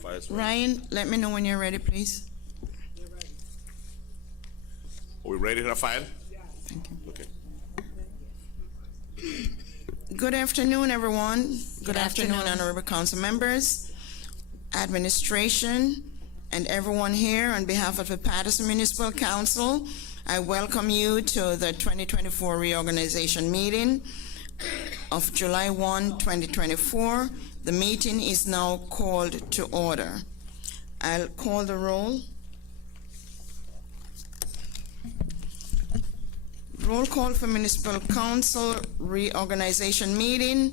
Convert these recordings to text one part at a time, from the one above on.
files. Ryan, let me know when you're ready, please. Are we ready, Rafael? Thank you. Okay. Good afternoon, everyone. Good afternoon, honorable council members, administration, and everyone here. On behalf of the Paterson Municipal Council, I welcome you to the 2024 reorganization meeting of July 1, 2024. The meeting is now called to order. I'll call the roll. Roll call for Municipal Council reorganization meeting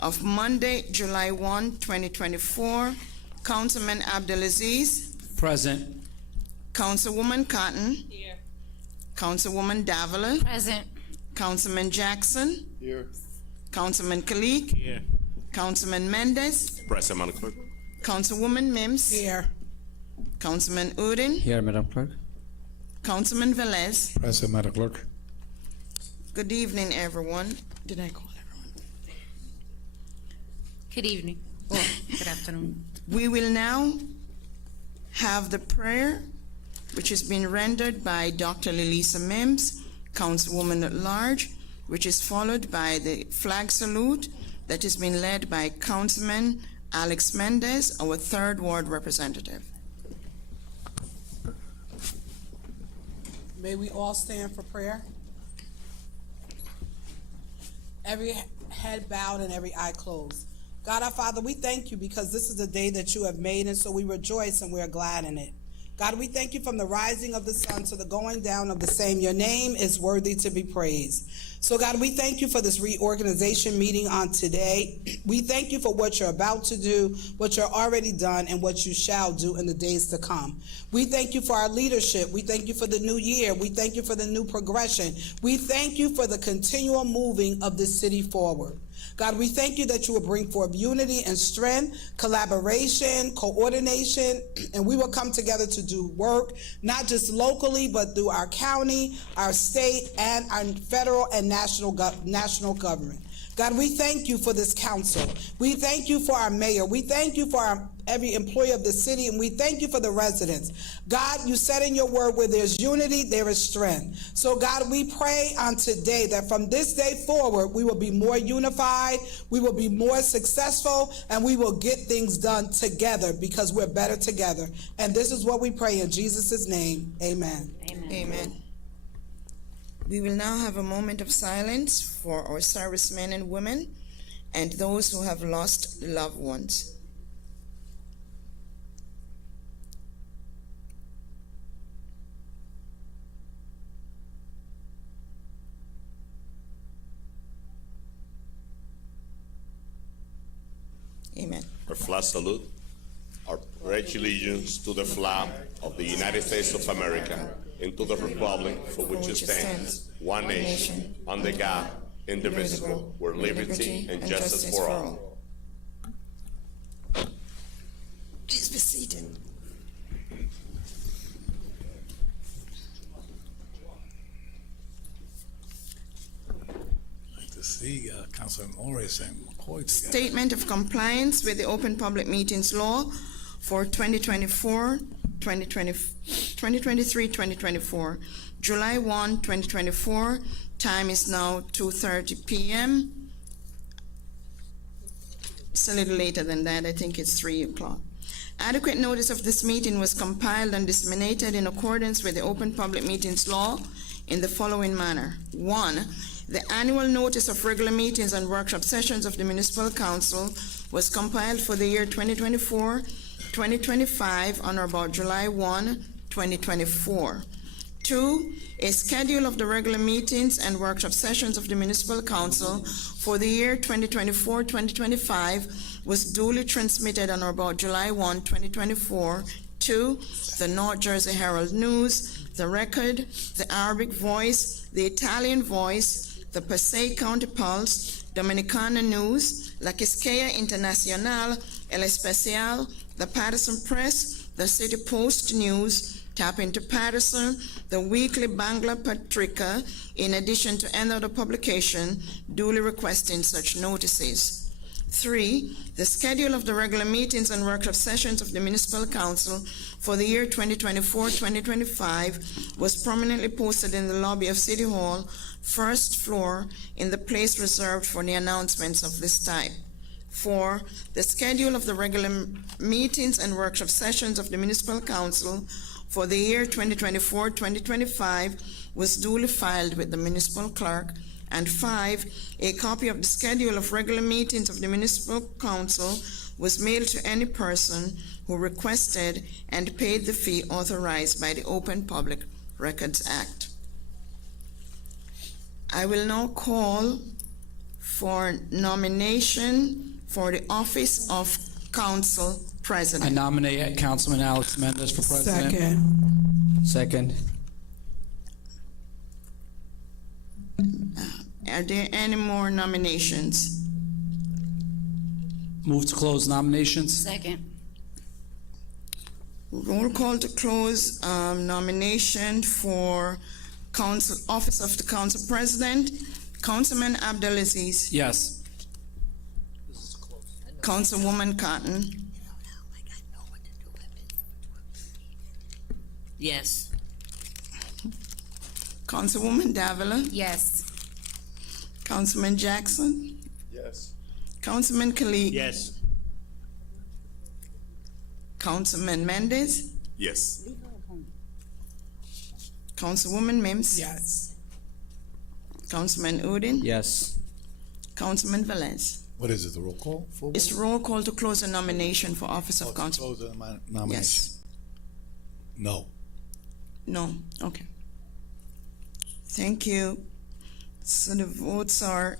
of Monday, July 1, 2024. Councilman Abdelaziz. Present. Councilwoman Cotton. Here. Councilwoman Davila. Present. Councilman Jackson. Here. Councilman Kalik. Here. Councilman Mendez. Present, Madam Clerk. Councilwoman Mims. Here. Councilman Udin. Here, Madam Clerk. Councilman Velez. Present, Madam Clerk. Good evening, everyone. Did I call everyone? Good evening. Good afternoon. We will now have the prayer, which has been rendered by Dr. Lelisa Mims, Councilwoman at Large, which is followed by the flag salute that has been led by Councilman Alex Mendez, our 3rd Ward representative. May we all stand for prayer? Every head bowed and every eye closed. God our Father, we thank you because this is a day that you have made, and so we rejoice and we are glad in it. God, we thank you from the rising of the sun to the going down of the same. Your name is worthy to be praised. So God, we thank you for this reorganization meeting on today. We thank you for what you're about to do, what you're already done, and what you shall do in the days to come. We thank you for our leadership. We thank you for the new year. We thank you for the new progression. We thank you for the continual moving of this city forward. God, we thank you that you will bring forth unity and strength, collaboration, coordination, and we will come together to do work, not just locally, but through our county, our state, and our federal and national government. God, we thank you for this council. We thank you for our mayor. We thank you for every employee of the city, and we thank you for the residents. God, you said in your word, where there's unity, there is strength. So God, we pray on today that from this day forward, we will be more unified, we will be more successful, and we will get things done together because we're better together. And this is what we pray in Jesus' name. Amen. Amen. Amen. We will now have a moment of silence for our servicemen and women and those who have lost loved ones. Amen. Our flag salute. Our pledge allegiance to the flag of the United States of America and to the republic for which it stands, one nation, under God, indivisible, with liberty and justice for all. Please be seated. To see Councilman Morris and McCoy together. Statement of compliance with the Open Public Meetings Law for 2023-2024. July 1, 2024. Time is now 2:30 p.m. It's a little later than that. I think it's 3 o'clock. Adequate notice of this meeting was compiled and disseminated in accordance with the Open Public Meetings Law in the following manner. 1. The annual notice of regular meetings and workshop sessions of the Municipal Council was compiled for the year 2024-2025 on or about July 1, 2024. 2. A schedule of the regular meetings and workshop sessions of the Municipal Council for the year 2024-2025 was duly transmitted on or about July 1, 2024 to the North Jersey Herald News, the Record, the Arabic Voice, the Italian Voice, the Passaic County Pulse, Dominicana News, La Quisqueya Internacional, El Especial, the Paterson Press, the City Post News, Tap into Paterson, the weekly Bangla Patrika, in addition to any other publication duly requesting such notices. 3, the schedule of the regular meetings and workshop sessions of the Municipal Council for the year 2024-2025 was prominently posted in the lobby of City Hall, first floor, in the place reserved for the announcements of this type. 4, the schedule of the regular meetings and workshop sessions of the Municipal Council for the year 2024-2025 was duly filed with the municipal clerk. And 5, a copy of the schedule of regular meetings of the Municipal Council was mailed to any person who requested and paid the fee authorized by the Open Public Records Act. I will now call for nomination for the office of Council I President. nominate Councilman Alex Mendez for president. Second. Second. Are there any more nominations? Move to close nominations. Second. Roll call to close nomination for council, office of the council president. Councilman Abdelaziz. Yes. Councilwoman Cotton. Yes. Councilwoman Davila. Yes. Councilman Jackson. Yes. Councilman Khalid. Yes. Councilman Mendez. Yes. Councilwoman Mims. Yes. Councilman Udin. Yes. Councilman Velez. What is it, the roll call? For It's roll call to close the nomination for office of council. Close the nomination. Yes. No. No, okay. Thank you. So the votes are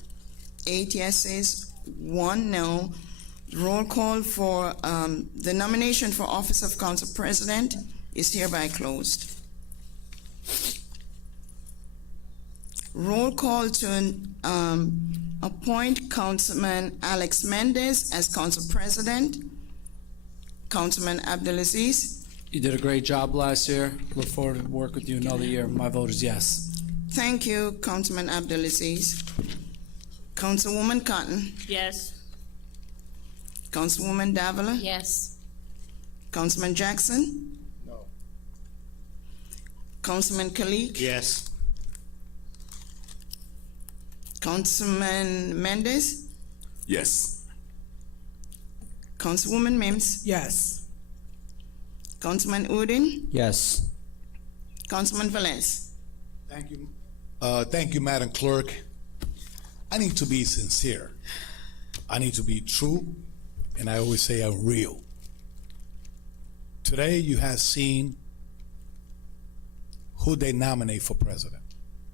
8 yeses, 1 no. Roll call for the nomination for office of council president is hereby closed. Roll call to appoint Councilman Alex Mendez as council president. Councilman Abdelaziz. You did a great job last year. Look forward to work with you another year. My vote is yes. Thank you, Councilman Abdelaziz. Councilwoman Cotton. Yes. Councilwoman Davila. Yes. Councilman Jackson. No. Councilman Khalid. Yes. Councilman Mendez. Yes. Councilwoman Mims. Yes. Councilman Udin. Yes. Councilman Velez. Thank you. Thank you, Madam Clerk. I need to be sincere. I need to be true, and I always say I'm real. Today, you have seen who they nominate for president.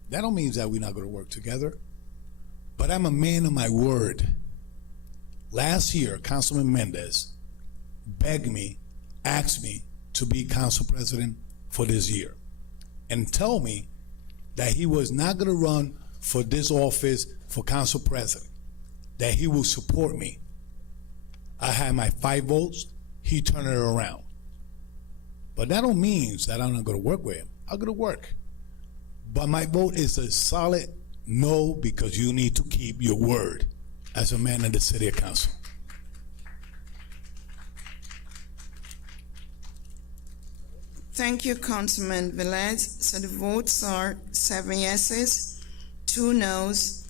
That don't mean that we're not going to work together, but I'm a man of my word. Last year, Councilman Mendez begged me, asked me to be council president for this year, and told me that he was not going to run for this office for council president, that he will support me. I had my 5 votes, he turned it around. But that don't mean that I'm not going to work with him. I'm going to work. But my vote is a solid no, because you need to keep your word as a man in the city council. Thank you, Councilman Velez. So the votes are 7 yeses, 2 noes.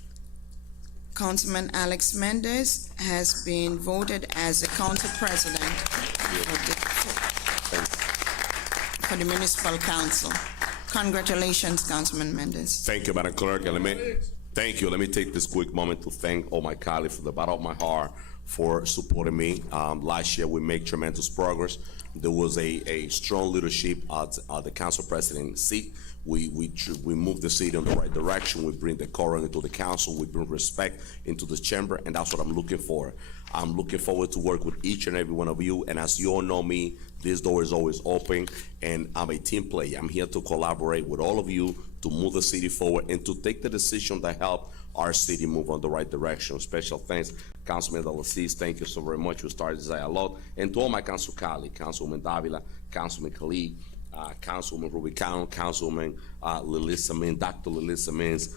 Councilman Alex Mendez has been voted as the council president for the municipal council. Congratulations, Councilman Mendez. Thank you, Madam Clerk. And let me take this quick moment to thank all my colleagues from the bottom of my heart for supporting me. Last year, we made tremendous progress. There was a strong leadership at the council president seat. We move the city in the right direction. We bring decorum into the council. We bring respect into the chamber, and that's what I'm looking for. I'm looking forward to work with each and every one of you. And as you all know me, this door is always open, and I'm a team player. I'm here to collaborate with all of you to move the city forward and to take the decision that help our city move on the right direction. Special thanks, Councilman Abdelaziz. Thank you so very much. We started this a lot. And to all my council colleagues, Councilwoman Davila, Councilman Khalid, Councilwoman Rubicano, Councilwoman Lilissa Min, Dr. Lilissa Mins,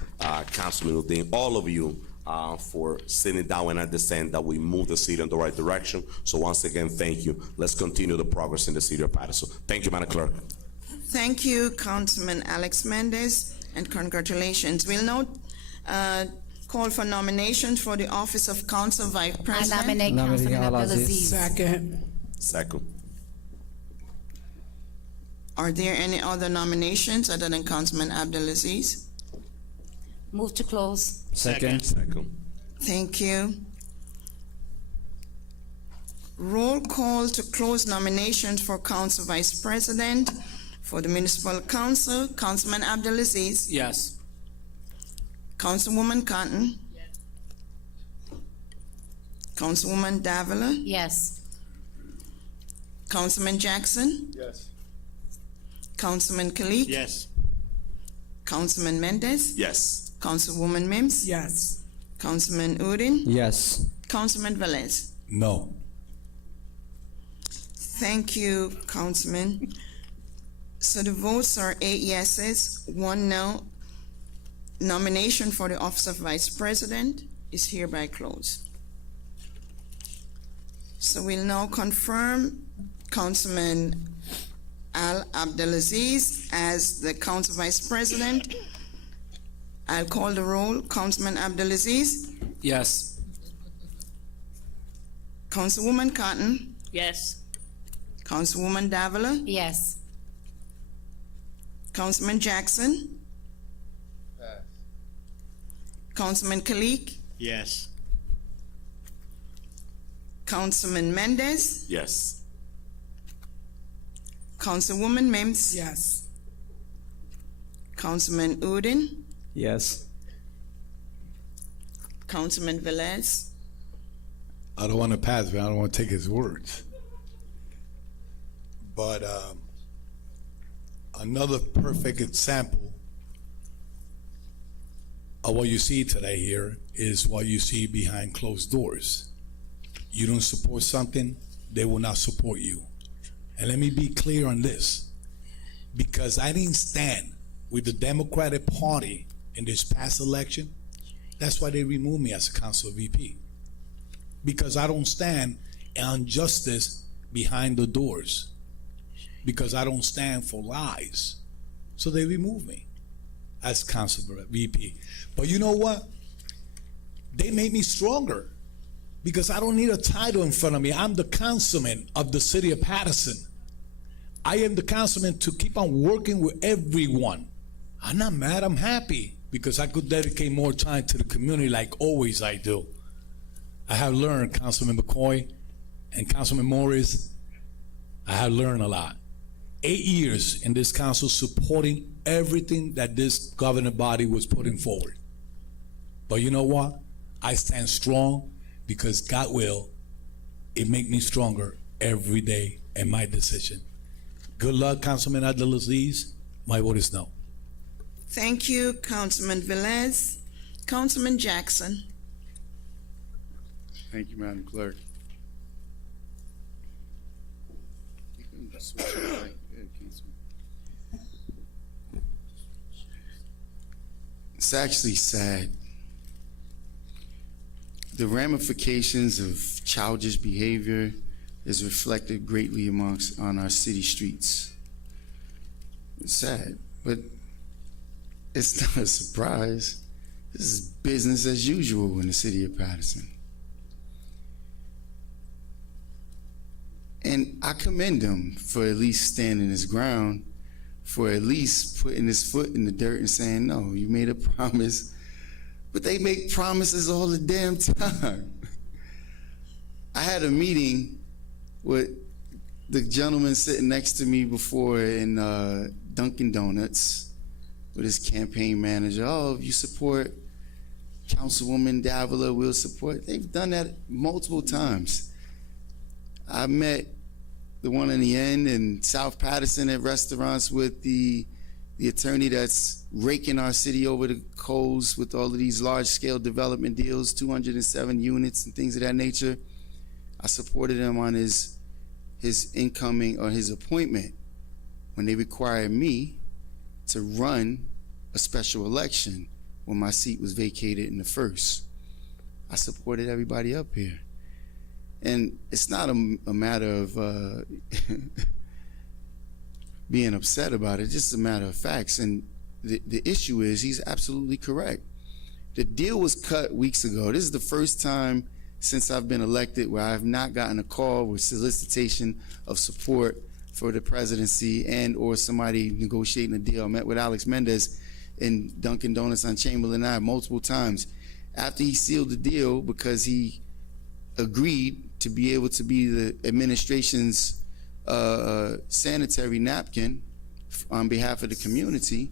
Councilman Udin, all of you, for sitting down and understand that we move the city in the right direction. So once again, thank you. Let's continue the progress in the city of Paterson. Thank you, Madam Clerk. Thank you, Councilman Alex Mendez, and congratulations. We'll now call for nominations for the office of Council Vice I President. nominate Nominating Councilman Al-Aziz. Abdulaziz. Second. Second. Are there any other nominations other than Councilman Abdulaziz? Move to close. Second. Second. Thank you. Roll call to close nominations for Council Vice President for the Municipal Council. Councilman Abdulaziz. Yes. Councilwoman Cotton. Councilwoman Davila. Yes. Councilman Jackson. Yes. Councilman Kalik. Yes. Councilman Mendez. Yes. Councilwoman Mims. Yes. Councilman Udine. Yes. Councilman Velez. No. Thank you, Councilman. So the votes are 8 yeses, 1 no. Nomination for the office of Vice President is hereby closed. So we'll now confirm Councilman Al Abdulaziz as the Council Vice President. I'll call the roll. Councilman Abdulaziz, Yes. Councilwoman Cotton, Yes. Councilwoman Davila, Yes. Councilman Jackson, Councilman Kalik, Yes. Councilman Mendez, Yes. Councilwoman Mims, Yes. Councilman Udine, Yes. Councilman Velez, I don't want to pass, but I don't want to take his words. But another perfect example of what you see today here is what you see behind closed doors. You don't support something, they will not support you. And let me be clear on this, because I didn't stand with the Democratic Party in this past election. That's why they removed me as a council VP. Because I don't stand on justice behind the doors. Because I don't stand for lies. So they removed me as council VP. But you know what? They made me stronger because I don't need a title in front of me. I'm the councilman of the city of Paterson. I am the councilman to keep on working with everyone. I'm not mad, I'm happy because I could dedicate more time to the community like always I do. I have learned, Councilman McCoy and Councilman Morris, I have learned a lot. 8 years in this council supporting everything that this governing body was putting forward. But you know what? I stand strong because God will, it make me stronger every day in my decision. Good luck, Councilman Abdulaziz. My vote is no. Thank you, Councilman Velez. Councilman Jackson. Thank you, Madam Clerk. You can just switch it right. Good, Councilman. It's actually sad. The ramifications of childish behavior is reflected greatly on our city streets. It's sad, but it's not a surprise. This is business as usual in the city of Paterson. And I commend him for at least standing his ground, for at least putting his foot in the dirt and saying, no, you made a promise. But they make promises all the damn time. I had a meeting with the gentleman sitting next to me before in Dunkin' Donuts with his campaign manager. Oh, if you support Councilwoman Davila, we'll support. They've done that multiple times. I met the one in the end in South Paterson at restaurants with the attorney that's raking our city over the coals with all of these large-scale development deals, 207 units and things of that nature. I supported him on his incoming or his appointment when they required me to run a special election when my seat was vacated in the first. I supported everybody up here. And it's not a matter of being upset about it, it's just a matter of facts. And the issue is, he's absolutely correct. The deal was cut weeks ago. This is the first time since I've been elected where I have not gotten a call with solicitation of support for the presidency and or somebody negotiating a deal. I met with Alex Mendez in Dunkin' Donuts on Chamberlain Ave multiple times after he sealed the deal, because he agreed to be able to be the administration's sanitary napkin on behalf of the community.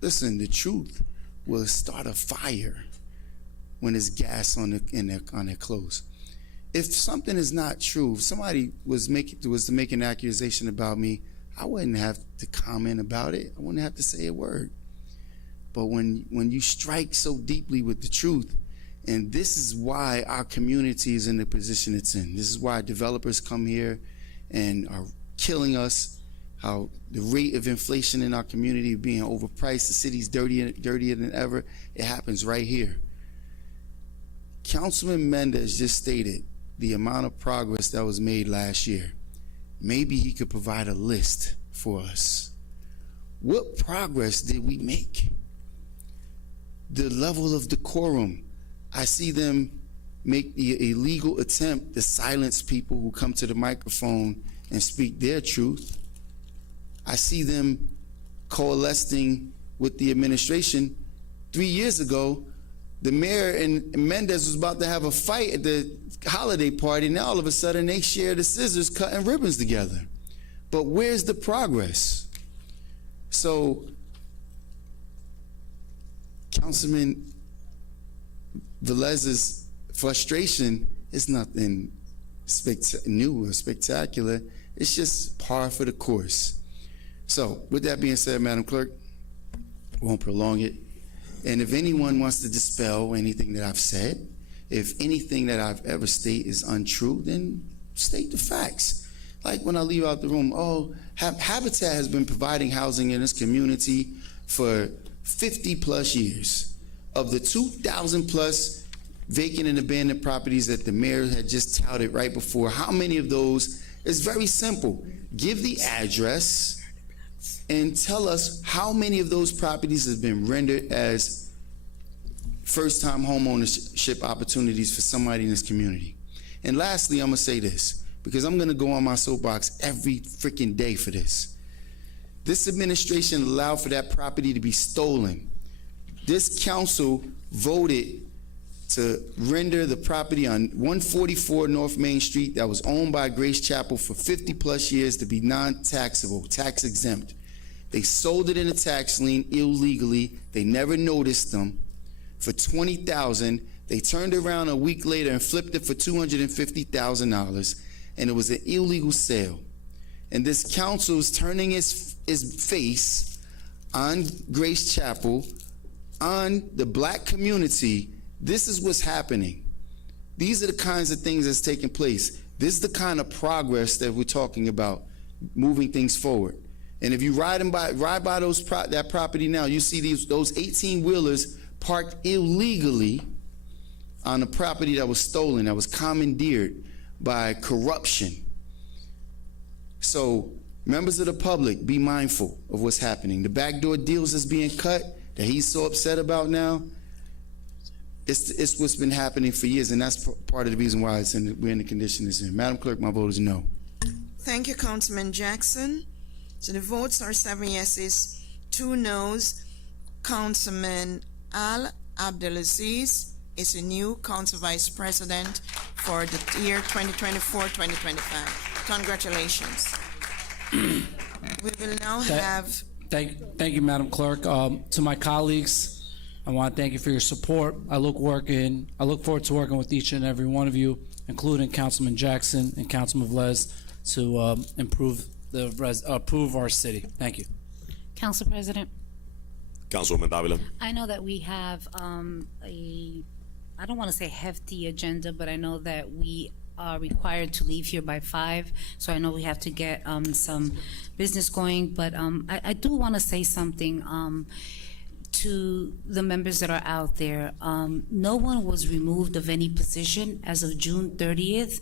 Listen, the truth will start a fire when there's gas on their clothes. If something is not true, if somebody was to make an accusation about me, I wouldn't have to comment about it. I wouldn't have to say a word. But when you strike so deeply with the truth, and this is why our community is in the position it's in. This is why developers come here and are killing us. How the rate of inflation in our community being overpriced, the city's dirtier than ever. It happens right here. Councilman Mendez just stated the amount of progress that was made last year. Maybe he could provide a list for us. What progress did we make? The level of decorum. I see them make the illegal attempt to silence people who come to the microphone and speak their truth. I see them coalescing with the administration. 3 years ago, the mayor and Mendez was about to have a fight at the holiday party. Now all of a sudden they share the scissors cutting ribbons together. But where's the progress? So Councilman Velez's frustration is nothing new or spectacular. It's just par for the course. So, with that being said, Madam Clerk, I won't prolong it. And if anyone wants to dispel anything that I've said, if anything that I've ever stated is untrue, then state the facts. Like when I leave out the room, Habitat has been providing housing in this community for 50 plus years. Of the 2,000 plus vacant and abandoned properties that the mayor had just touted right before, how many of those? It's very simple. Give the address and tell us how many of those properties have been rendered as first-time homeownership opportunities for somebody in this community. And lastly, I'm gonna say this, because I'm gonna go on my soapbox every freaking day for this. This administration allowed for that property to be stolen. This council voted to render the property on 144 North Main Street that was owned by Grace Chapel for 50 plus years to be non-taxable, tax exempt. They sold it in a tax lien illegally. They never noticed them for $20,000. They turned around a week later and flipped it for $250,000, and it was an illegal sale. And this council is turning its face on Grace Chapel, on the black community. This is what's happening. These are the kinds of things that's taking place. This is the kind of progress that we're talking about, moving things forward. And if you ride by that property now, you see those 18-wheelers parked illegally on a property that was stolen, that was commandeered by corruption. So members of the public, be mindful of what's happening. The backdoor deals that's being cut, that he's so upset about now, it's what's been happening for years, and that's part of the reason why we're in the condition it's in. Madam Clerk, my vote is no. Thank you, Councilman Jackson. So the votes are 7 yeses, 2 noes. Councilman Al Abdelaziz is a new council vice president for the year 2024-2025. Congratulations. We will now have... Thank you, Madam Clerk. To my colleagues, I want to thank you for your support. I look forward to working with each and every one of you, including Councilman Jackson and Councilman Velez, to approve our city. Thank you. Council President, Councilwoman Davila. I know that we have I don't want to say hefty agenda, but I know that we are required to leave here by 5, so I know we have to get some business going, but I do want to say something. to the members that are out there, no one was removed of any position as of June 30th.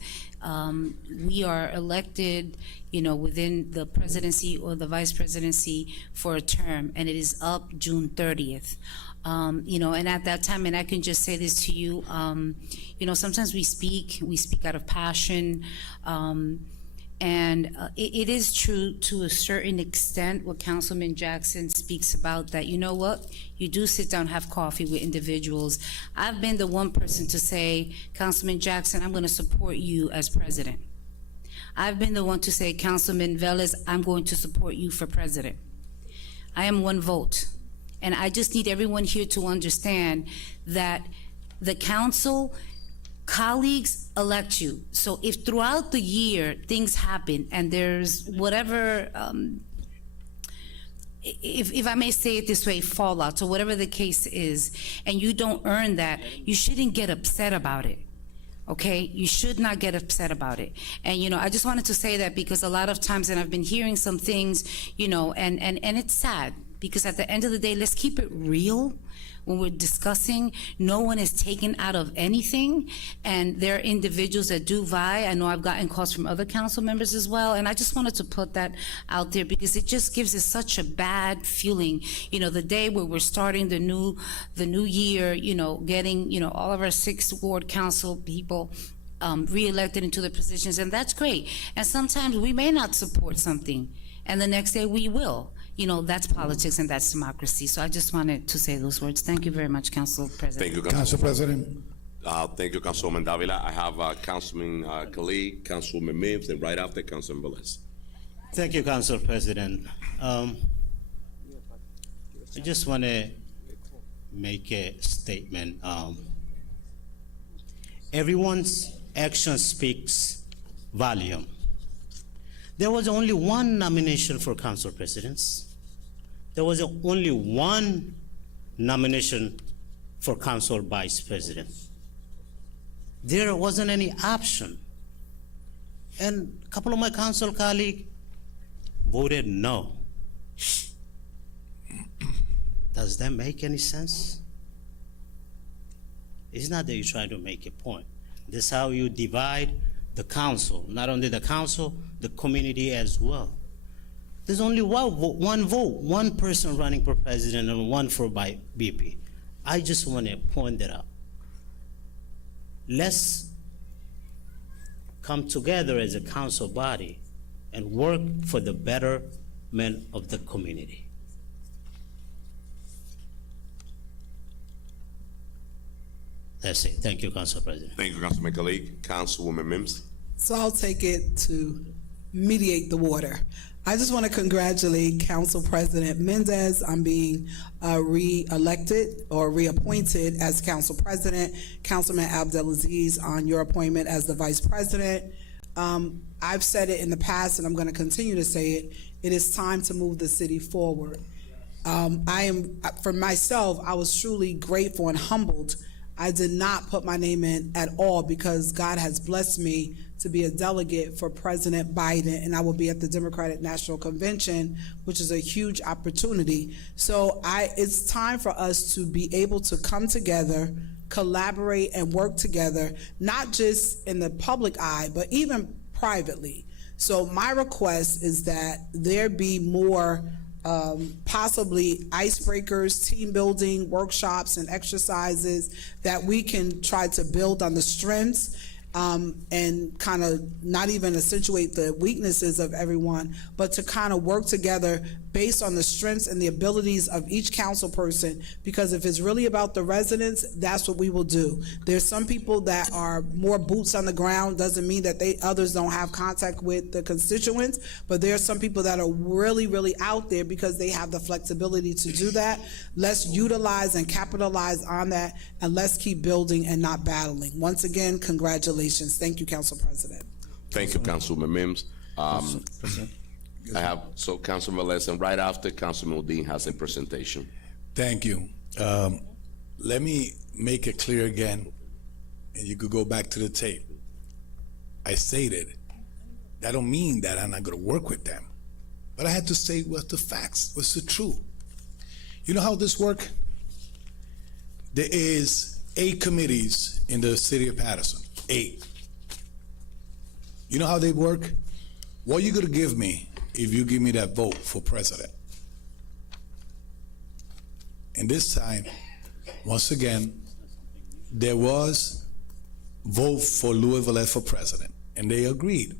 We are elected, within the presidency or the vice presidency for a term, and it is up June 30th. And at that time, and I can just say this to you, sometimes we speak out of passion, and it is true to a certain extent what Councilman Jackson speaks about, that you know what, you do sit down, have coffee with individuals. I've been the one person to say, Councilman Jackson, I'm going to support you as president. I've been the one to say, Councilman Velez, I'm going to support you for president. I am one vote. And I just need everyone here to understand that the council colleagues elect you. So if throughout the year things happen and there's whatever, if I may say it this way, fallout, or whatever the case is, and you don't earn that, you shouldn't get upset about it. Okay, you should not get upset about it. And I just wanted to say that because a lot of times, and I've been hearing some things, and it's sad, because at the end of the day, let's keep it real. When we're discussing, no one is taken out of anything, and there are individuals that do vie. I know I've gotten calls from other council members as well, and I just wanted to put that out there because it just gives us such a bad feeling. The day where we're starting the new year, getting all of our 6th ward council people reelected into the positions, and that's great. And sometimes we may not support something, and the next day we will. That's politics and that's democracy. So I just wanted to say those words. Thank you very much, Council President. Thank you, Council President. Thank you, Councilwoman Davila. I have Councilman Khalid, Councilwoman Mims, and right after Councilman Velez. Thank you, Council President. I just want to make a statement. Everyone's action speaks volume. There was only one nomination for council presidents. There was only one nomination for council vice president. There wasn't any option. And a couple of my council colleagues voted no. Does that make any sense? It's not that you're trying to make a point. This is how you divide the council, not only the council, the community as well. There's only one vote, one person running for president and one for VP. I just want to point that out. Let's come together as a council body and work for the betterment of the community. That's it. Thank you, Council President. Thank you, Councilman Khalid. Councilwoman Mims. So I'll take it to mediate the water. I just want to congratulate Council President Mendez on being re-elected or reappointed as Council President, Councilman Abdelaziz on your appointment as the Vice President. I've said it in the past and I'm going to continue to say it. It is time to move the city forward. For myself, I was truly grateful and humbled. I did not put my name in at all because God has blessed me to be a delegate for President Biden, and I will be at the Democratic National Convention, which is a huge opportunity. So it's time for us to be able to come together, collaborate, and work together, not just in the public eye, but even privately. So my request is that there be more possibly icebreakers, team building, workshops, and exercises that we can try to build on the strengths and kind of not even accentuate the weaknesses of everyone, but to kind of work together based on the strengths and the abilities of each council person, because if it's really about the residents, that's what we will do. There's some people that are more boots on the ground, doesn't mean that others don't have contact with the constituents, but there are some people that are really, really out there because they have the flexibility to do that. Let's utilize and capitalize on that, and let's keep building and not battling. Once again, congratulations. Thank you, Council President. Thank you, Councilwoman Mims. I have, Councilman Velez, and right after, Councilman Udine has a presentation. Thank you. Let me make it clear again, and you could go back to the tape. I stated, that don't mean that I'm not gonna work with them, but I had to say what's the facts, what's the truth. You know how this work? There is 8 committees in the city of Paterson. 8. You know how they work? What are you gonna give me if you give me that vote for president? And this time, once again, there was vote for Louis Velez for president, and they agreed.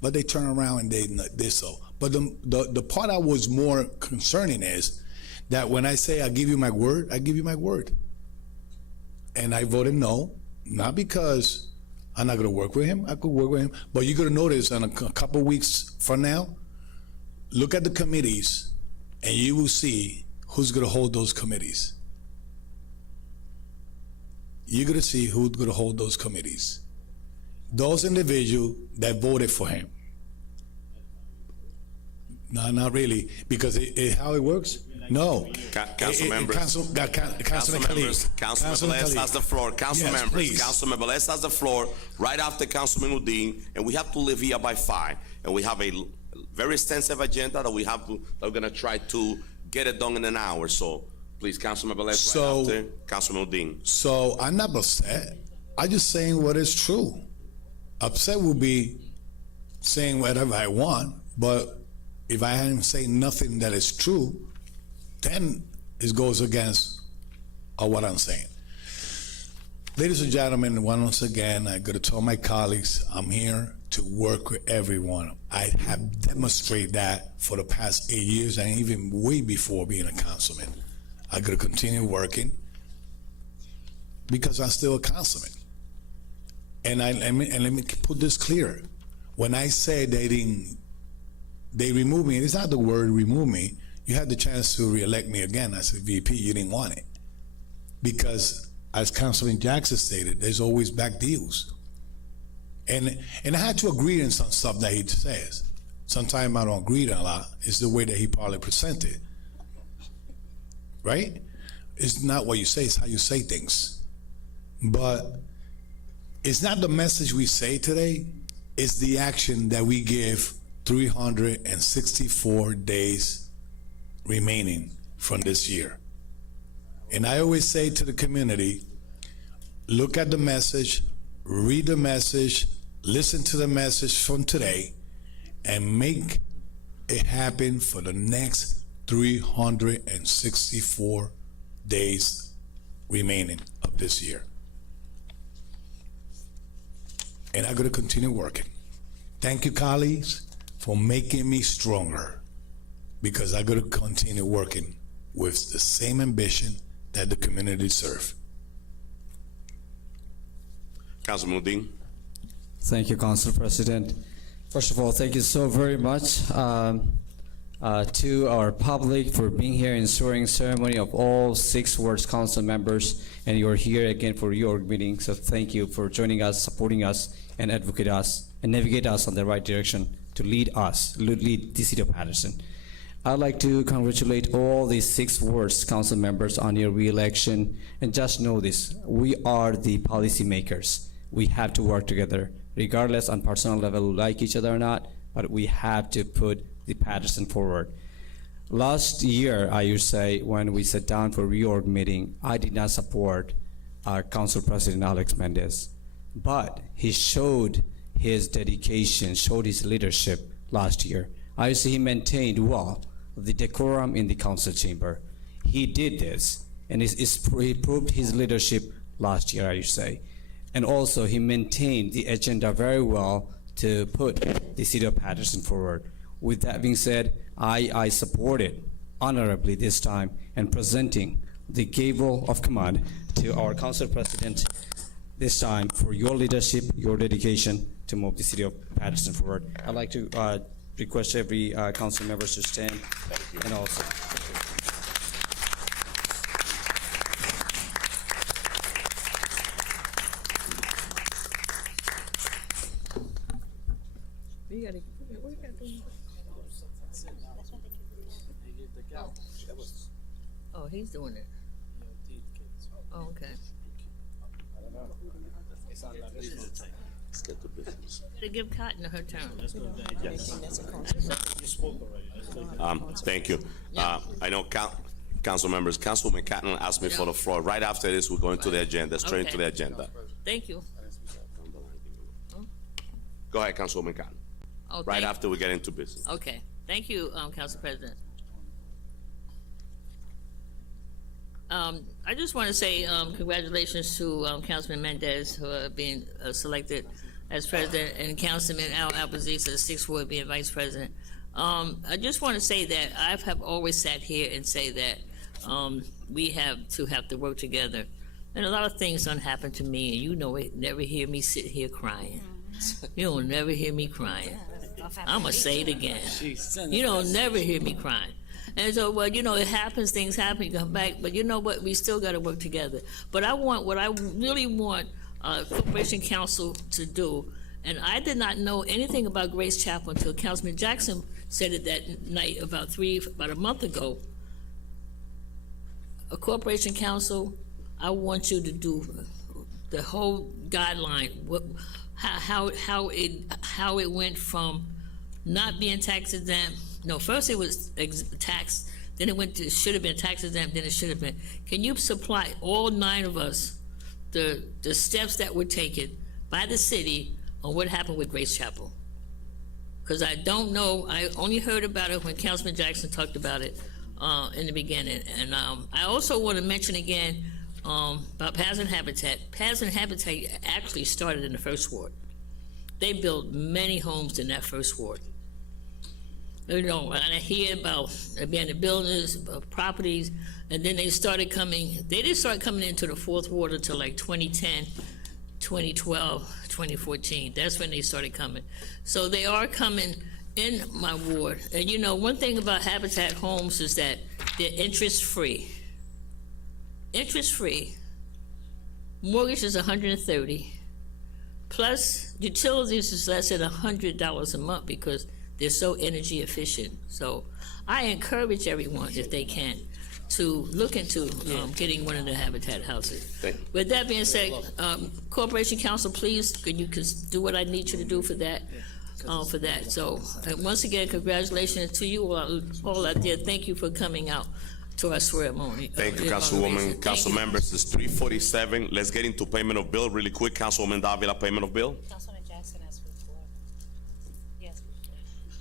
But they turned around and they did so. But the part I was more concerning is that when I say I give you my word, I give you my word. And I voted no, not because I'm not gonna work with him, I could work with him, but you're gonna notice in a couple weeks from now, look at the committees and you will see who's gonna hold those committees. You're gonna see who's gonna hold those committees. Those individuals that voted for him. No, not really, because how it works? No. Council members. Councilman Khalid. Councilman Velez has the floor. Council Yes, members. please. Councilman Velez has the floor right after Councilman Udine, and we have to leave here by 5. And we have a very extensive agenda that we're gonna try to get it done in an hour. So please, Councilman Velez, right after Councilman Udine. So I'm not upset. I'm just saying what is true. Upset will be saying whatever I want, but if I hadn't say nothing that is true, then it goes against what I'm saying. Ladies and gentlemen, once again, I gotta tell my colleagues, I'm here to work with everyone. I have demonstrated that for the past 8 years and even way before being a councilman. I gotta continue working because I'm still a councilman. And let me put this clear. When I say they removed me, it's not the word remove me. You had the chance to reelect me again as a VP, you didn't want it. Because as Councilman Jackson stated, there's always back deals. And I had to agree on some stuff that he says. Sometimes I don't agree on a lot. It's the way that he probably presented. Right? It's not what you say, it's how you say things. But it's not the message we say today, it's the action that we give 364 days remaining from this year. And I always say to the community, look at the message, read the message, listen to the message from today, and make it happen for the next 364 days remaining of this year. And I'm gonna continue working. Thank you, colleagues, for making me stronger, because I'm gonna continue working with the same ambition that the community serve. Councilman Udine. Thank you, Council President. First of all, thank you so very much to our public for being here in swearing ceremony of all 6 wards council members, and you're here again for your meeting. So thank you for joining us, supporting us, and advocate us, and navigate us on the right direction to lead the city of Paterson. I'd like to congratulate all these 6 wards council members on your re-election, and just know this: we are the policy makers. We have to work together, regardless on personal level we like each other or not, but we have to put the Paterson forward. Last year, I would say, when we sat down for reorg meeting, I did not support our Council President Alex Mendez, but he showed his dedication, showed his leadership last year. I would say he maintained well the decorum in the council chamber. He did this, and he proved his leadership last year, I would say. And also, he maintained the agenda very well to put the city of Paterson forward. With that being said, I supported honorably this time and presenting the gavel of command to our council president this time for your leadership, your dedication to move the city of Paterson forward. I'd like to request every council member to stand. And also. Oh, he's doing it. Oh, okay. To give Cotton her turn. Thank you. I know council members. Councilwoman Cotton asked me for the floor. Right after this, we're going to the agenda, straight into the Okay. agenda. Thank you. Go ahead, Councilwoman Cotton. Oh, Right thank- after we get into business. Okay, thank you, Council President. I just want to say congratulations to Councilman Mendez, who being selected as president, and Councilman Al Alpizisa, the Sixth Ward, being vice president. I just want to say that I have always sat here and say that we have to work together. And a lot of things don't happen to me, and you know it. Never hear me sit here crying. You don't never hear me crying. I'm going to say it again. You don't never hear me crying. And so, well, you know, it happens, things happen, you come back, but you know what? We still got to work together. But what I really want Corporation Council to do, and I did not know anything about Grace Chapel until Councilman Jackson said it that night about a month ago. A Corporation Council, I want you to do the whole guideline, how it went from not being tax exempt. No, first it was taxed, then it went to should have been tax exempt, then it should have been. Can you supply all 9 of us the steps that were taken by the city on what happened with Grace Chapel? Because I don't know. I only heard about it when Councilman Jackson talked about it in the beginning. And I also want to mention again about Paterson Habitat. Paterson Habitat actually started in the first ward. They built many homes in that first ward. You know, and I hear about abandoned buildings, properties, and then they didn't start coming into the fourth ward until like 2010, 2012, 2014. That's when they started coming. So they are coming in my ward. And you know, one thing about Habitat Homes is that they're interest-free. Interest-free. Mortgage is $130. Plus, utilities is less than $100 a month because they're so energy efficient. So I encourage everyone, if they can, to look into getting one of the Habitat houses. With that being said, Corporation Council, please, can you do what I need you to do for that? So once again, congratulations to you all out there. Thank you for coming out to our ceremony. Thank you, Councilwoman. Council members, it's 3:47. Let's get into payment of bill really quick. Councilwoman Davila, payment of bill. Councilman Jackson asked for the floor. Yes.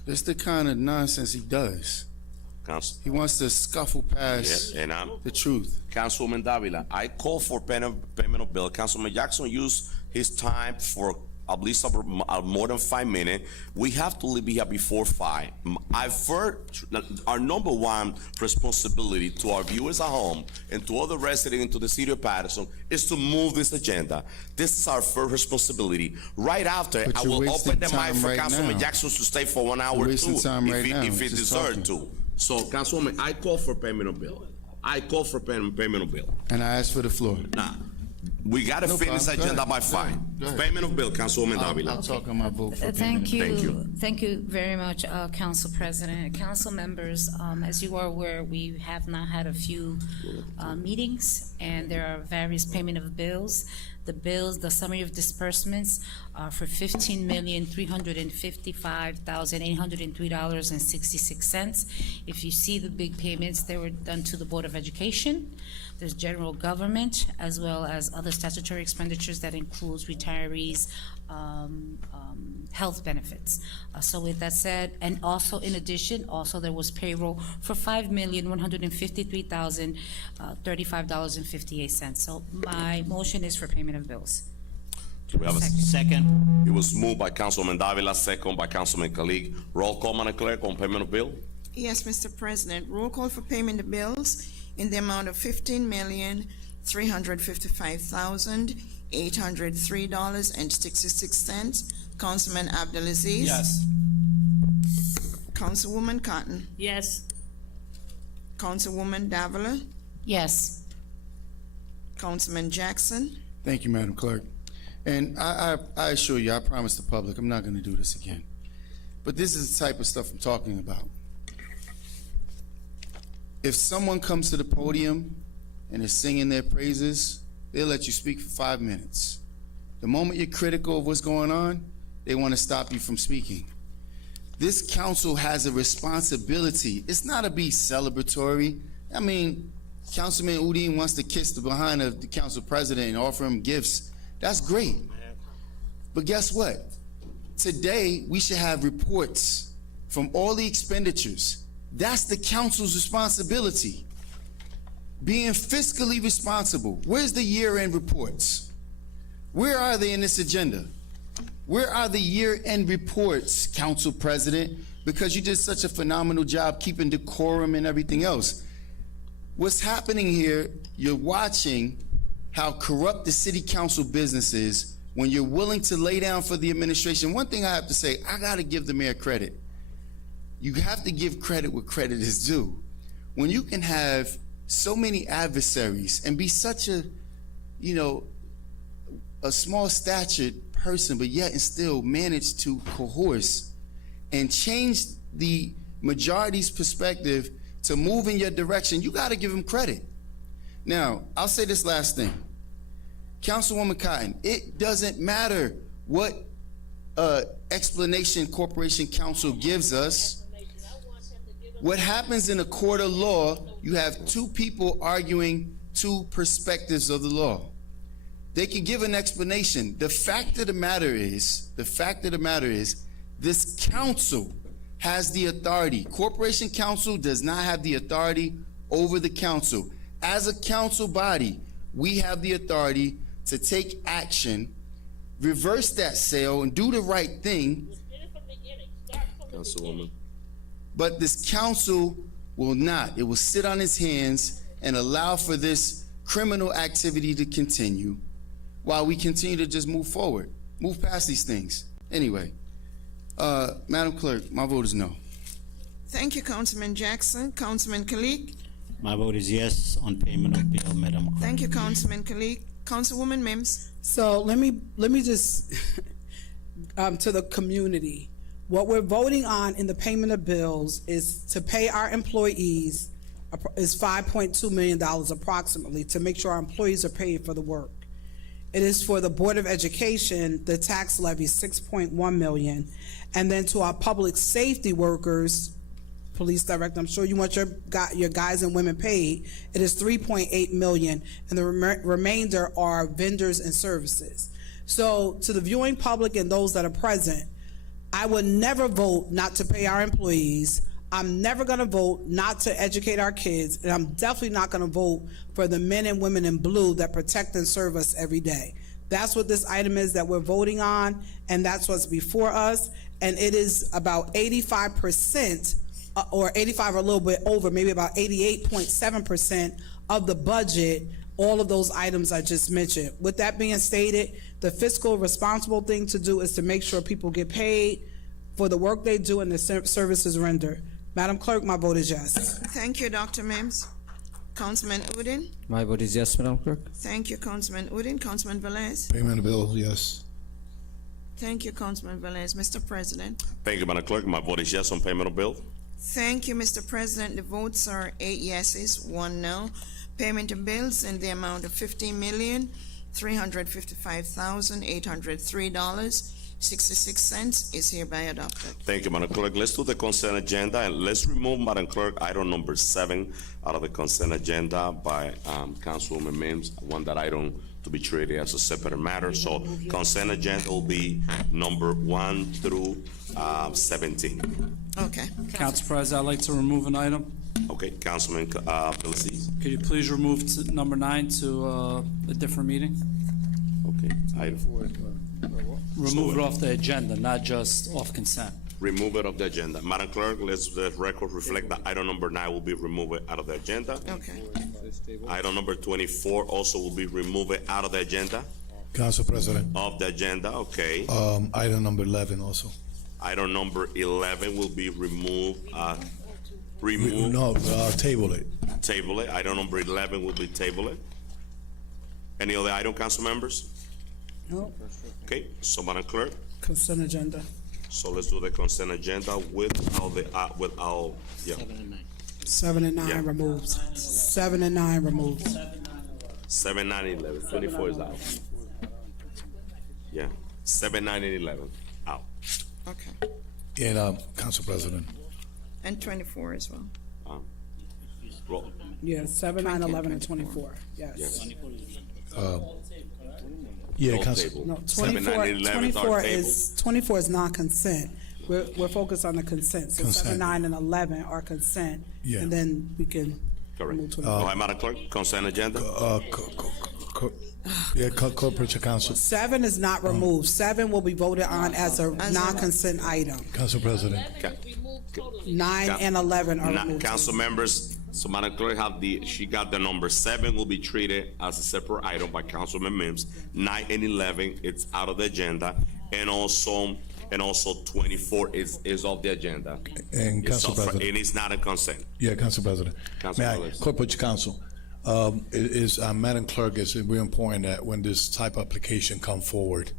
That's the kind of nonsense he does. Council. He wants to scuffle past And I'm the truth. Councilwoman Davila. I call for payment of bill. Councilman Jackson used his time for at least more than 5 minutes. We have to be here before 5. Our number one responsibility to our viewers at home and to other residents into the city of Paterson is to move this agenda. This is our first responsibility. Right after, But I you're will wasting open the mic time for right Councilman now. Jackson to stay for 1 hour You're too, wasting time right now, if he just deserved talking. to. So, Councilwoman, I call for payment of bill. I call for payment of bill. And I asked for the floor. Nah, we gotta No finish problem. Go agenda ahead. by 5. Go ahead. Payment of bill, Councilwoman Davila. I'll talk on my vote for Thank payment. you. Thank you. Thank you very much, Council President. Council members, as you are aware, we have now had a few meetings, and there are various payment of bills. The summary of disbursements are for $15,355,803.66. If you see the big payments, they were done to the Board of Education. There's general government, as well as other statutory expenditures that includes retirees, health benefits. So with that said, and also in addition, also there was payroll for $5,153,035.58. So my motion is for payment of bills. Do we have a Second. It was moved by Councilman Davila, second by Councilman Kalik. Roll call, Madam Clerk, on payment of bill. Yes, Mr. President. Roll call for payment of bills in the amount of $15,355,803.66. Councilman Abdelaziz. Yes. Councilwoman Cotton. Yes. Councilwoman Davila. Yes. Councilman Jackson. Thank you, Madam Clerk. And I assure you, I promise the public, I'm not going to do this again. But this is the type of stuff I'm talking about. If someone comes to the podium and is singing their praises, they'll let you speak for 5 minutes. The moment you're critical of what's going on, they want to stop you from speaking. This council has a responsibility. It's not to be celebratory. I mean, Councilman Udine wants to kiss the behind of the council president and offer him gifts. That's great. But guess what? Today, we should have reports from all the expenditures. That's the council's responsibility. Being fiscally responsible. Where's the year-end reports? Where are they in this agenda? Where are the year-end reports, Council President? Because you did such a phenomenal job keeping decorum and everything else. What's happening here, you're watching how corrupt the city council business is when you're willing to lay down for the administration. One thing I have to say, I gotta give the mayor credit. You have to give credit where credit is due. When you can have so many adversaries and be such a, you know, a small statured person, but yet and still manage to coerce and change the majority's perspective to move in your direction, you gotta give him credit. Now, I'll say this last thing. Councilwoman Cotton, it doesn't matter what explanation Corporation Council gives us. What happens in a court of law, you have two people arguing two perspectives of the law. They can give an explanation. The fact of the matter is, this council has the authority. Corporation Council does not have the authority over the council. As a council body, we have the authority to take action, reverse that sale, and do the right thing. Councilwoman. But this council will not. It will sit on its hands and allow for this criminal activity to continue while we continue to just move forward, move past these things. Anyway, Madam Clerk, my vote is no. Thank you, Councilman Jackson. Councilman Kalik? My vote is yes on payment of bill, Madam Clerk. Thank you, Councilman Kalik. Councilwoman Mims? So let me just to the community. What we're voting on in the payment of bills is to pay our employees is $5.2 million approximately to make sure our employees are paid for the work. It is for the Board of Education, the tax levy, $6.1 million. And then to our public safety workers, police director, I'm sure you want your guys and women paid. It is $3.8 million, and the remainder are vendors and services. So to the viewing public and those that are present, I would never vote not to pay our employees. I'm never gonna vote not to educate our kids, and I'm definitely not gonna vote for the men and women in blue that protect and serve us every day. That's what this item is that we're voting on, and that's what's before us, and it is about 85%, or 85 or a little bit over, maybe about 88.7% of the budget, all of those items I just mentioned. With that being stated, the fiscal responsible thing to do is to make sure people get paid for the work they do and the services rendered. Madam Clerk, my vote is yes. Thank you, Dr. Mims. Councilman Udine? My vote is yes, Madam Clerk. Thank you, Councilman Udine. Councilman Velez? Payment of bills, yes. Thank you, Councilman Velez. Mr. President? Thank you, Madam Clerk. My vote is yes on payment of bill. Thank you, Mr. President. The votes are 8 yeses, 1 no. Payment of bills in the amount of $15,355,803.66 is hereby adopted. Thank you, Madam Clerk. Let's do the consent agenda, and let's remove, Madam Clerk, item number 7 out of the consent agenda by Councilwoman Mims. I want that item to be treated as a separate matter. So consent agenda will be number 1 through 17. Okay. Council President, I'd like to remove an item. Okay, Councilman Velez. Could you please remove number 9 to a different meeting? Okay, item 4. Remove it off the agenda, not just off consent. Remove it off the agenda. Madam Clerk, let's the record reflect that item number 9 will be removed out of the agenda. Okay. Item number 24 also will be removed out of the agenda. Council President, Of the agenda, okay. item number 11 also. Item number 11 will be removed, No, table it. table it. Item number 11 will be table it. Any other item, council members? No, Okay, so Madam Clerk, consent agenda. so let's do the consent agenda without the, yeah. 7 and 9 Yeah. removed. 7 and 9 removed. 7, 9, 11. 24 is out. Yeah, 7, 9, and 11, out. Okay. And, Council President, And 24 as well. Roll. Yeah, 7, 9, 11, and 24, yes. Yeah, Roll Council. table. No, 7, 9, 24, 11 are 24 table. is, 24 is non-consent. We're focused on the consent, so 7, Consent. 9, and 11 are consent. Yeah. And then we can Correct. move to Go ahead, Madam Clerk, consent agenda. Corporate Council. 7 is not removed. 7 will be voted on as a non-consent item. Council President. 9 and 11 are removed. Council members, so Madam Clerk she got the number 7 will be treated as a separate item by Councilman Mims. 9 and 11, it's out of the agenda. And also 24 is off the agenda. And It's Council off- President. And it's not a consent. Yeah, Council President. Council May I, Velez. Corporate Council, Madam Clerk, it's very important that when this type of application come forward,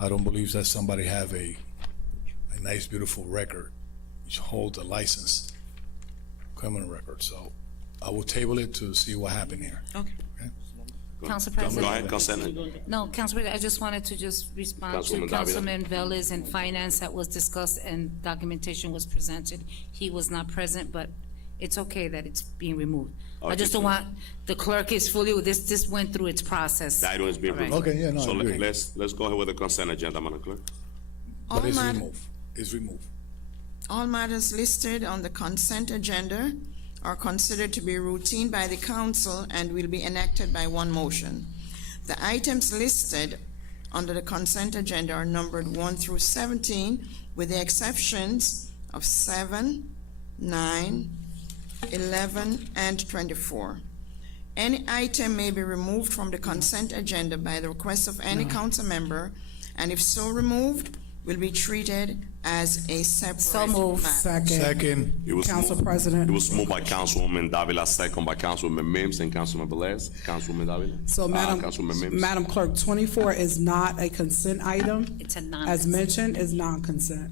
I don't believe that somebody have a nice, beautiful record, which holds a license, criminal record. So I will table it to see what happened here. Okay. Council Go President. ahead, consent. No, Council President, I just wanted to just respond to Councilwoman Davila. Councilman Velez and finance that was discussed and documentation was presented. He was not present, but it's okay that it's being removed. I just don't want, the clerk is fully, this went through its process. The item is being Correct. removed. Okay, yeah, no, I So agree. let's go ahead with the consent agenda, Madam Clerk. But it's All mat- removed. It's removed. All matters listed on the consent agenda are considered to be routine by the council and will be enacted by one motion. The items listed under the consent agenda are numbered 1 through 17, with the exceptions of 7, 9, 11, and 24. Any item may be removed from the consent agenda by the request of any council member, and if so removed, will be treated as a separate So moved. matter. Second, It was Council moved- President. It was moved by Councilwoman Davila, second by Councilwoman Mims and Councilman Velez. Councilwoman Davila. So Councilwoman Mims. Madam Clerk, 24 is not a consent item. It's a As non-consent. mentioned, is non-consent.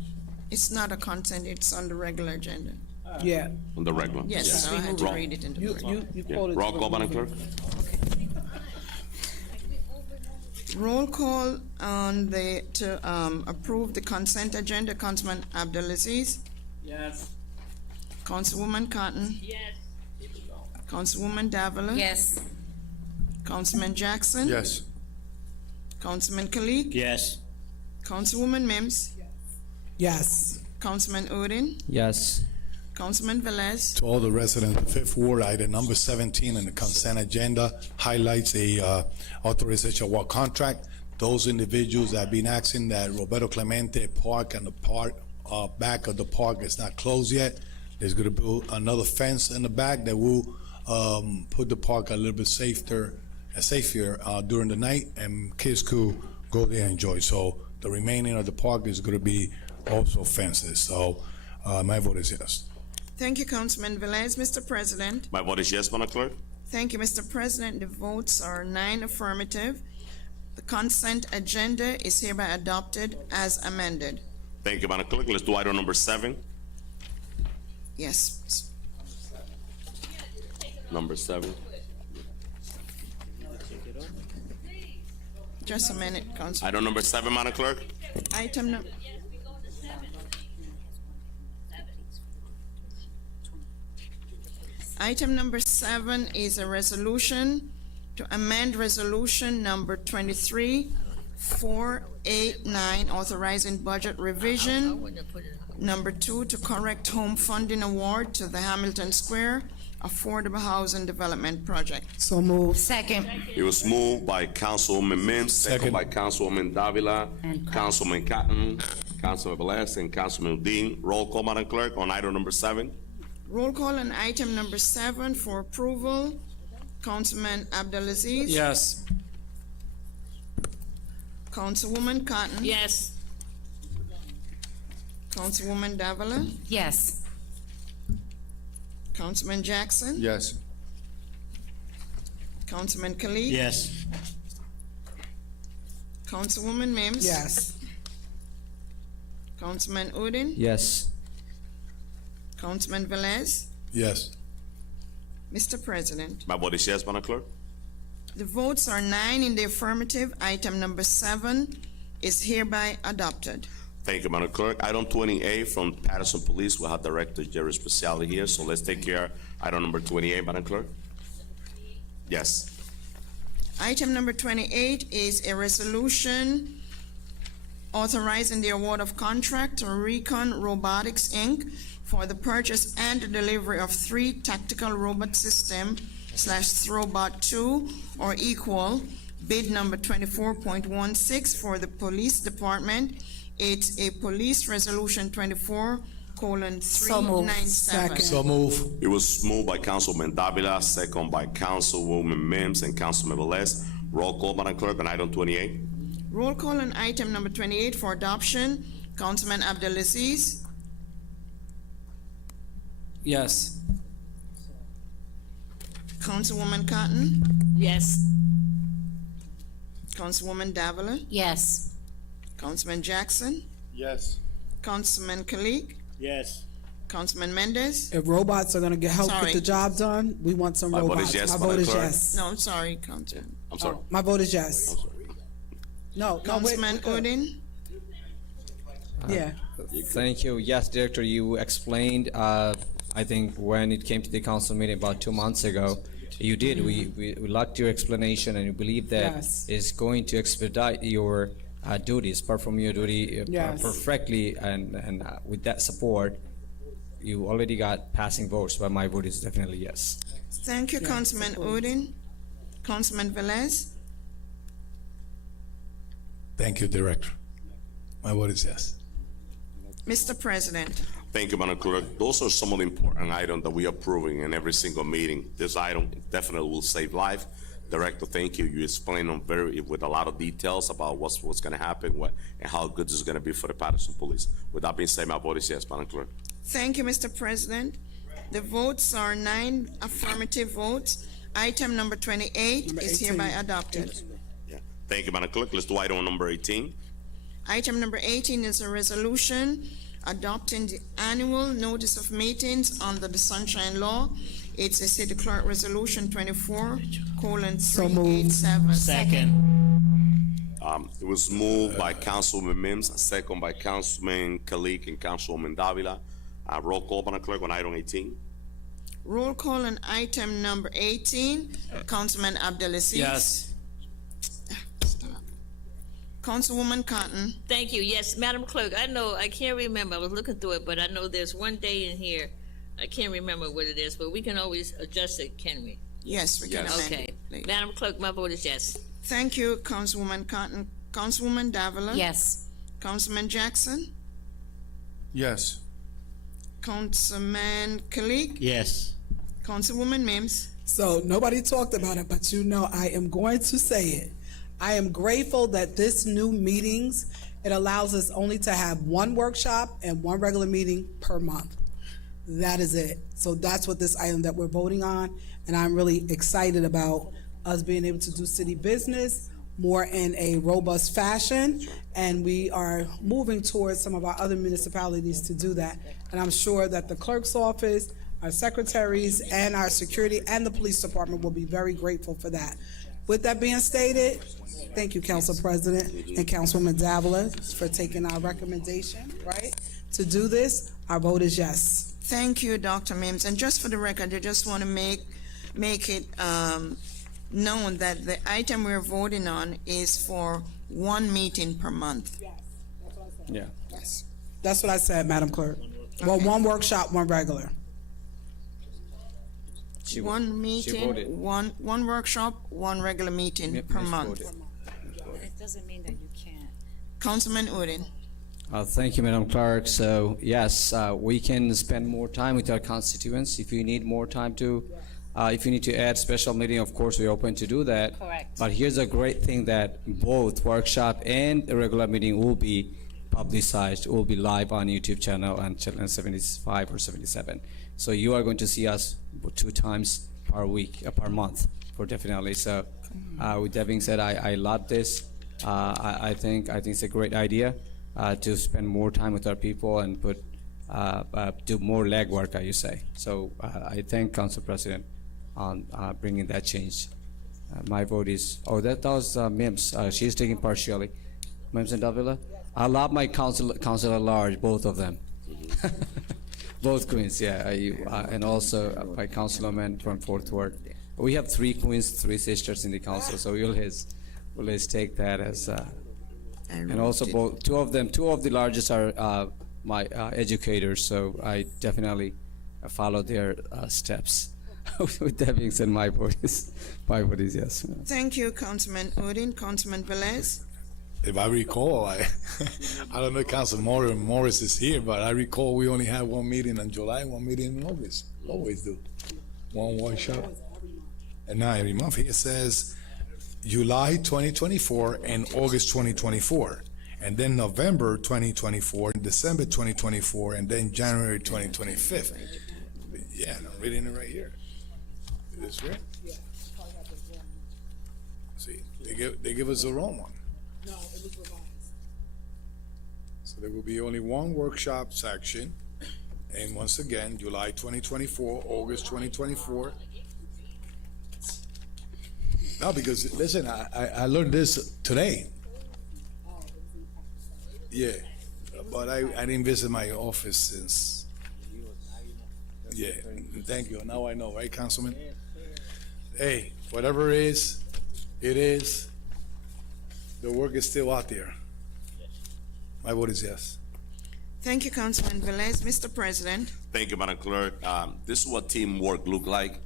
It's not a consent, it's on the regular agenda. Yeah. On the regular. Yes, so I had to Roll. read it in the You regular. you Yeah. quoted. Roll call, Madam Clerk. Roll call on to approve the consent agenda, Councilman Abdelaziz. Yes. Councilwoman Cotton. Yes. Councilwoman Davila. Yes. Councilman Jackson. Yes. Councilman Kalik. Yes. Councilwoman Mims. Yes. Councilman Udine. Yes. Councilman Velez. to all the residents of the Fifth Ward, item number 17 in the consent agenda highlights a authorization of work contract. Those individuals that have been asking that Roberto Clemente Park and the park, back of the park is not closed yet. There's gonna be another fence in the back that will, put the park a little bit safer during the night, and kids could go there and enjoy. So the remaining of the park is gonna be also fences. So, my vote is yes. Thank you, Councilman Velez. Mr. President. My vote is yes, Madam Clerk. Thank you, Mr. President. The votes are 9 affirmative. The consent agenda is hereby adopted as amended. Thank you, Madam Clerk. Let's do item number 7. Yes. Number 7. Just a minute, Council. Item number 7, Madam Clerk. Item no. Item number 7 is a resolution to amend resolution number 23489, authorizing budget revision. Number 2, to correct home funding award to the Hamilton Square Affordable Housing Development Project. So moved. Second. It was moved by Councilwoman Mims, second Second. by Councilwoman Davila, Councilman Cotton, Councilman Velez, and Councilman Udine. Roll call, Madam Clerk, on item number 7. Roll call on item number 7 for approval. Councilman Abdelaziz. Yes. Councilwoman Cotton. Yes. Councilwoman Davila. Yes. Councilman Jackson. Yes. Councilman Khalid. Yes. Councilwoman Mims. Yes. Councilman Udine. Yes. Councilman Velez. Yes. Mr. President, My vote is yes, Madam Clerk. the votes are 9 in the affirmative. Item number 7 is hereby adopted. Thank you, Madam Clerk. Item 28 from Paterson Police. We'll have Director Jerry Speciale here, so let's take care of item number 28, Madam Clerk. Yes. Item number 28 is a resolution authorizing the award of contract to Recon Robotics, Inc. for the purchase and delivery of 3 tactical robot system / Throwbot 2 or equal, bid number 24.16 for the Police Department. It's a Police Resolution 24:397. So move. It was moved by Councilman Davila, second by Councilwoman Mims and Councilman Velez. Roll call, Madam Clerk, on item 28. Roll call on item number 28 for adoption. Councilman Abdelaziz. Yes. Councilwoman Cotton. Yes. Councilwoman Davila. Yes. Councilman Jackson. Yes. Councilman Kalik. Yes. Councilman Mendez. If robots are gonna help Sorry. get the job done, we want some My vote robots. is yes, My Madam vote is Clerk. yes. No, I'm sorry, Councilman. I'm sorry. My vote is yes. No, wait, Councilman Udine. Yeah. Thank you. Yes, Director, you explained, I think when it came to the council meeting about 2 months ago, you did. We liked your explanation and we believe that Yes. it's going to expedite your duties, perform your duty Yes. perfectly, and with that support, you already got passing votes, but my vote is definitely yes. Thank you, Councilman Udine. Councilman Velez. Thank you, Director. My vote is yes. Mr. President, Thank you, Madam Clerk. Those are some of the important items that we are approving in every single meeting. This item definitely will save life. Director, thank you. You explained them with a lot of details about what's going to happen, and how good this is going to be for the Paterson Police. With that being said, my vote is yes, Madam Clerk. thank you, Mr. President. The votes are 9 affirmative votes. Item number 28 Number is 18. hereby adopted. Yeah. Thank you, Madam Clerk. Let's do item number 18. Item number 18 is a resolution adopting the annual notice of meetings under the Sunshine Law. It's a City Clerk Resolution 24:387. Second. It was moved by Councilwoman Mims, second by Councilman Kalik and Councilwoman Davila. Roll call, Madam Clerk, on item 18. Roll call on item number 18. Councilman Abdelaziz. Yes. Councilwoman Cotton. Thank you. Yes, Madam Clerk, I know, I can't remember, I was looking through it, but I know there's one day in here, I can't remember what it is, but we can always adjust it, can we? Yes, we can Yes. amend Okay. it. Please. Madam Clerk, my vote is yes. Thank you, Councilwoman Cotton. Councilwoman Davila. Yes. Councilman Jackson. Yes. Councilman Kalik. Yes. Councilwoman Mims. So nobody talked about it, but you know I am going to say it. I am grateful that this new meetings, it allows us only to have one workshop and one regular meeting per month. That is it. So that's what this item that we're voting on, and I'm really excited about us being able to do city business more in a robust fashion, and we are moving towards some of our other municipalities to do that. And I'm sure that the clerk's office, our secretaries, and our security and the police department will be very grateful for that. With that being stated, thank you, Council President and Councilwoman Davila, for taking our recommendation, right, to do this. Our vote is yes. Thank you, Dr. Mims. And just for the record, I just want to make it known that the item we're voting on is for one meeting per month. Yeah. Yes. That's what I said, Madam Clerk. Well, Okay. one workshop, one regular. One meeting, voted. one workshop, one regular meeting per month. It doesn't mean that you can't. Councilman Udine. Thank you, Madam Clerk. So, yes, we can spend more time with our constituents. If you need more time to, if you need to add special meeting, of course, we're open to do that. Correct. But here's a great thing that both workshop and the regular meeting will be publicized, will be live on YouTube channel and channel 75 or 77. So you are going to see us 2 times per week, per month, for definitely. So, with that being said, I love this. I think it's a great idea to spend more time with our people and do more legwork, as you say. So I thank Council President on bringing that change. My vote is, that was Mims. She's taking partially. Mims and Davila? I love my council at large, both of them. Both queens, yeah, and also my councilwoman from Fourth Ward. We have three queens, three sisters in the council, so we always take that as, and also both, two of the largest are my educators, so I definitely follow their steps. With that being said, my vote is yes. Thank you, Councilman Udine. Councilman Velez? If I recall, I don't know if Councilman Morris is here, but I recall we only had one meeting in July, one meeting in August. Always do. One workshop. And now every month here it says July 2024 and August 2024. And then November 2024, December 2024, and then January 2025. Yeah, and I'm reading it right here. Is this right? See, they give us the wrong one. No, it was revised. So there will be only one workshop section. And once again, July 2024, August 2024. No, because listen, I learned this today. Yeah, but I didn't visit my office since. Yeah, thank you. Now I know, right, Councilman? Hey, whatever it is, the work is still out there. My vote is yes. Thank you, Councilman Velez. Mr. President? Thank you, Madam Clerk. This is what teamwork look like.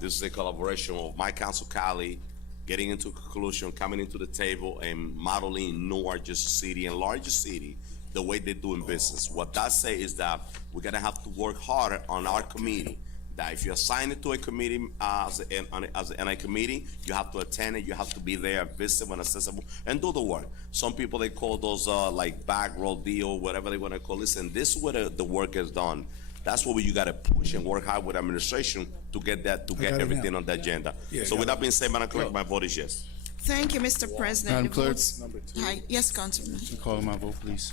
This is a collaboration of my council colleague getting into a conclusion, coming into the table and modeling Newark, just a city and largest city, the way they're doing business. What that say is that we're gonna have to work harder on our committee. That if you're assigned to a committee as a committee, you have to attend it, you have to be there, visit when accessible, and do the work. Some people, they call those like back roll deal, whatever they wanna call it. Listen, this is where the work is done. That's what you gotta push and work hard with administration to get that, to get everything on the agenda. Yeah, So with that being said, Madam Clerk, my vote is yes. Thank you, Mr. President. Madam The Clerk? votes- Hi, yes, Councilman. You calling my vote, please?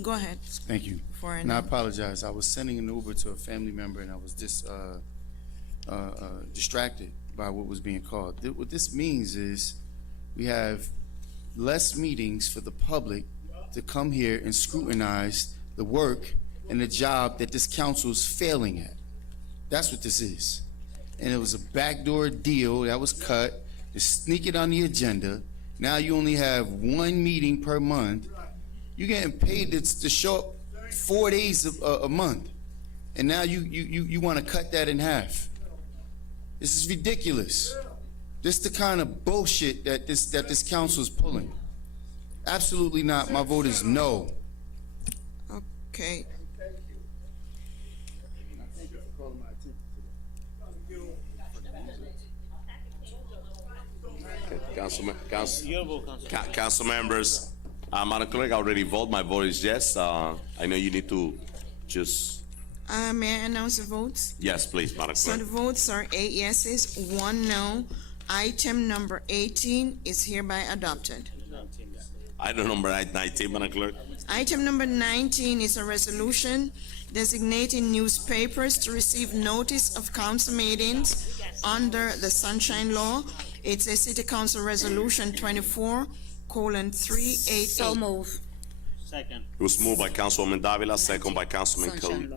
Go ahead. Thank you. Before I And I know. apologize. I was sending an Uber to a family member and I was just distracted by what was being called. What this means is we have less meetings for the public to come here and scrutinize the work and the job that this council is failing at. That's what this is. And it was a backdoor deal that was cut to sneak it on the agenda. Now you only have one meeting per month. You're getting paid to show up 4 days a month, and now you want to cut that in half. This is ridiculous. This is the kind of bullshit that this council is pulling. Absolutely not. My vote is no. Okay. Council members, Madam Clerk, I already voted. My vote is yes. I know you need to just, May I announce the votes? yes, please, Madam So the Clerk. votes are 8 yeses, 1 no. Item number 18 is hereby adopted. Item number 19, Madam Clerk. Item number 19 is a resolution designating newspapers to receive notice of council meetings under the Sunshine Law. It's a City Council Resolution 24:388. So move. Second. It was moved by Councilwoman Davila, second by Councilman Sunshine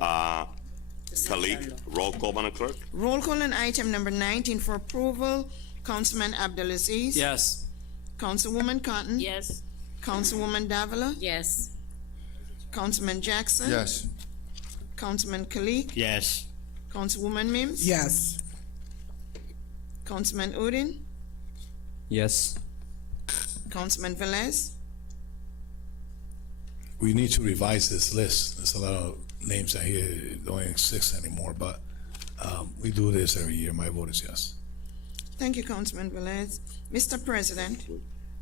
Kalik. Roll call, Madam Clerk. Roll call on item number 19 for approval. Councilman Abdelaziz. Yes. Councilwoman Cotton. Yes. Councilwoman Davila. Yes. Councilman Jackson. Yes. Councilman Kalik. Yes. Councilwoman Mims. Yes. Councilman Udine. Yes. Councilman Velez. We need to revise this list. There's a lot of names that here don't exist anymore, but we do this every year. My vote is yes. Thank you, Councilman Velez. Mr. President.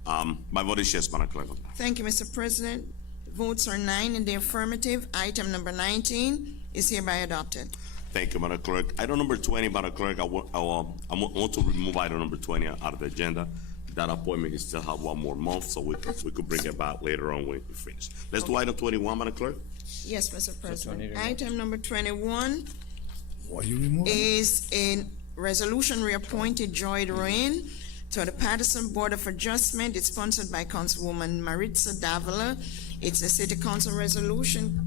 My vote is yes, Madam Clerk. Thank you, Mr. President. Votes are 9 in the affirmative. Item number 19 is hereby adopted. Thank you, Madam Clerk. Item number 20, Madam Clerk, I want to remove item number 20 out of the agenda. That appointment is still have 1 more month, so we could bring it back later on when we finish. Let's do item 21, Madam Clerk. Yes, Mr. President. Item number 21 Why you remove it? is in resolution reappointed Joy Doreen to the Paterson Board of Adjustment. It's sponsored by Councilwoman Maritza Davila. It's a City Council Resolution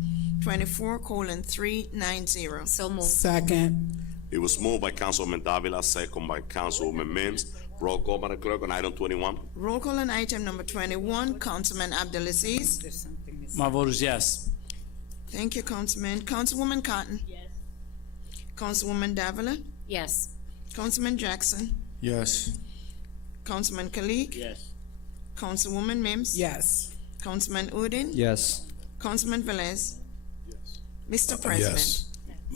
24:390. So moved. Second. It was moved by Councilwoman Davila, second by Councilwoman Mims. Roll call, Madam Clerk, on item 21. Roll call on item number 21, Councilman Abdelaziz. My vote is yes. Thank you, Councilman. Councilwoman Cotton. Yes. Councilwoman Davila. Yes. Councilman Jackson. Yes. Councilman Kalik. Yes. Councilwoman Mims. Yes. Councilman Udine. Yes. Councilman Velez. Mr. President. Yes.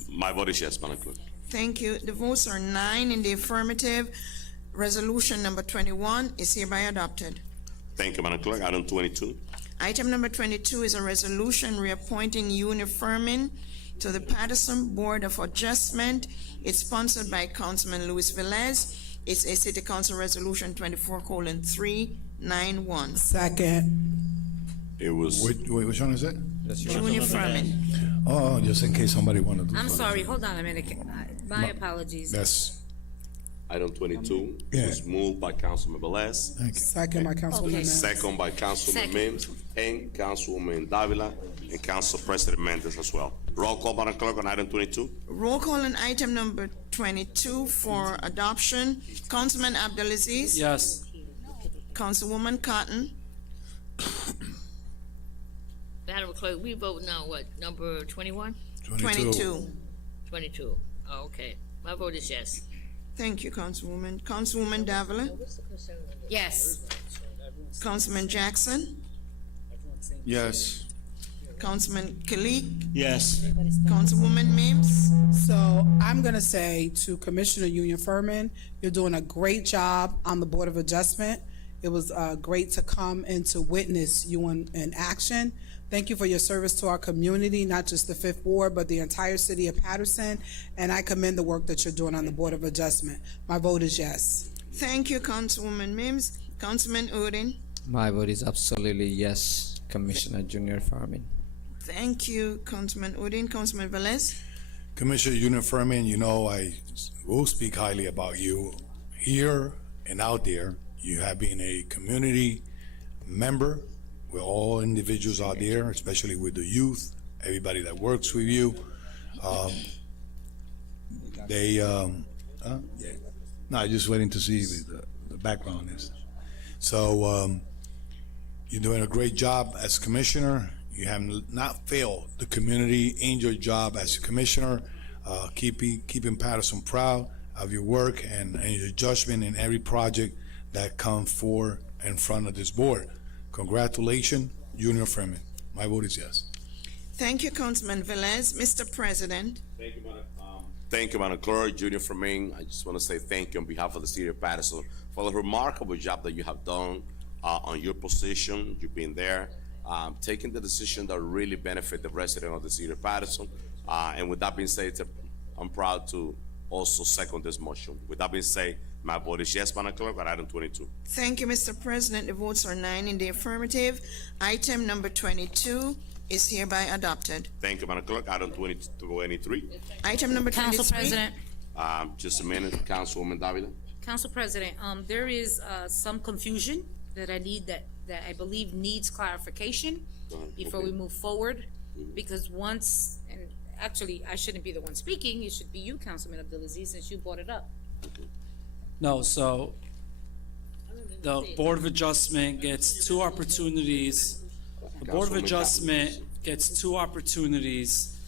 My vote is yes, Madam Clerk. Thank you. The votes are 9 in the affirmative. Resolution number 21 is hereby adopted. Thank you, Madam Clerk. Item 22. Item number 22 is a resolution reappointing Uni Furman to the Paterson Board of Adjustment. It's sponsored by Councilman Luis Velez. It's a City Council Resolution 24:391. Second. It was, Which one is it? Uni Furman. Oh, just in case somebody wanted to. I'm sorry, hold on a minute. My apologies. Yes. item 22. Yeah. It was moved by Councilman Velez, Thank you. Second by Councilwoman Okay. Mims. second by Councilwoman Second. Mims, and Councilwoman Davila, and Council President Mendes as well. Roll call, Madam Clerk, on item 22. Roll call on item number 22 for adoption. Councilman Abdelaziz. Yes. Councilwoman Cotton. Madam Clerk, we vote now, what, number 21? 22. 22. Oh, okay. My vote is yes. Thank you, Councilwoman. Councilwoman Davila. Yes. Councilman Jackson. Yes. Councilman Kalik. Yes. Councilwoman Mims. So I'm gonna say to Commissioner Union Furman, you're doing a great job on the Board of Adjustment. It was great to come and to witness you in action. Thank you for your service to our community, not just the Fifth Ward, but the entire city of Paterson. And I commend the work that you're doing on the Board of Adjustment. My vote is yes. Thank you, Councilwoman Mims. Councilman Udine. My vote is absolutely yes, Commissioner Junior Farming. Thank you, Councilman Udine. Councilman Velez. Commissioner Uni Furman, you know, I will speak highly about you here and out there. You have been a community member with all individuals out there, especially with the youth, everybody that works with you. No, I'm just waiting to see the background is. So, you're doing a great job as commissioner. You have not failed the community in your job as a commissioner, keeping Paterson proud of your work and your judgment in every project that comes forward in front of this board. Congratulations, Junior Freeman. My vote is yes. Thank you, Councilman Velez. Mr. President. Thank you, Madam. Thank you, Madam Clerk. Junior Furman, I just want to say thank you on behalf of the city of Paterson for the remarkable job that you have done on your position. You've been there, taking the decision that really benefit the resident of the city of Paterson. And with that being said, I'm proud to also second this motion. With that being said, my vote is yes, Madam Clerk, on item 22. Thank you, Mr. President. The votes are 9 in the affirmative. Item number 22 is hereby adopted. Thank you, Madam Clerk. Item 23. Item number 23. Council President, Just a minute, Councilwoman Davila. Council President, there is some confusion that I believe needs clarification before we move forward. Because once, and actually, I shouldn't be the one speaking, it should be you, Councilman Abdulaziz, since you brought it up. No, so the Board of Adjustment gets 2 opportunities. The Board of Councilwoman Adjustment gets 2 opportunities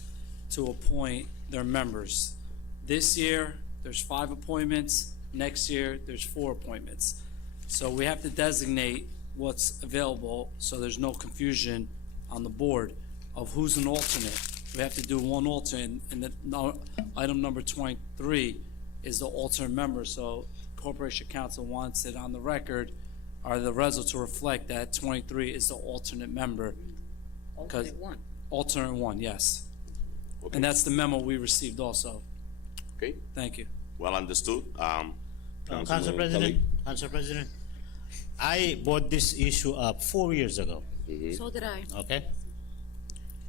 to appoint their members. This year, there's 5 appointments. Next year, there's 4 appointments. So we have to designate what's available so there's no confusion on the board of who's an alternate. We have to do 1 alternate, and item number 23 is the alternate member. So Corporation Council wants it on the record, or the result to reflect that 23 is the alternate member. Alternate one. Alternate 1, yes. Okay. And that's the memo we received also. Okay, Thank you. well understood. Council Councilman President, Kalik. Council President, I brought this issue up 4 years ago, So did I. okay?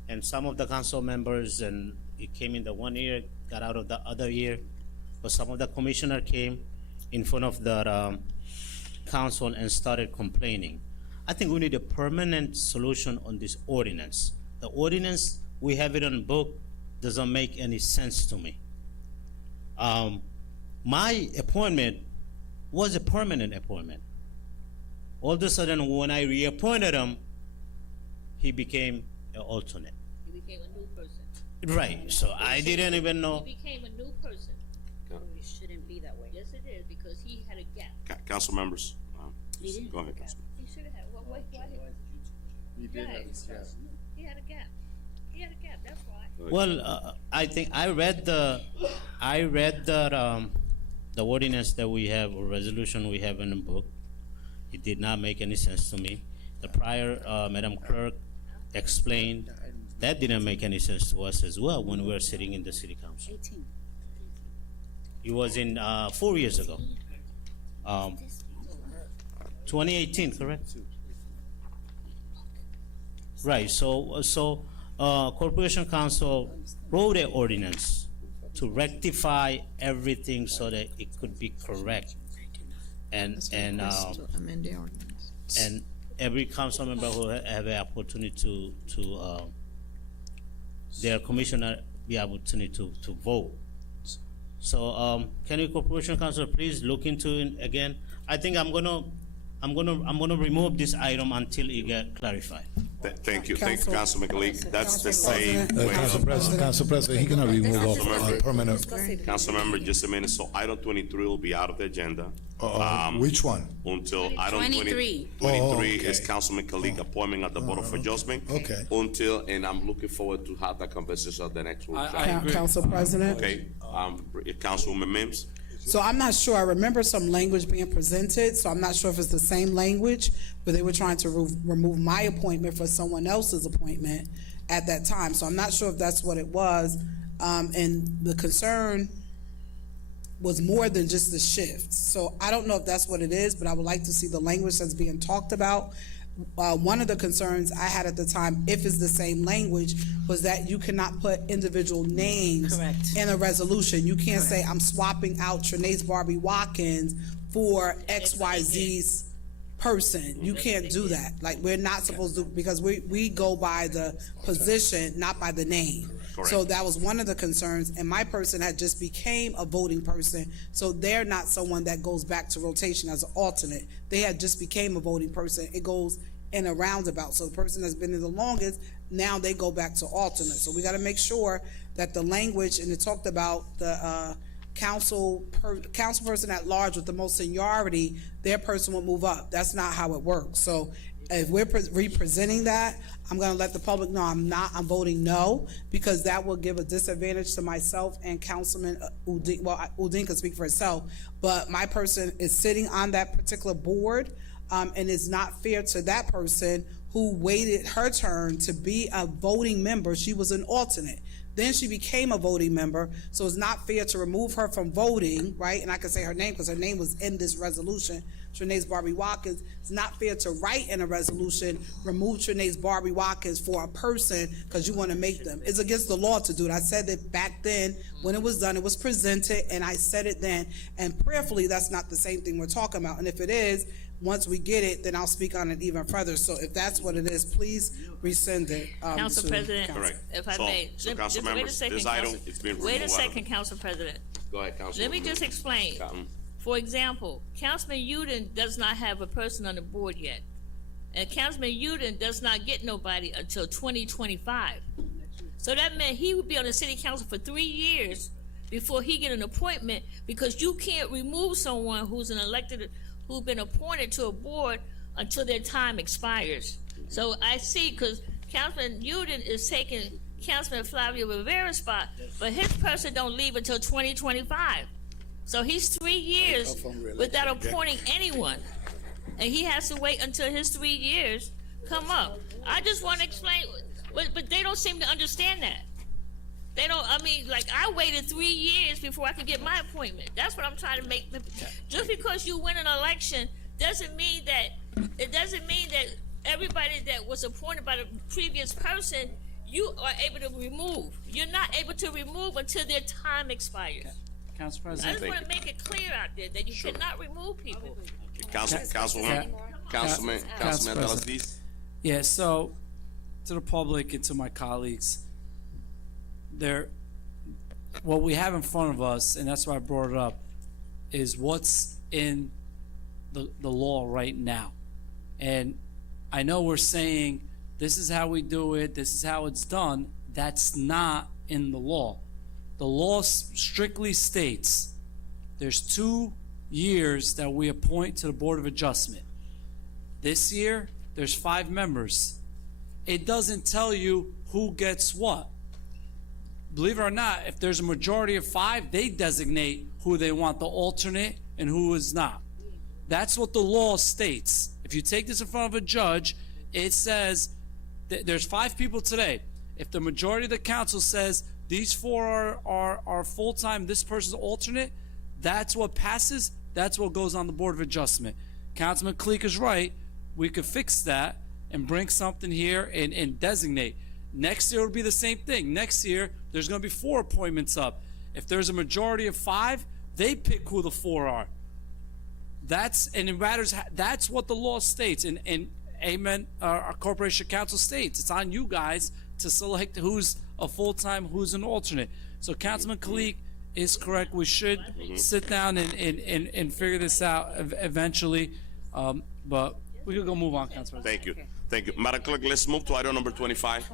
And some of the council members, and it came in the 1 year, got out of the other year, but some of the commissioner came in front of the council and started complaining. I think we need a permanent solution on this ordinance. The ordinance, we have it on book, doesn't make any sense to me. My appointment was a permanent appointment. All of a sudden, when I reappointed him, he became an alternate. He became a new person. Right, so I didn't even know. He became a new person. It shouldn't be that way. Yes, it is, because he had a gap. Council members, go ahead, Councilman. He should have had, why? He did have a gap. He had a gap. He had a gap, that's why. Well, I think I read the ordinance that we have, or resolution we have in the book. It did not make any sense to me. The prior, Madam Clerk explained, that didn't make any sense to us as well when we were sitting in the city council. 18. It was in, 4 years ago. 2018, correct? Right, so Corporation Council wrote an ordinance to rectify everything so that it could be correct. And To amend the ordinance. and every council member will have an opportunity to their commissioner be opportunity to vote. So, can you Corporation Council please look into it again? I think I'm gonna remove this item until it get clarified. Thank you, Councilman Kalik. That's the same President. way. Council President, he cannot remove a permanent, Councilmember, just a minute. So item 23 will be out of the agenda. which one? Until item 23. 23 okay. is Councilman Kalik appointment at the Board of Adjustment. Okay. Until, and I'm looking forward to have that conversation at the next workshop. I agree. Council President. Okay, Councilwoman Mims? So I'm not sure, I remember some language being presented, so I'm not sure if it's the same language, but they were trying to remove my appointment for someone else's appointment at that time. So I'm not sure if that's what it was. And the concern was more than just the shift. So I don't know if that's what it is, but I would like to see the language that's being talked about. One of the concerns I had at the time, if it's the same language, was that you cannot put individual names Correct. in a resolution. You can't say, I'm swapping out Trinace Barbie Watkins for XYZ's person. You can't do that. Like, we're not supposed to, because we go by the position, not by the name. So that was one of the concerns, and my person had just became a voting person, so they're not someone that goes back to rotation as an alternate. They had just became a voting person. It goes in a roundabout. So the person that's been in the longest, now they go back to alternate. So we gotta make sure that the language, and it talked about the council person at large with the most seniority, their person will move up. That's not how it works. So if we're representing that, I'm gonna let the public know I'm voting no, because that will give a disadvantage to myself and Councilman Udine. Well, Udine can speak for herself, but my person is sitting on that particular board, and it's not fair to that person who waited her turn to be a voting member. She was an alternate. Then she became a voting member, so it's not fair to remove her from voting, right? And I can say her name because her name was in this resolution, Trinace Barbie Watkins. It's not fair to write in a resolution, remove Trinace Barbie Watkins for a person because you want to make them. It's against the law to do it. I said that back then when it was done, it was presented, and I said it then. And prayerfully, that's not the same thing we're talking about. And if it is, once we get it, then I'll speak on it even further. So if that's what it is, please rescind it. Council to President, council. Correct. if I So- may. so let- council just wait a members, second, this item Council- is being Wait a removed out of second, it. Council President. Go ahead, Councilwoman. Let me just explain. For example, Councilman Uden does not have a person on the board yet. And Councilman Uden does not get nobody until 2025. So that meant he would be on the city council for 3 years before he get an appointment, because you can't remove someone who's an elected, who's been appointed to a board until their time expires. So I see, because Councilman Uden is taking Councilman Flavio Rivera's spot, but his person don't leave until 2025. So he's 3 years without appointing anyone. And he has to wait until his 3 years come up. I just want to explain, but they don't seem to understand that. They don't, I mean, like, I waited 3 years before I could get my appointment. That's what I'm trying to make. Just because you win an election doesn't mean that everybody that was appointed by the previous person, you are able to remove. You're not able to remove until their time expires. Council I President. just want to make it clear out there that you cannot remove people. Councilman President. Abdelaziz. Yeah, so to the public and to my colleagues, what we have in front of us, and that's why I brought it up, is what's in the law right now. And I know we're saying this is how we do it, this is how it's done. That's not in the law. The law strictly states there's 2 years that we appoint to the Board of Adjustment. This year, there's 5 members. It doesn't tell you who gets what. Believe it or not, if there's a majority of 5, they designate who they want the alternate and who is not. That's what the law states. If you take this in front of a judge, it says there's 5 people today. If the majority of the council says these 4 are full-time, this person's alternate, that's what passes, that's what goes on the Board of Adjustment. Councilman Cleek is right. We could fix that and bring something here and designate. Next year will be the same thing. Next year, there's going to be 4 appointments up. If there's a majority of 5, they pick who the 4 are. That's what the law states. And amen, our corporation council states. It's on you guys to select who's a full-time, who's an alternate. So Councilman Kalik is correct. We should sit down and figure this out eventually. But we could go move on, Councilman. Thank you. Thank you. Madam Clerk, let's move to item number 25.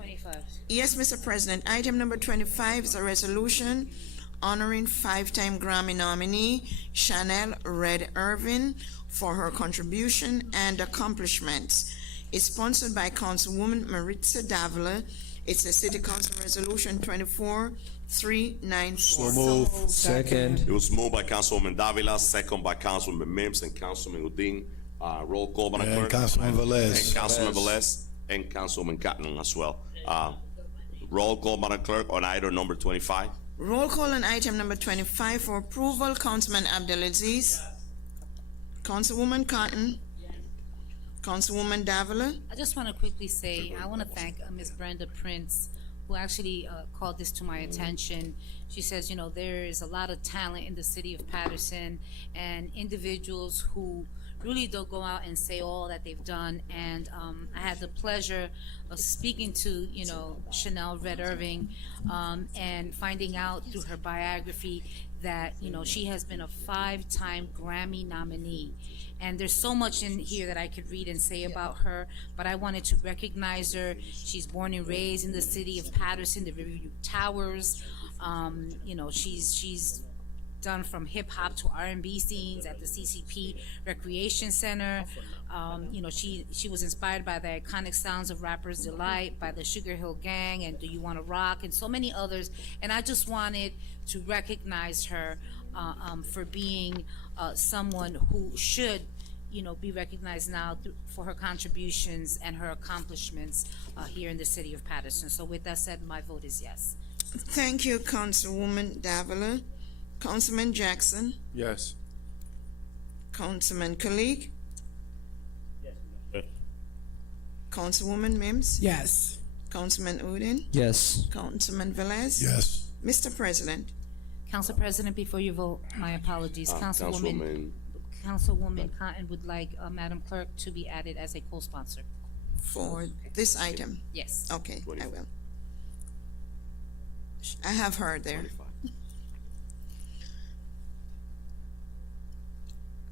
Yes, Mr. President. Item number 25 is a resolution honoring 5-time Grammy nominee Chanel Red Irving for her contribution and accomplishments. It's sponsored by Councilwoman Maritza Davila. It's a City Council Resolution 24394. Second. It was moved by Councilwoman Davila, second by Councilman Mims and Councilman Udine. Roll call, Madam Clerk. And Councilman Velez. And Councilman Velez and Councilman Cotton as well. Roll call, Madam Clerk, on item number 25. Roll call on item number 25 for approval. Councilman Abdelaziz. Councilwoman Cotton. Councilwoman Davila. I just want to quickly say, I want to thank Ms. Brenda Prince, who actually called this to my attention. She says, there is a lot of talent in the city of Paterson and individuals who really don't go out and say all that they've done. And I had the pleasure of speaking to, Chanel Red Irving and finding out through her biography that, she has been a 5-time Grammy nominee. And there's so much in here that I could read and say about her, but I wanted to recognize her. She's born and raised in the city of Paterson, the Riverview Towers. She's done from hip hop to R&B scenes at the CCP Recreation Center. She was inspired by the iconic sounds of Rapper's Delight, by the Sugar Hill Gang and Do You Wanna Rock, and so many others. And I just wanted to recognize her for being someone who should be recognized now for her contributions and her accomplishments here in the city of Paterson. So with that said, my vote is yes. Thank you, Councilwoman Davila. Councilman Jackson. Yes. Councilman Kalik. Councilwoman Mims. Yes. Councilman Udine. Yes. Councilman Velez. Yes. Mr. President. Council President, before you vote, my apologies. Councilwoman Cotton would like Madam Clerk to be added as a co-sponsor. For this item. Yes. Okay, I will. I have her there. 25.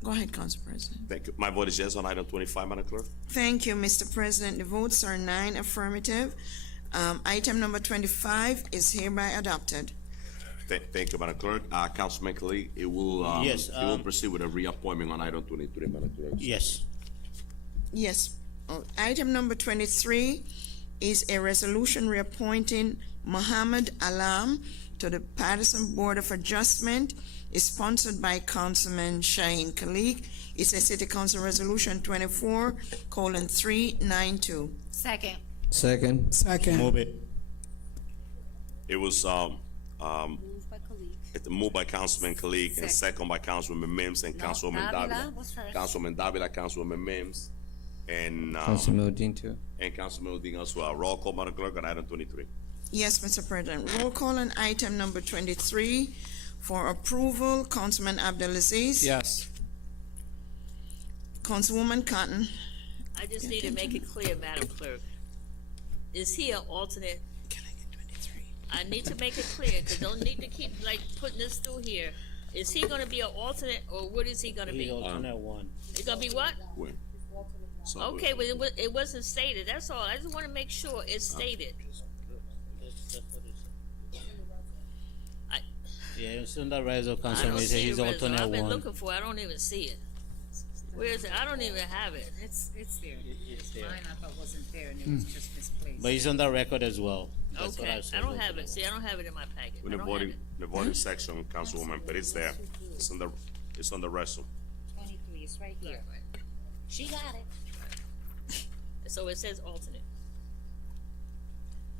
Go ahead, Council President. Thank you. My vote is yes on item 25, Madam Clerk. Thank you, Mr. President. The votes are 9 affirmative. Item number 25 is hereby adopted. Thank you, Madam Clerk. Councilman Khalid, it will Yes, it will proceed with a reappointment on item 23, Madam Clerk. Yes. Yes. Item number 23 is a resolution reappointing Muhammad Alam to the Paterson Board of Adjustment. Is sponsored by Councilman Shaheen Kalik. It's a City Council Resolution 24:392. Second. Second. Second. Move it. It was Moved by Khalid. moved by Councilman Kalik and second by Councilwoman Mims and Councilwoman Davila Davila. was first. Councilwoman Davila, Councilwoman Mims, and Councilman Udine too. Councilman Udine as well. Roll call, Madam Clerk, on item 23. Yes, Mr. President. Roll call on item number 23 for approval. Councilman Abdelaziz. Yes. Councilwoman Cotton. I just need to make it clear, Madam Clerk. Is he an alternate? Can I get 23? I need to make it clear, cause don't need to keep like putting this through here. Is he gonna be an alternate, or what is he gonna be? alternate one. He gonna be what? Wait. So, Okay, well, it wasn't stated, that's all. I just wanna make sure it's stated. Yeah, it's in the rise of I don't council, see he's the resolution. alternate I've been one. looking for it, I don't even see it. Where is it? I don't even have it. It's there. there. Mine I thought wasn't there and it was just misplaced. But he's on the record as well. That's what Okay, said, I don't have alternate it. See, I don't have it in my packet. in I the don't have voting, it. the voting section, Councilwoman, but it's there. It's on the resume. 23, it's right here. Right. She got it. So it says alternate.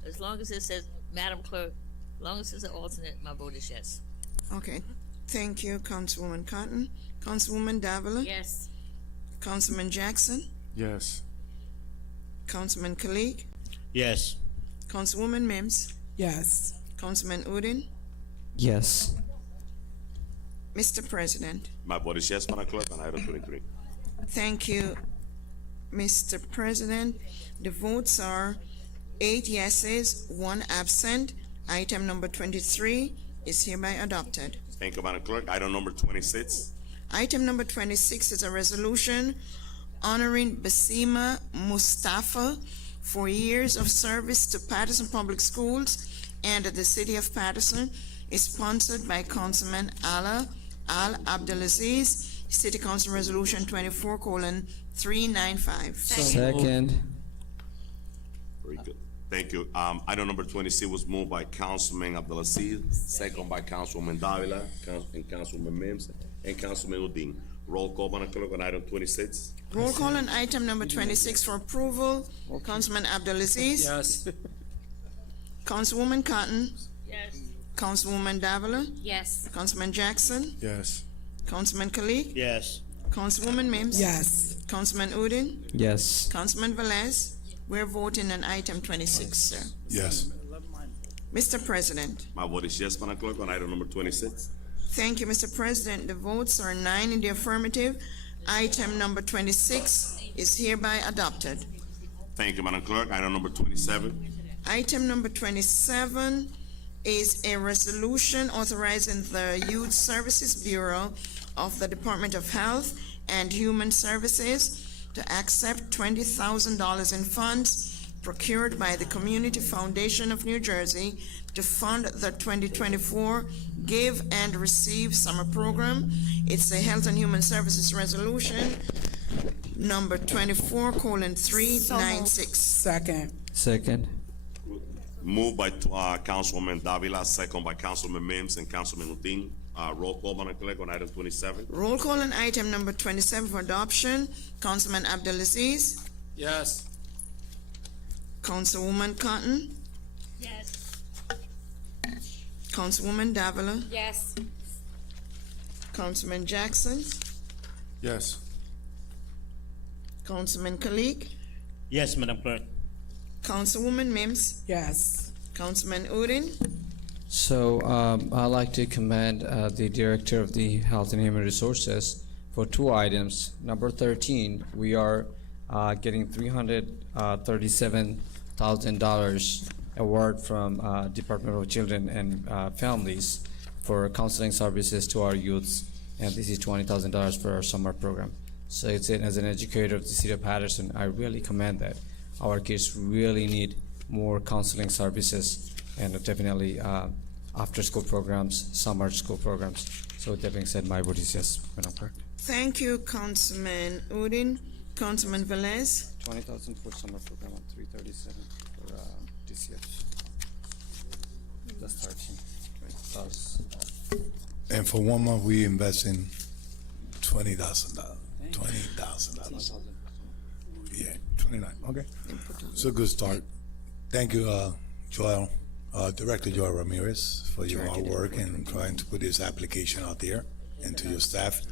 As long as it says, Madam Clerk, as long as it's an alternate, my vote is yes. Okay, thank you, Councilwoman Cotton. Councilwoman Davila? Yes. Councilman Jackson? Yes. Councilman Kalik? Yes. Councilwoman Mims? Yes. Councilman Udine? Yes. Mr. President? My vote is yes, Madam Clerk, on item 23. Thank you, Mr. President. The votes are 8 yeses, 1 absent. Item number 23 is hereby adopted. Thank you, Madam Clerk. Item number 26. Item number 26 is a resolution honoring Basima Mustafa for years of service to Paterson Public Schools and the City of Paterson, is sponsored by Councilman Al Abdulaziz. City Council Resolution 24:395. Second. Very good. Thank you. Item number 26 was moved by Councilman Abdelaziz, second by Councilwoman Davila, and Councilwoman Mims, and Councilman Udine. Roll call, Madam Clerk, on item 26. Roll call on item number 26 for approval. Councilman Abdulaziz. Yes. Councilwoman Cotton. Yes. Councilwoman Davila. Yes. Councilman Jackson. Yes. Councilman Kalik. Yes. Councilwoman Mims. Yes. Councilman Udine. Yes. Councilman Velez. We're voting on item 26, sir. Yes. Mr. President. My vote is yes, Madam Clerk, on item number 26. Thank you, Mr. President. The votes are 9 in the affirmative. Item number 26 is hereby adopted. Thank you, Madam Clerk. Item number 27. Item number 27 is a resolution authorizing the Youth Services Bureau of the Department of Health and Human Services to accept $20,000 in funds procured by the Community Foundation of New Jersey to fund the 2024 Give and Receive Summer Program. It's a Health and Human Services Resolution number 24:396. Second. Second. Moved by Councilwoman Davila, second by Councilman Mims and Councilman Udine. Roll call, Madam Clerk, on item 27. Roll call on item number 27 for adoption. Councilman Abdulaziz. Yes. Councilwoman Cotton. Yes. Councilwoman Davila. Yes. Councilman Jackson. Yes. Councilman Kalik. Yes, Madam Clerk. Councilwoman Mims. Yes. Councilman Udine. So I'd like to commend the Director of the Health and Human Resources for 2 items. Number 13, we are getting $337,000 award from Department of Children and Families for counseling services to our youths, and this is $20,000 for our summer program. So as an educator of the City of Paterson, I really commend that. Our kids really need more counseling services and definitely after-school programs, summer school programs. So with that being said, my vote is yes, Madam Clerk. Thank you, Councilman Udine. Councilman Velez. 20,000 for summer program and 337 for DCF. That's 13. Plus, And for 1 month, we invest in $20,000. $20,000. Yeah, 29. Okay. It's a good start. Thank you, Joel, Director Joel Ramirez, for your hard work and trying to put this application out there, and to your staff.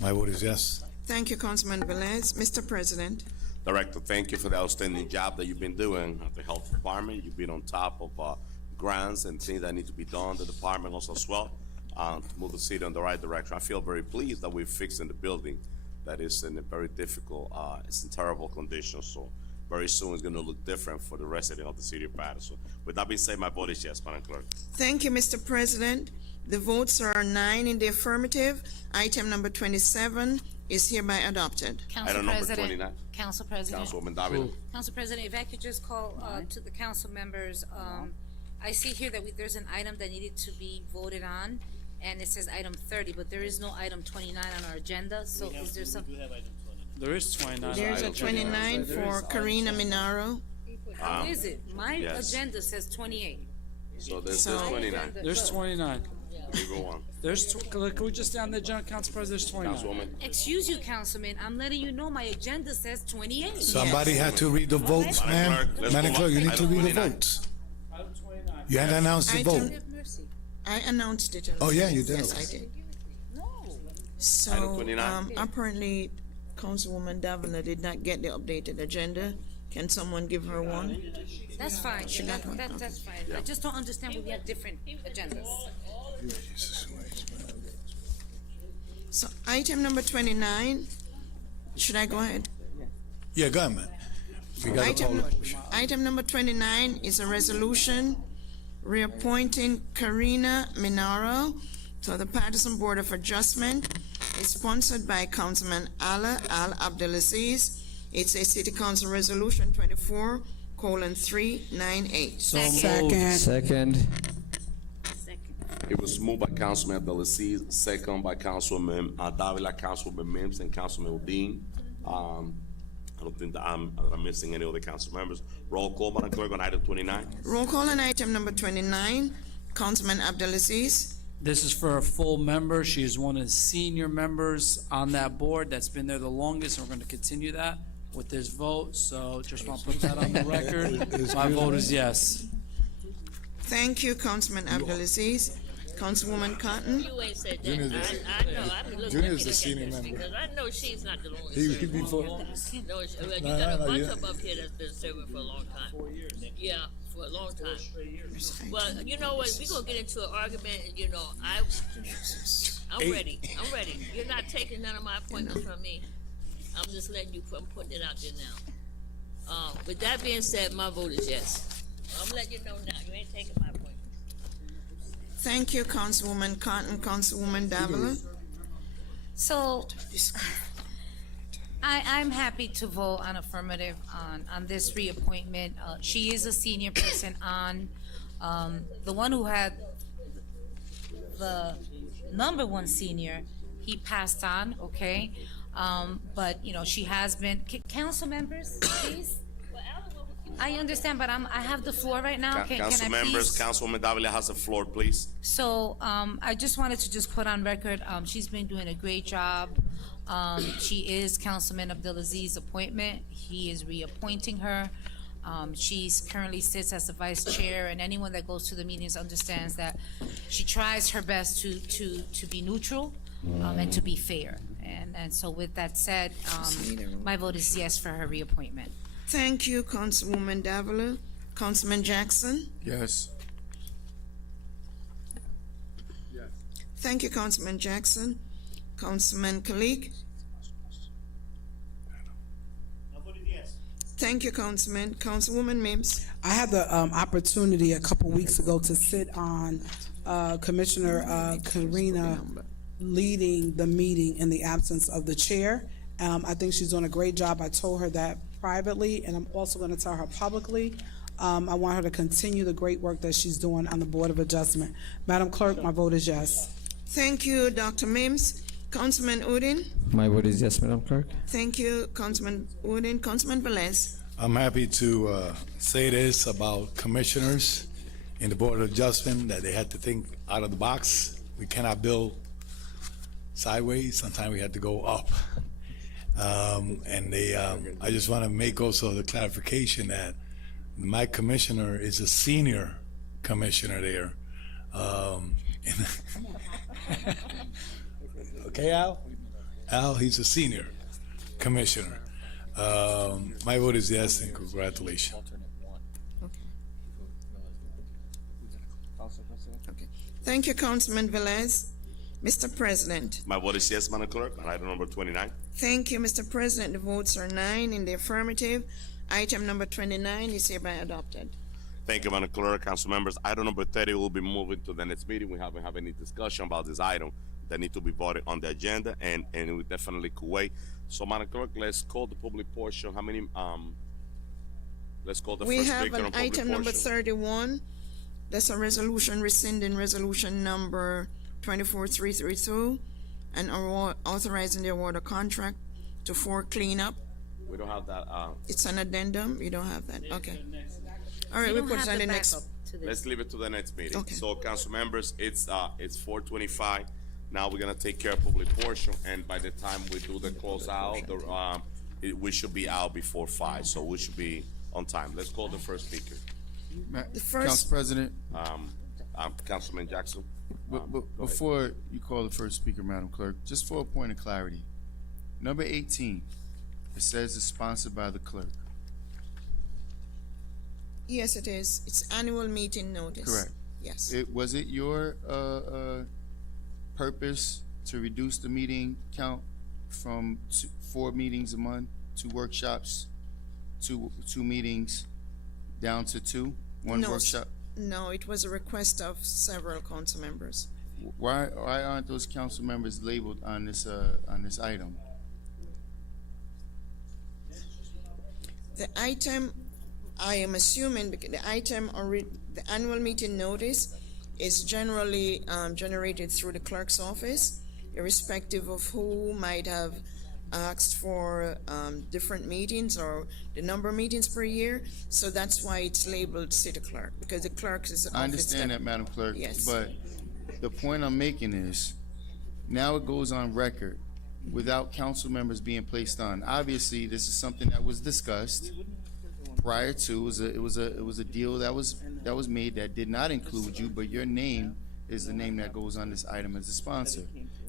My vote is yes. Thank you, Councilman Velez. Mr. President. Director, thank you for the outstanding job that you've been doing at the Health Department. You've been on top of grants and things that need to be done. The department also as well to move the city in the right direction. I feel very pleased that we're fixing the building that is in a very difficult, it's in terrible condition, so very soon it's gonna look different for the resident of the city of Paterson. With that being said, my vote is yes, Madam Clerk. Thank you, Mr. President. The votes are 9 in the affirmative. Item number 27 is hereby adopted. Council Item number President, 29. Council President, Councilwoman Davila. Council President, if I could just call to the council members, I see here that there's an item that needed to be voted on, and it says item 30, but there is no item 29 on our agenda, so is there some? There is 29. There's a 29 for Karina Minaro. How is it? My yes. agenda says 28. So there's So- 29. There's 29. We go on. Can we just stay on the agenda, Council President? There's 29. Councilwoman. Excuse you, Councilman, I'm letting you know my agenda says 28. Somebody had to read the votes, Madam ma'am. Clerk, let's Madam move Clerk, on. you need to Item read the 29. votes. You hadn't announced the Item- vote. Have mercy. I announced it. Oh, yeah, you did. Yes, I did. No. Item So, 29. apparently, Councilwoman Davila did not get the updated agenda. Can someone give her one? That's fine. got one. That's fine. I just don't understand why we have different agendas. So, item number 29, should I go ahead? Yeah, go ahead, man. We got to call Item number 29 is a resolution reappointing Karina Minaro to the Paterson Board of Adjustment. It's sponsored by Councilman Ala Al Abdelaziz. It's a City Council Resolution 24:398. So moved. Second. Second. It was moved by Councilman Abdelaziz, second by Councilman Davila, Councilman Mims, and Councilman Udine. I don't think that I'm missing any other council members. Roll call, Madam Clerk, on item 29. Roll call on item number 29. Councilman Abdelaziz. This is for a full member. She is one of the senior members on that board that's been there the longest, and we're going to continue that with this vote. So just want to put that on the record. My vote is yes. Thank you, Councilman Abdelaziz. Councilwoman Cotton. You ain't said that. I know. I've been looking Junior's at the me senior like this member. because I know she's not the only. He before. No, you got a no, bunch yeah. of them up here that's been serving for a long time. 4 years. Yeah, for a long time. Well, you know what? We're gonna get into an argument, and I'm ready. I'm ready. You're not taking none of my appointments from me. I'm just letting you. I'm putting it out there now. With that being said, my vote is yes. I'm letting you know now. You ain't taking my appointment. Thank you, Councilwoman Cotton. Councilwoman Davila. So, I'm happy to vote on affirmative on this reappointment. She is a senior person on, the one who had the number one senior, he passed on, okay? But, she has been, council members, please? I understand, but I have the floor right now. Can I Council members, please? Councilwoman Davila has the floor, please. So, I just wanted to just put on record, she's been doing a great job. She is Councilman Abdelaziz's appointment. He is reappointing her. She's currently sits as the vice chair, and anyone that goes to the meetings understands that she tries her best to be neutral, and to be fair. And so with that said, my vote is yes for her reappointment. Thank you, Councilwoman Davila. Councilman Jackson. Yes. Thank you, Councilman Jackson. Councilman Kalik. Thank you, Councilman. Councilwoman Mims. I had the opportunity a couple weeks ago to sit on Commissioner Karina leading the meeting in the absence of the chair. I think she's doing a great job. I told her that privately, and I'm also going to tell her publicly. I want her to continue the great work that she's doing on the Board of Adjustment. Madam Clerk, my vote is yes. Thank you, Dr. Mims. Councilman Udine. My vote is yes, Madam Clerk. Thank you, Councilman Udine. Councilman Velez. I'm happy to say this about commissioners in the Board of Adjustment, that they had to think out of the box. We cannot build sideways. Sometimes we have to go up. I just want to make also the clarification that my commissioner is a senior commissioner there. Okay, Al? Al, he's a senior commissioner. My vote is yes, and congratulations. Okay. Thank you, Councilman Velez. Mr. President. My vote is yes, Madam Clerk, on item number 29. Thank you, Mr. President. The votes are 9 in the affirmative. Item number 29 is hereby adopted. Thank you, Madam Clerk. Council members, item number 30 will be moving to the next meeting. We haven't had any discussion about this item that need to be voted on the agenda, and we definitely could wait. So, Madam Clerk, let's call the public portion. How many, let's call the We first have speaker on an public item number portion. 31. That's a resolution rescinding resolution number 24332 and authorizing the award of contract to 4 cleanup. We don't have that, It's an addendum. You don't have that. Okay. All right, We we don't put have it on the the next. backup to this. let's leave it to the next meeting. Okay. So, council members, it's 4:25. Now we're gonna take care of public portion, and by the time we do the close out, we should be out before 5, so we should be on time. Let's call the first speaker. The first- Council President, Councilman Jackson. before you call the first speaker, Madam Clerk, just for a point of clarity, number 18, it says it's sponsored by the clerk. Yes, it is. It's annual meeting notice. Correct. Yes. Was it your purpose to reduce the meeting count from 4 meetings a month, 2 workshops, two meetings, down to 2, 1 No, workshop? No, it was a request of several council members. Why aren't those council members labeled on this item? The item, I am assuming, the item or the annual meeting notice is generally generated through the clerk's office, irrespective of who might have asked for different meetings or the number of meetings per year. So that's why it's labeled city clerk, because the clerk is the office. I understand that, Madam Clerk. Yes. But the point I'm making is, now it goes on record without council members being placed on. Obviously, this is something that was discussed prior to. It was a deal that was made that did not include you, but your name is the name that goes on this item as a sponsor,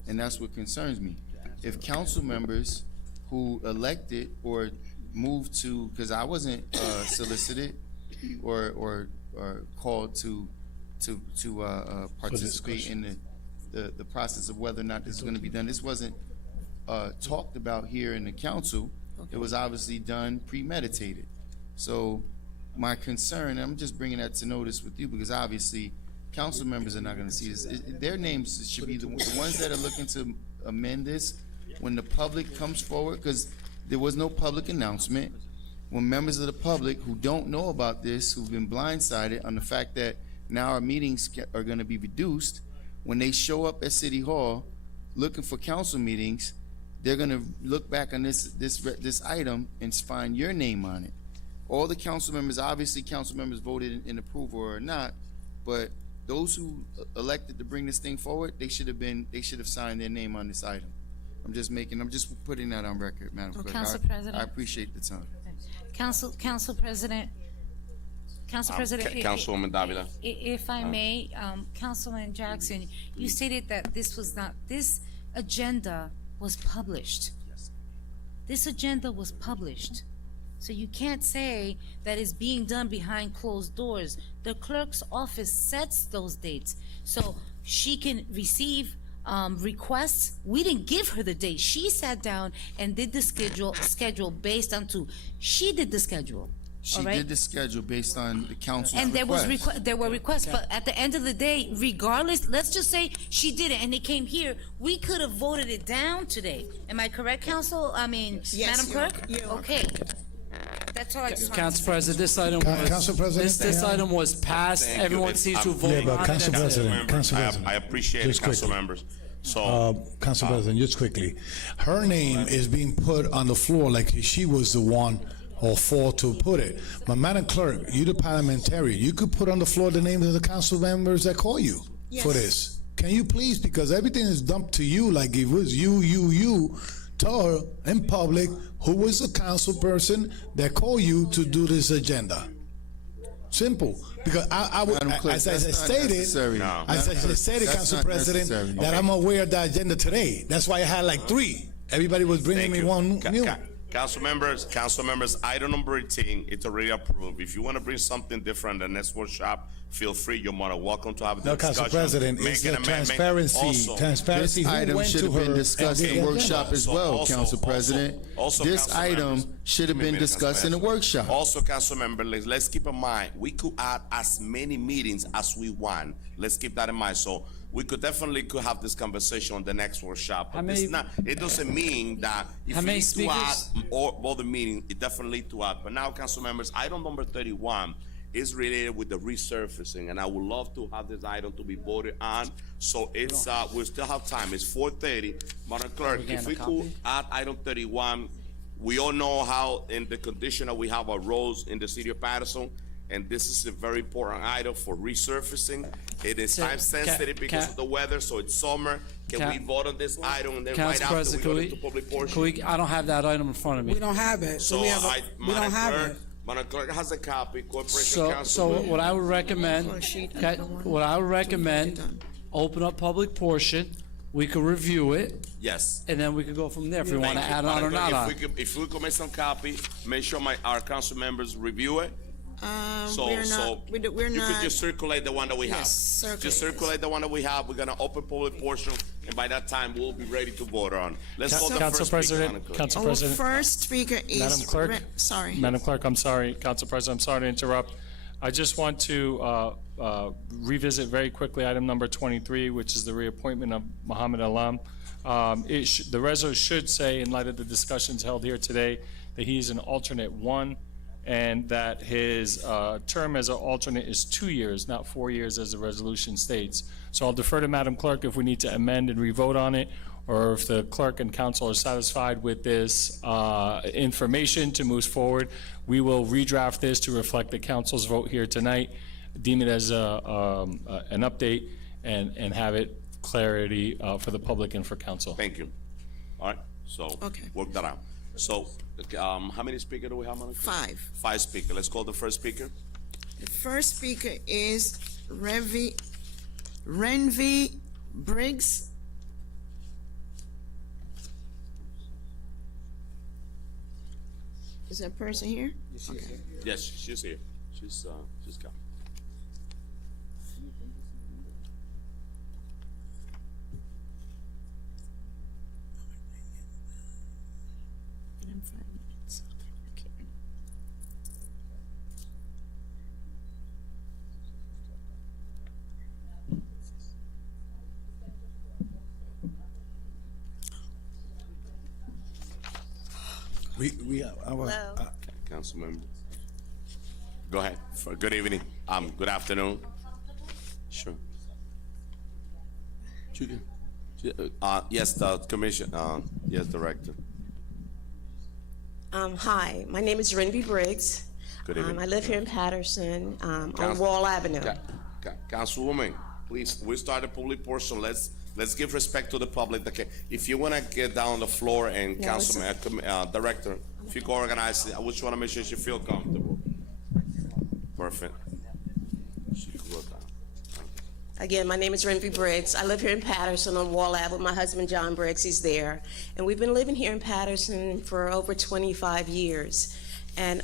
and that's what concerns me. If council members who elected or moved to, because I wasn't solicited or called to participate in the process of whether or not this is going to be done. This wasn't talked about here in the council. It was obviously done premeditated. So my concern, and I'm just bringing that to notice with you, because obviously council members are not going to see this. Their names should be the ones that are looking to amend this when the public comes forward, because there was no public announcement. When members of the public who don't know about this, who've been blindsided on the fact that now our meetings are going to be reduced, when they show up at City Hall looking for council meetings, they're going to look back on this item and find your name on it. All the council members, obviously council members voted in approval or not, but those who elected to bring this thing forward, they should have signed their name on this item. I'm just putting that on record, Madam Clerk. Council President. I appreciate the time. Council President, Councilwoman Davila. if I may, Councilman Jackson, you stated that this agenda was published. This agenda was published. So you can't say that it's being done behind closed doors. The clerk's office sets those dates, so she can receive requests. We didn't give her the date. She sat down and did the schedule based on she did the schedule. She all right? did the schedule based on the council's And request. there were requests, but at the end of the day, regardless, let's just say she did it and it came here, we could have voted it down today. Am I correct, Council? I mean, Yes, Madam you Clerk? are. You are Okay. That's all I just wanted to Council say. President, this item was, Council President? this item was passed. Thank you. Everyone It's- sees to I'm- vote Yeah, but on it. Council That's it. President, Council I President. appreciate it, Just council quickly. members. So, Council President, just quickly, her name is being put on the floor like she was the one or four to put it. But Madam Clerk, you the parliamentarian, you could put on the floor the names of the council members that call you for Yes. this. Can you please, because everything is dumped to you like it was you, tell her in public who was the council person that called you to do this agenda. Simple. Because I would, Madam Clerk, as I that's not stated, necessary. No. as I stated, That's Council not President, necessary. that I'm aware of the agenda today. That's why I had like 3. Everybody was bringing thank me you. one new. Council members, item number 18, it's already approved. If you want to bring something different the next workshop, feel free. You're more than welcome to have the No, discussion. Council President, Make it's an the amendment. transparency. Also- Transparency. This Who item went should to have been her discussed and in did the the workshop agenda? as well, Also- Council also- President. also, This Council item members, should have give me a been minute, discussed in the Council workshop. Also, council member, let's keep in mind, we could add as many meetings as we want. Let's keep that in mind. So we could definitely have this conversation on the next workshop. How But many- it doesn't mean that if How we many need to add speakers? all the meeting, it definitely to add. But now, council members, item number 31 is related with the resurfacing, and I would love to have this item to be voted on. So it's, we still have time. It's 4:30. Madam Clerk, getting if a we could copy? add item 31, we all know how in the condition that we have our roads in the city of Paterson, and this is a very important item for resurfacing. It is So, time sensitive because of the weather, so it's summer. Can we vote on this item and then right Council after we President, go can into public we, portion? I don't have that item in front of me. We don't have it. So we have we don't have it. Madam Clerk has a copy, Corporation So Council. what I would recommend, okay, what I would recommend, open up public portion, we could review it, Yes. and then we could go from there if we want to Thank you. add on or Madam not Clerk, on. If we could make some copy, make sure our council members review it. We're not, we're You not. could just circulate the one that we have. Yes, circulate. Just circulate the one that we have. We're gonna open public portion, and by that time, we'll be ready to vote on. Let's call the Council first speaker, Madam President, Clerk. Council Our President, first speaker is. Madam Clerk? Sorry. Madam Clerk, I'm sorry, Council President, I'm sorry to interrupt. I just want to revisit very quickly item number 23, which is the reappointment of Mohammed Alam. The resolution should say, in light of the discussions held here today, that he is an alternate one, and that his term as an alternate is 2 years, not 4 years as the resolution states. So I'll defer to Madam Clerk if we need to amend and revote on it, or if the clerk and council are satisfied with this information to move forward. We will redraft this to reflect the council's vote here tonight, deem it as an update, and have it clarity for the public and for council. Thank you. All right, so. Okay. Work that out. So, how many speakers do we have, Madam Clerk? 5. 5 speakers. Let's call the first speaker. The first speaker is Renvi Briggs. Is that person here? Okay. Yes, she's here. She's coming. In 5 minutes. Okay. We our, Councilmember. Go ahead. Good evening. Good afternoon. Sure. Yes, the commission, yes, Director. Hi, my name is Renvi Briggs. Good evening. I live here in Paterson, on Council- Wall Avenue. Councilwoman, please, we start the public portion. Let's give respect to the public. Okay, if you wanna get down on the floor and Yeah, Councilman, Director, if you can organize it, I just wanna make sure she feel comfortable. Perfect. She can go down. Again, my name is Renvi Briggs. I live here in Paterson on Wall Ave with my husband, John Briggs. He's there. And we've been living here in Paterson for over 25 years. And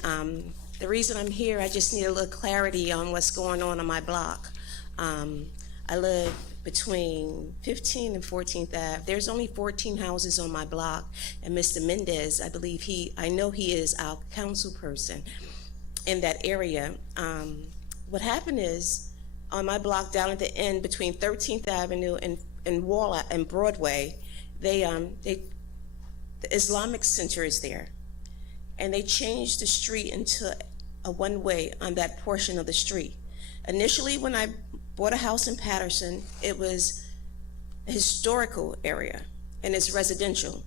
the reason I'm here, I just need a little clarity on what's going on my block. I live between 15th and 14th Ave. There's only 14 houses on my block. And Mr. Mendez, I know he is our council person in that area. What happened is, on my block down at the end between 13th Avenue and Broadway, the Islamic Center is there. And they changed the street into a one-way on that portion of the street. Initially, when I bought a house in Paterson, it was a historical area and it's residential.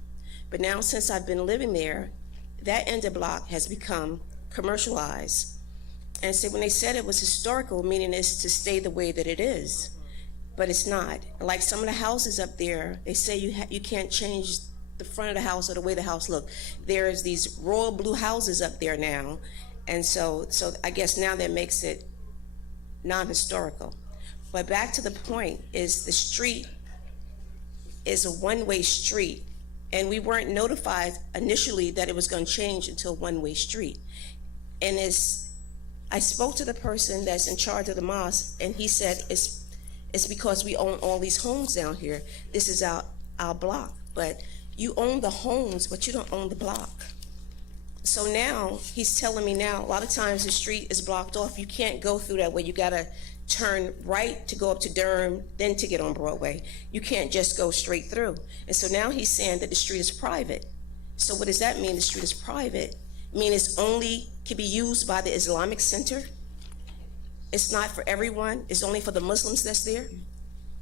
But now since I've been living there, that end of block has become commercialized. And so when they said it was historical, meaning it's to stay the way that it is, but it's not. Like some of the houses up there, they say you can't change the front of the house or the way the house look. There's these royal blue houses up there now, and so I guess now that makes it non-historical. But back to the point is the street is a one-way street And we weren't notified initially that it was going to change into a one-way street. And I spoke to the person that's in charge of the mosque, and he said it's because we own all these homes down here. This is our block. But you own the homes, but you don't own the block. So now he's telling me now, a lot of times the street is blocked off. You can't go through that way. You gotta turn right to go up to Durham, then to get on Broadway. You can't just go straight through. And so now he's saying that the street is private. So what does that mean, the street is private? I mean, it's only can be used by the Islamic Center? It's not for everyone? It's only for the Muslims that's there?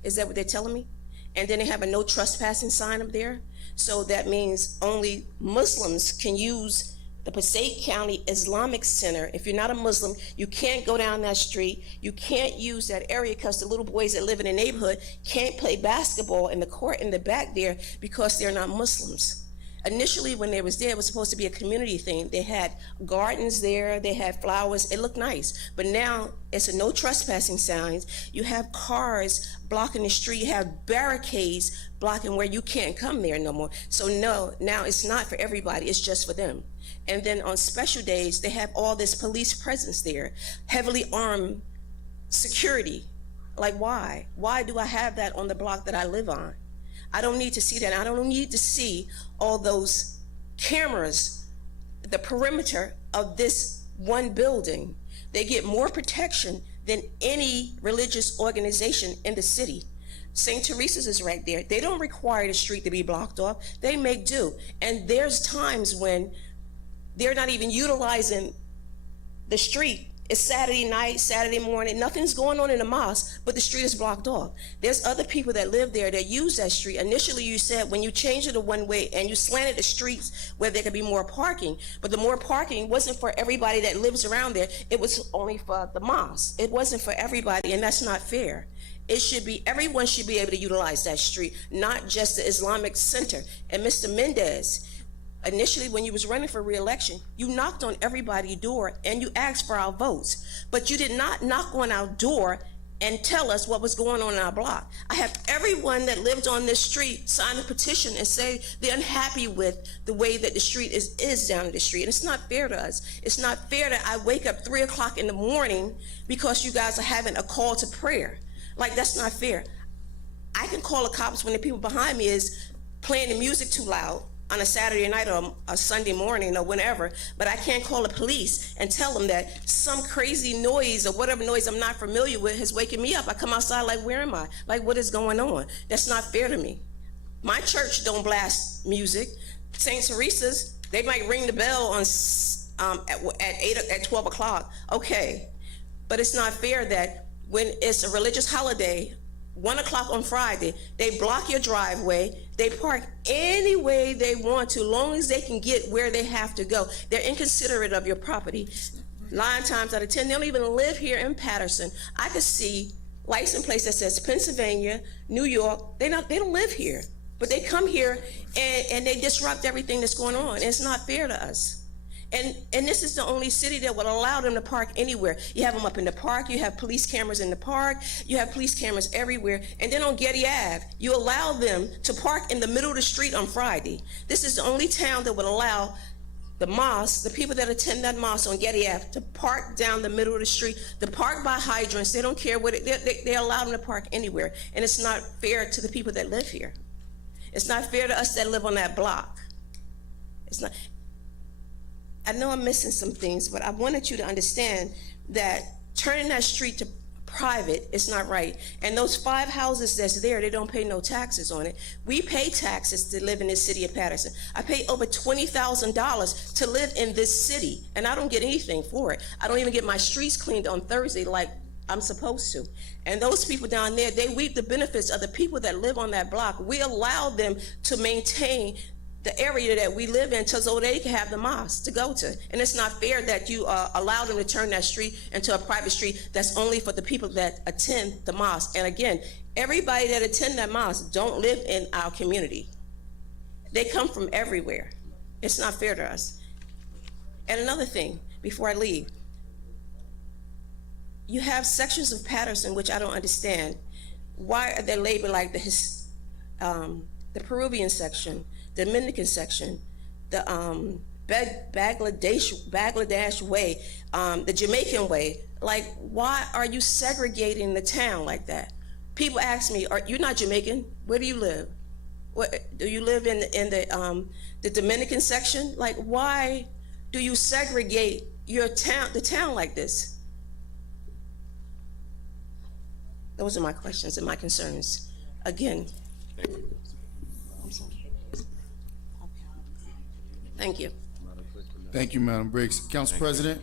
Is that what they're telling me? And then they have a no trespassing sign up there? So that means only Muslims can use the Passaic County Islamic Center. If you're not a Muslim, you can't go down that street. You can't use that area because the little boys that live in the neighborhood can't play basketball in the court in the back there because they're not Muslims. Initially, when they was there, it was supposed to be a community thing. They had gardens there, they had flowers, it looked nice. But now it's a no trespassing signs. You have cars blocking the street, you have barricades blocking where you can't come there no more. So no, now it's not for everybody, it's just for them. And then on special days, they have all this police presence there, heavily armed security. Like why? Why do I have that on the block that I live on? I don't need to see that. I don't need to see all those cameras, the perimeter of this one building. They get more protection than any religious organization in the city. St. Teresa's is right there. They don't require the street to be blocked off. They make do. And there's times when they're not even utilizing the street. It's Saturday night, Saturday morning, nothing's going on in the mosque, but the street is blocked off. There's other people that live there that use that street. Initially, you said when you changed it to one way and you slanted the streets where there could be more parking, but the more parking wasn't for everybody that lives around there. It was only for the mosque. It wasn't for everybody, and that's not fair. It should be, everyone should be able to utilize that street, not just the Islamic Center. And Mr. Mendez, initially, when you was running for re-election, you knocked on everybody's door and you asked for our votes, but you did not knock on our door and tell us what was going on in our block. I have everyone that lived on this street sign a petition and say they're unhappy with the way that the street is down the street. And it's not fair to us. It's not fair that I wake up 3 o'clock in the morning because you guys are having a call to prayer. Like, that's not fair. I can call the cops when the people behind me is playing the music too loud on a Saturday night or a Sunday morning or whenever, but I can't call the police and tell them that some crazy noise or whatever noise I'm not familiar with is waking me up. I come outside like, where am I? Like, what is going on? That's not fair to me. My church don't blast music. St. Teresa's, they might ring the bell on at 12 o'clock. Okay, but it's not fair that when it's a religious holiday, 1 o'clock on Friday, they block your driveway. They park any way they want to, long as they can get where they have to go. They're inconsiderate of your property. 9 times out of 10, they don't even live here in Paterson. I could see license plates that says Pennsylvania, New York. They don't live here, but they come here and they disrupt everything that's going on. And it's not fair to us. And this is the only city that will allow them to park anywhere. You have them up in the park, you have police cameras in the park, you have police cameras everywhere, and then on Getty Ave, you allow them to park in the middle of the street on Friday. This is the only town that would allow the mosque, the people that attend that mosque on Getty Ave, to park down the middle of the street, to park by hydrants. They don't care what they allow them to park anywhere, and it's not fair to the people that live here. It's not fair to us that live on that block. It's not. I know I'm missing some things, but I wanted you to understand that turning that street to private is not right. And those 5 houses that's there, they don't pay no taxes on it. We pay taxes to live in this city of Paterson. I pay over $20,000 to live in this city, and I don't get anything for it. I don't even get my streets cleaned on Thursday like I'm supposed to. And those people down there, they reap the benefits of the people that live on that block. We allow them to maintain the area that we live in so they can have the mosque to go to. And it's not fair that you allow them to turn that street into a private street that's only for the people that attend the mosque. And again, everybody that attend that mosque don't live in our community. They come from everywhere. It's not fair to us. And another thing, before I leave, you have sections of Paterson, which I don't understand. Why are they labeled like the Peruvian section, Dominican section, the Bangladesh way, the Jamaican way. Like, why are you segregating the town like that? People ask me, "You're not Jamaican? Where do you live? Do you live in the Dominican section? Like, why do you segregate the town like this?" Those are my questions and my concerns. Again. Thank you. Thank you, Madam Briggs. Council President?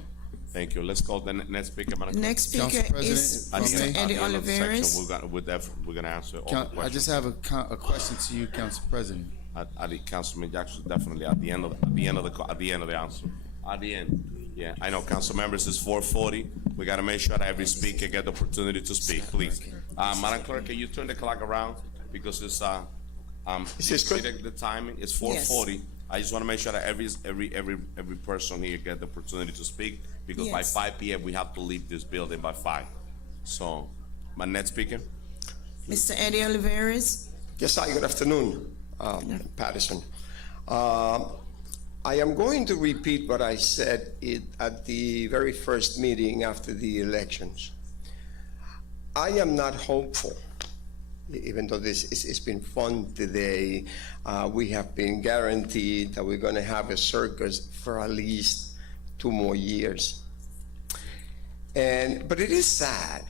Thank you. Let's call the next speaker, Madam Clerk. Next speaker Council President, is if I may. Mr. Eddie At the end of the section, Oliveras. we're gonna answer all the questions. I just have a question to you, Council President. Councilman Jackson, definitely at the end of the answer. At the end. Yeah, I know, council members, it's 4:40. We gotta make sure that every speaker get the opportunity to speak, please. Madam Clerk, can you turn the clock around? Because it's, the timing, it's 4:40. I just wanna make sure that every person here get the opportunity to speak, because by Yes. 5 p.m. we have to leave this building by 5. So, my next speaker? Mr. Eddie Oliveras. Yes, hi, good afternoon, Paterson. I am going to repeat what I said at the very first meeting after the elections. I am not hopeful, even though it's been fun today. We have been guaranteed that we're going to have a circus for at least 2 more years. But it is sad.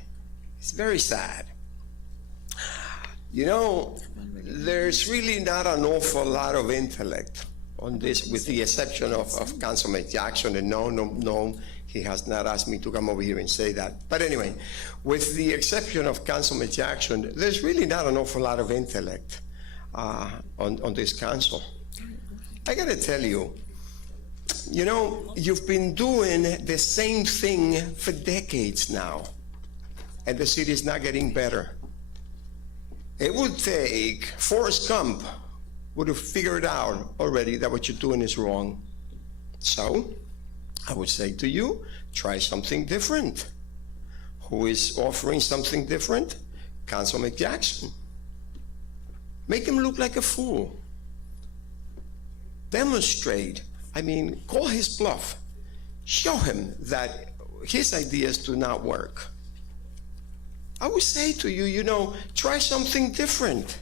It's very sad. You know, there's really not an awful lot of intellect on this, with the exception of Councilman Jackson. And no, he has not asked me to come over here and say that. But anyway, with the exception of Councilman Jackson, there's really not an awful lot of intellect on this council. I gotta tell you, you know, you've been doing the same thing for decades now, and the city is not getting better. It would take Forrest Gump would have figured out already that what you're doing is wrong. So I would say to you, try something different. Who is offering something different? Councilman Jackson. Make him look like a fool. Demonstrate. I mean, call his bluff. Show him that his ideas do not work. I would say to you, you know, try something different.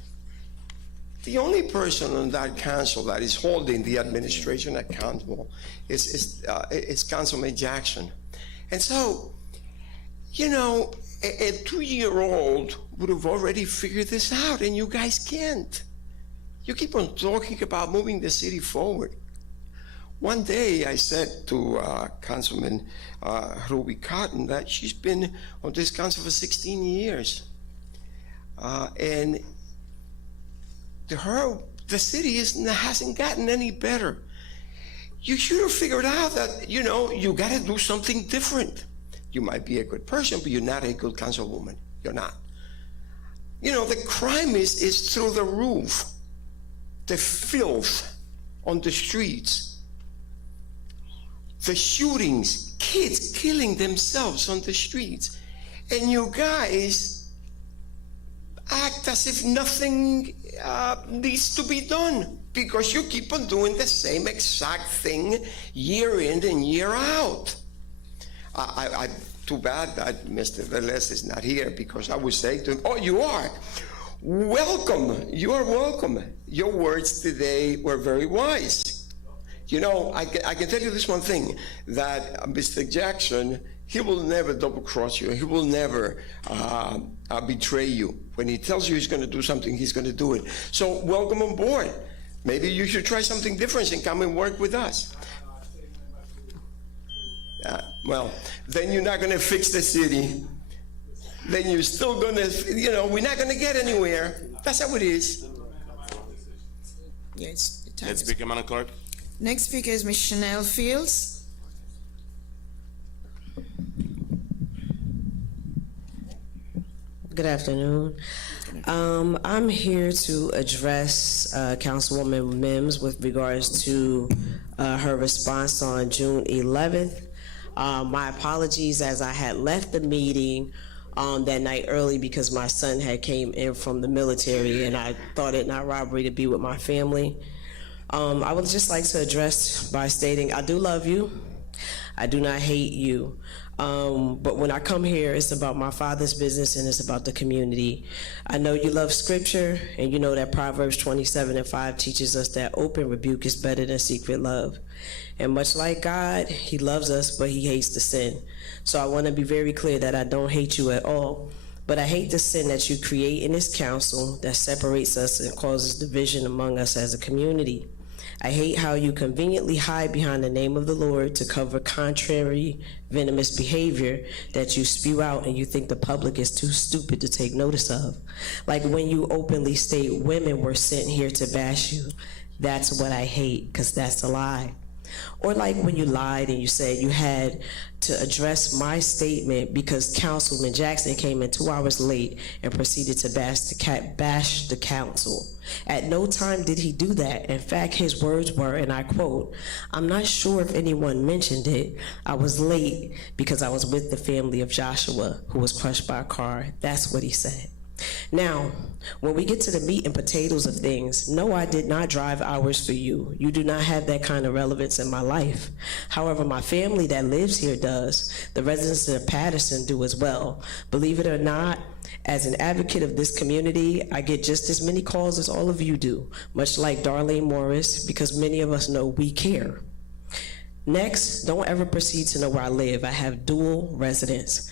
The only person on that council that is holding the administration accountable is Councilman Jackson. And so, you know, a 2-year-old would have already figured this out, and you guys can't. You keep on talking about moving the city forward. One day I said to Councilman Ruby Cotton that she's been on this council for 16 years. And to her, the city hasn't gotten any better. You should have figured out that, you know, you got to do something different. You might be a good person, but you're not a good councilwoman. You're not. You know, the crime is through the roof. The filth on the streets. The shootings, kids killing themselves on the streets. And you guys act as if nothing needs to be done, because you keep on doing the same exact thing year in and year out. Too bad that Mr. Velez is not here, because I would say to him, oh, you are? Welcome. You are welcome. Your words today were very wise. You know, I can tell you this one thing, that Mr. Jackson, he will never double-cross you. He will never betray you. When he tells you he's going to do something, he's going to do it. So welcome on board. Maybe you should try something different and come and work with us. Well, then you're not going to fix the city. Then you're still going to, you know, we're not going to get anywhere. That's how it is. Yes. Next speaker, Madam Clerk. Next speaker is Ms. Chanel Fields. Good afternoon. I'm here to address Councilwoman Mims with regards to her response on June 11th. My apologies, as I had left the meeting that night early because my son had came in from the military, and I thought it not robbery to be with my family. I would just like to address by stating, I do love you. I do not hate you. But when I come here, it's about my Father's business and it's about the community. I know you love scripture, and you know that Proverbs 27:5 teaches us that open rebuke is better than secret love. And much like God, he loves us, but he hates the sin. So I want to be very clear that I don't hate you at all, but I hate the sin that you create in this council that separates us and causes division among us as a community. I hate how you conveniently hide behind the name of the Lord to cover contrary, venomous behavior that you spew out and you think the public is too stupid to take notice of. Like when you openly state women were sent here to bash you. That's what I hate, because that's a lie. Or like when you lied and you said you had to address my statement because Councilman Jackson came in 2 hours late and proceeded to bash the council. At no time did he do that. In fact, his words were, and I quote, "I'm not sure if anyone mentioned it. I was late because I was with the family of Joshua who was crushed by a car." That's what he said. Now, when we get to the meat and potatoes of things, no, I did not drive hours for you. You do not have that kind of relevance in my life. However, my family that lives here does. The residents of Paterson do as well. Believe it or not, as an advocate of this community, I get just as many calls as all of you do, much like Darlene Morris, because many of us know we care. Next, don't ever proceed to know where I live. I have dual residence.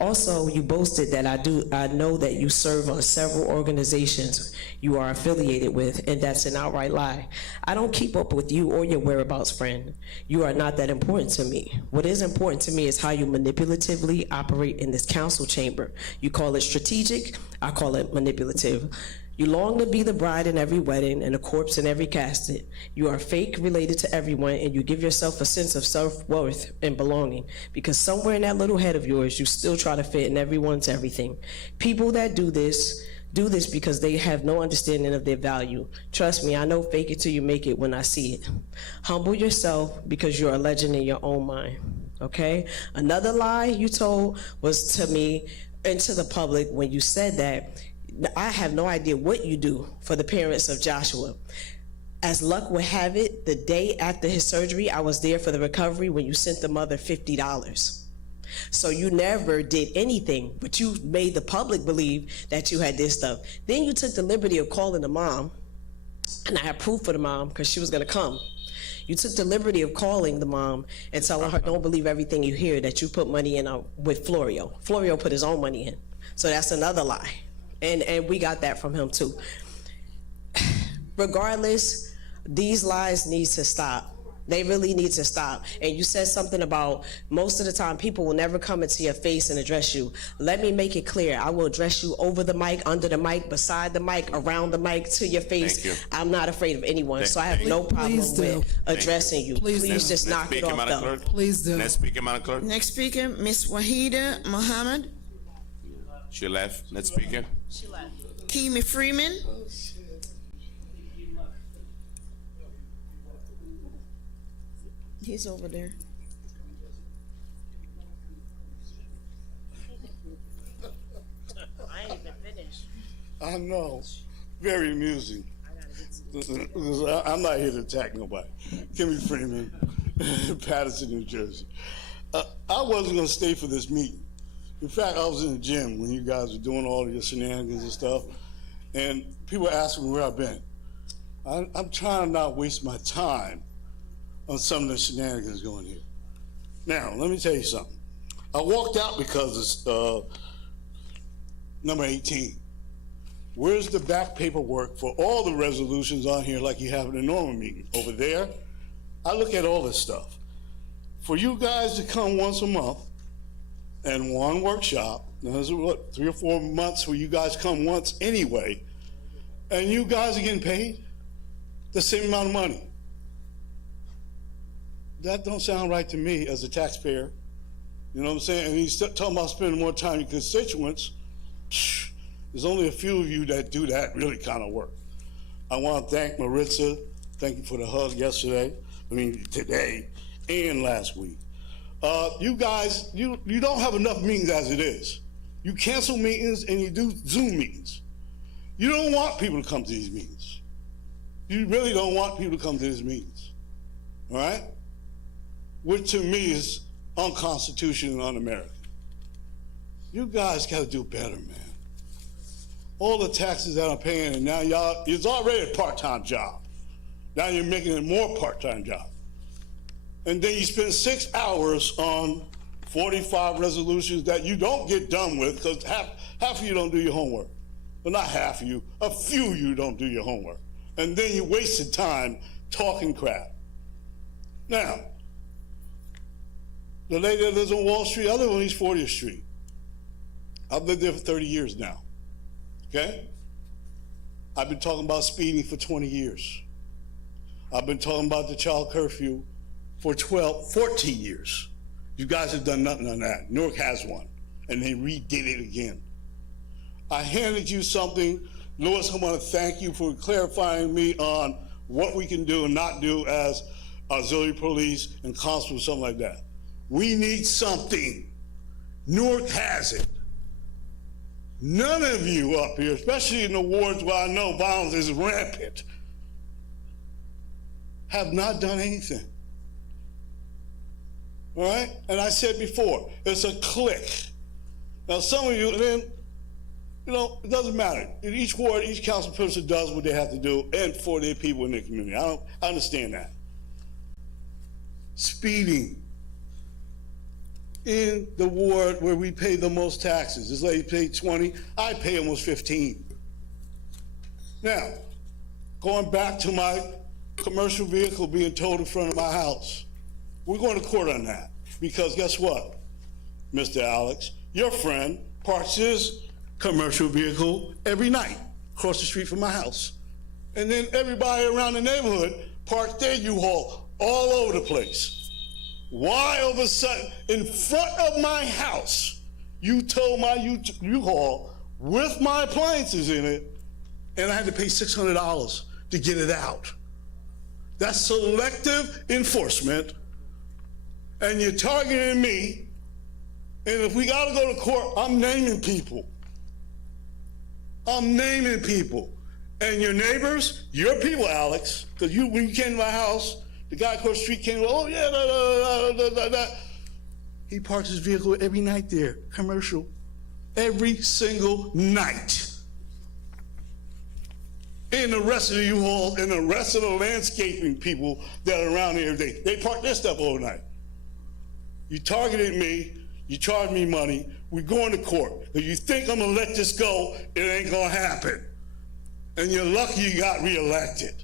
Also, you boasted that I know that you serve on several organizations you are affiliated with, and that's an outright lie. I don't keep up with you or your whereabouts, friend. You are not that important to me. What is important to me is how you manipulatively operate in this council chamber. You call it strategic, I call it manipulative. You long to be the bride in every wedding and a corpse in every casket. You are fake related to everyone, and you give yourself a sense of self-worth and belonging because somewhere in that little head of yours, you still try to fit in everyone's everything. People that do this because they have no understanding of their value. Trust me, I know fake it till you make it when I see it. Humble yourself because you're a legend in your own mind, okay? Another lie you told was to me and to the public when you said that I have no idea what you do for the parents of Joshua. As luck would have it, the day after his surgery, I was there for the recovery when you sent the mother $50. So you never did anything, but you made the public believe that you had this stuff. Then you took the liberty of calling the mom, and I have proof for the mom because she was gonna come. You took the liberty of calling the mom and telling her, don't believe everything you hear, that you put money in with Florio. Florio put his own money in. So that's another lie. And we got that from him too. Regardless, these lies need to stop. They really need to stop. And you said something about most of the time people will never come into your face and address you. Let me make it clear. I will address you over the mic, under the mic, beside the mic, around the mic, to your face. Thank you. I'm not afraid of anyone, so I have no problem with addressing you. Please just knock it off though. Please do. Next speaker, Madam Clerk. Next speaker, Ms. Wahida Mohammed. She left. Next speaker. Keemy Freeman. He's over there. I ain't even finished. I know. Very amusing. I'm not here to attack nobody. Kimmy Freeman, Paterson, New Jersey. I wasn't going to stay for this meeting. In fact, I was in the gym when you guys were doing all of your shenanigans and stuff, and people were asking me where I've been. I'm trying to not waste my time on some of the shenanigans going here. Now, let me tell you something. I walked out because it's number 18. Where's the back paperwork for all the resolutions on here like you have in a normal meeting? Over there, I look at all this stuff. For you guys to come once a month and one workshop, now this is what, 3 or 4 months where you guys come once anyway, and you guys are getting paid the same amount of money. That don't sound right to me as a taxpayer. You know what I'm saying? And he's talking about spending more time with constituents. There's only a few of you that do that really kind of work. I want to thank Maritza. Thank you for the hug today and last week. You guys, you don't have enough meetings as it is. You cancel meetings and you do Zoom meetings. You don't want people to come to these meetings. You really don't want people to come to these meetings, all right? Which to me is unconstitutional and un-American. You guys got to do better, man. All the taxes that I'm paying, and now y'all, it's already a part-time job. Now you're making it more part-time job. And then you spend 6 hours on 45 resolutions that you don't get done with because half of you don't do your homework. Well, not half of you, a few of you don't do your homework. And then you wasted time talking crap. Now, the lady that lives on Wall Street, I live on East 40th Street. I've lived there for 30 years now, okay? I've been talking about speeding for 20 years. I've been talking about the child curfew for 14 years. You guys have done nothing on that. Newark has one, and they redid it again. I handed you something. Louis, I want to thank you for clarifying me on what we can do and not do as auxiliary police and constables, something like that. We need something. Newark has it. None of you up here, especially in the wards where I know violence is rampant, have not done anything. All right? And I said before, it's a clique. Now, some of you, then, you know, it doesn't matter. In each ward, each council person does what they have to do and for their people in their community. I understand that. Speeding in the ward where we pay the most taxes. This lady paid 20, I pay almost 15. Now, going back to my commercial vehicle being towed in front of my house. We're going to court on that because guess what, Mr. Alex? Your friend parks his commercial vehicle every night across the street from my house. And then everybody around the neighborhood parks their U-Haul all over the place. Why all of a sudden, in front of my house, you towed my U-Haul with my appliances in it, and I had to pay $600 to get it out? That's selective enforcement, and you're targeting me, and if we gotta go to court, I'm naming people. I'm naming people. And your neighbors, your people, Alex, because when you came to my house, the guy across the street came, oh yeah, he parks his vehicle every night there, commercial, every single night. And the rest of the U-Haul and the rest of the landscaping people that are around here, they park their stuff overnight. You targeted me, you charged me money, we're going to court. If you think I'm gonna let this go, it ain't gonna happen. And you're lucky you got reelected.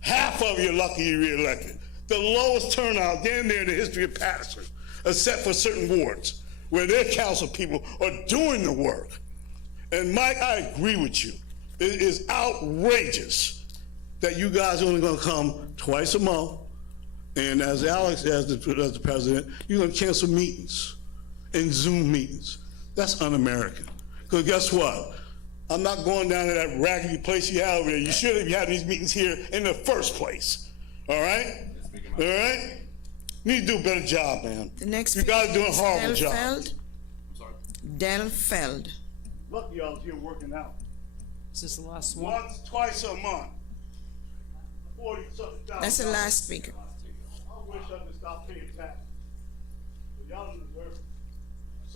Half of you are lucky you reelected. The lowest turnout damn near in the history of Paterson, except for certain wards where their council people are doing the work. And Mike, I agree with you. It is outrageous that you guys are only gonna come twice a month, and as Alex, as the president, you're gonna cancel meetings and Zoom meetings. That's un-American. Because guess what? I'm not going down to that raggedy place you have over there. You should have had these meetings here in the first place. All right? All right? You need to do a better job, man. The next you guys are doing a horrible Del job. Feld. Del Feld. Lucky y'all here working out. Is this the last one? Once, twice a month. 40-something thousand. That's the last speaker. I wish I could stop paying tax. But y'all don't deserve it.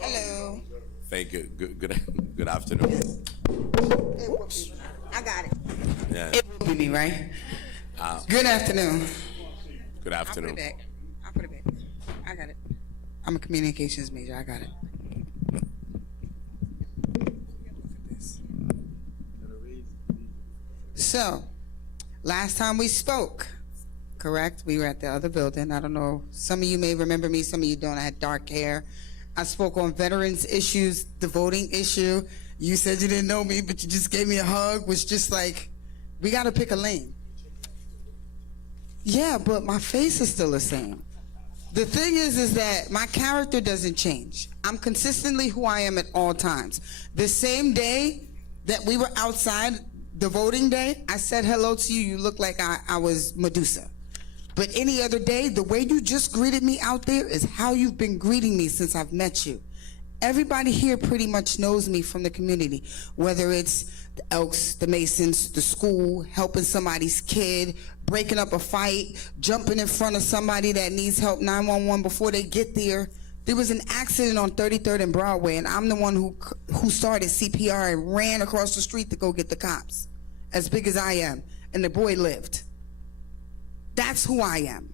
Hello. Thank you. Good afternoon. I got it. Yeah. It will be me, right? Good afternoon. Good afternoon. I'll put it back. I got it. I'm a communications major. I got it. So, last time we spoke, correct? We were at the other building. I don't know. Some of you may remember me. Some of you don't. I had dark hair. I spoke on veterans issues, the voting issue. You said you didn't know me, but you just gave me a hug, which just like, we got to pick a lane. Yeah, but my face is still the same. The thing is that my character doesn't change. I'm consistently who I am at all times. The same day that we were outside, the voting day, I said hello to you. You look like I was Medusa. But any other day, the way you just greeted me out there is how you've been greeting me since I've met you. Everybody here pretty much knows me from the community, whether it's the Elks, the Masons, the school, helping somebody's kid, breaking up a fight, jumping in front of somebody that needs help, 911 before they get there. There was an accident on 33rd and Broadway, and I'm the one who started CPR and ran across the street to go get the cops, as big as I am, and the boy lived. That's who I am.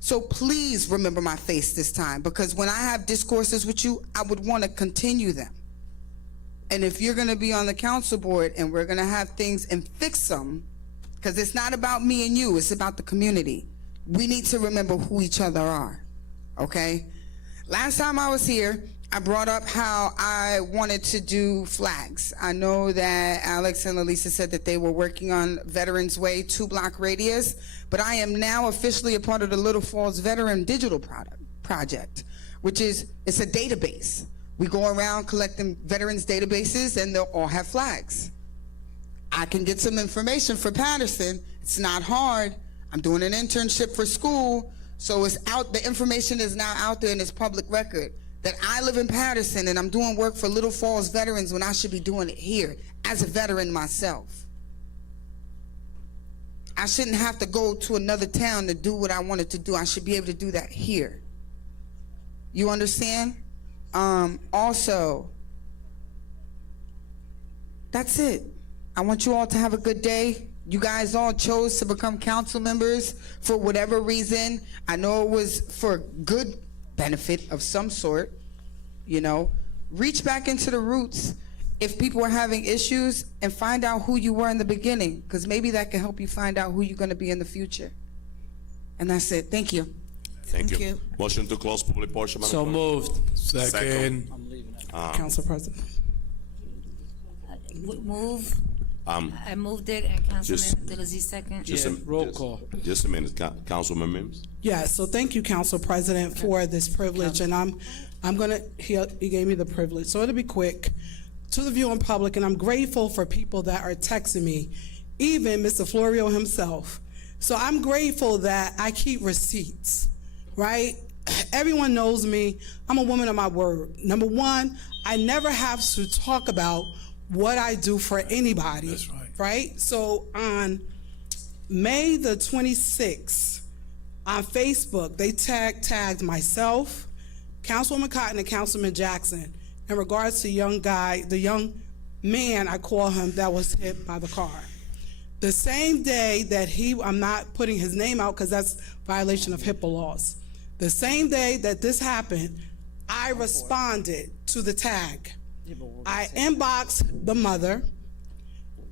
So please remember my face this time, because when I have discourses with you, I would want to continue them. And if you're going to be on the council board and we're going to have things and fix them, because it's not about me and you, it's about the community. We need to remember who each other are, okay? Last time I was here, I brought up how I wanted to do flags. I know that Alex and Elisa said that they were working on Veterans Way 2-block radius, but I am now officially a part of the Little Falls Veteran Digital Project, which is, it's a database. We go around collecting veterans databases and they'll all have flags. I can get some information for Paterson. It's not hard. I'm doing an internship for school, so it's out, the information is now out there and it's public record that I live in Paterson and I'm doing work for Little Falls veterans when I should be doing it here as a veteran myself. I shouldn't have to go to another town to do what I wanted to do. I should be able to do that here. You understand? Also, that's it. I want you all to have a good day. You guys all chose to become council members for whatever reason. I know it was for good benefit of some sort, you know. Reach back into the roots if people are having issues and find out who you were in the beginning, because maybe that can help you find out who you're going to be in the future. And that's it. Thank you. Thank you. Motion to close public portion, Madam So Clerk. moved. Second. Council President. Move. I moved it, and Councilman Delazy second. Roll call. Just a minute, Councilman Mims. Yeah, so thank you, Council President, for this privilege, and I'm gonna, he gave me the privilege, so it'll be quick. To the viewing public, and I'm grateful for people that are texting me, even Mr. Florio himself. So I'm grateful that I keep receipts, right? Everyone knows me, I'm a woman of my word. Number one, I never have to talk about what I do for anybody. That's right. So on May the 26th, on Facebook, they tagged myself, Councilwoman Cotton, and Councilman Jackson in regards to the young man, I call him, that was hit by the car. The same day that I'm not putting his name out because that's violation of HIPAA laws. The same day that this happened, I responded to the tag. I inboxed the mother,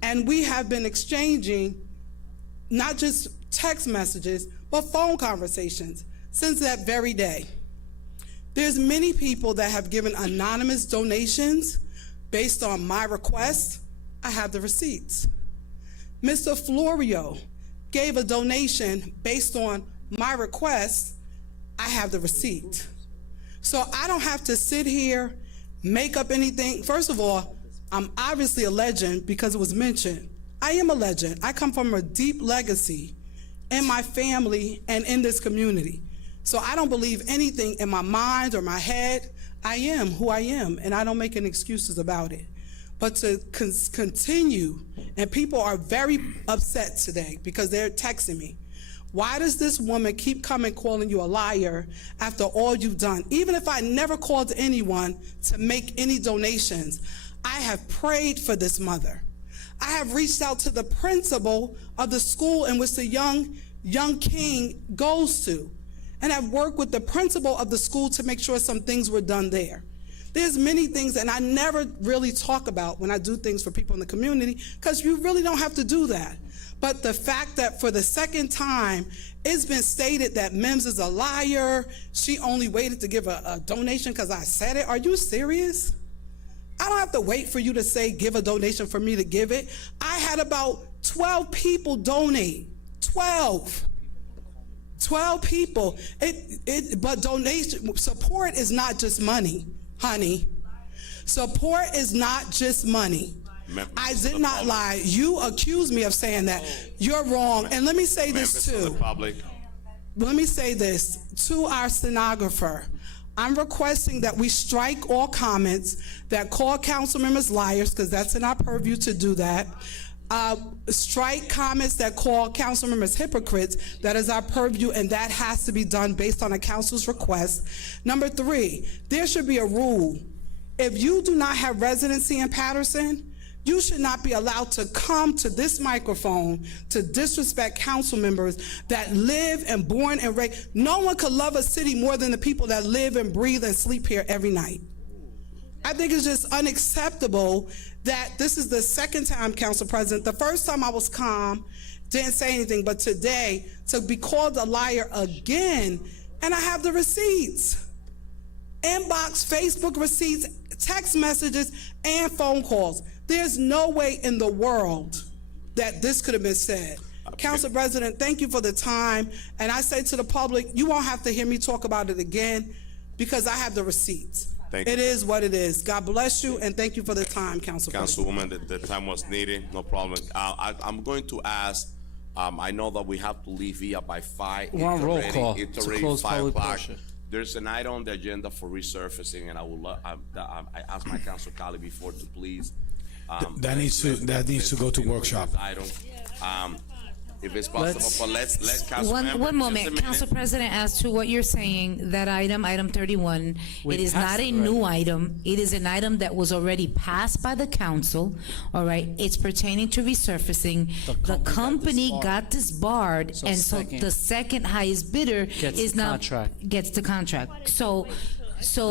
and we have been exchanging not just text messages, but phone conversations since that very day. There's many people that have given anonymous donations based on my request. I have the receipts. Mr. Florio gave a donation based on my request. I have the receipt. So I don't have to sit here, make up anything. First of all, I'm obviously a legend because it was mentioned. I am a legend. I come from a deep legacy in my family and in this community. So I don't believe anything in my mind or my head. I am who I am, and I don't make any excuses about it. But to continue, and people are very upset today because they're texting me. Why does this woman keep coming calling you a liar after all you've done? Even if I never called anyone to make any donations, I have prayed for this mother. I have reached out to the principal of the school in which the young king goes to, and I've worked with the principal of the school to make sure some things were done there. There's many things, and I never really talk about when I do things for people in the community, because you really don't have to do that. But the fact that for the second time, it's been stated that Mims is a liar, she only waited to give a donation because I said it. Are you serious? I don't have to wait for you to say give a donation for me to give it. I had about 12 people donate. 12 people. But donation, support is not just money, honey. Support is not just money. I did not lie. You accused me of saying that. You're wrong. And let me say this too. Let me say this to our stenographer. I'm requesting that we strike all comments that call council members liars, because that's in our purview to do that. Strike comments that call council members hypocrites. That is our purview, and that has to be done based on a council's request. Number 3, there should be a rule. If you do not have residency in Paterson, you should not be allowed to come to this microphone to disrespect council members that live and born and raised. No one could love a city more than the people that live and breathe and sleep here every night. I think it's just unacceptable that this is the second time, Council President. The first time I was calm, didn't say anything, but today to be called a liar again, and I have the receipts. Inbox, Facebook receipts, text messages, and phone calls. There's no way in the world that this could have been said. Council President, thank you for the time. And I say to the public, you won't have to hear me talk about it again because I have the receipts. Thank you. It is what it is. God bless you, and thank you for the time, Council President. Councilwoman, the time was needed, no problem. I'm going to ask, I know that we have to leave here by 5. We're on roll call It's to already close 5 public o'clock. portion. There's an item on the agenda for resurfacing, and I asked my council colleague before to please. That needs to go to workshop. Item. If it's possible, but let's council member, One just a moment, minute. Council President, as to what you're saying, that item 31, it is passed not it a new item. It is an item that was already passed by the council, all right? It's pertaining to resurfacing. The company got disbarred, and so the second highest bidder Gets is the now. contract. Gets the contract. So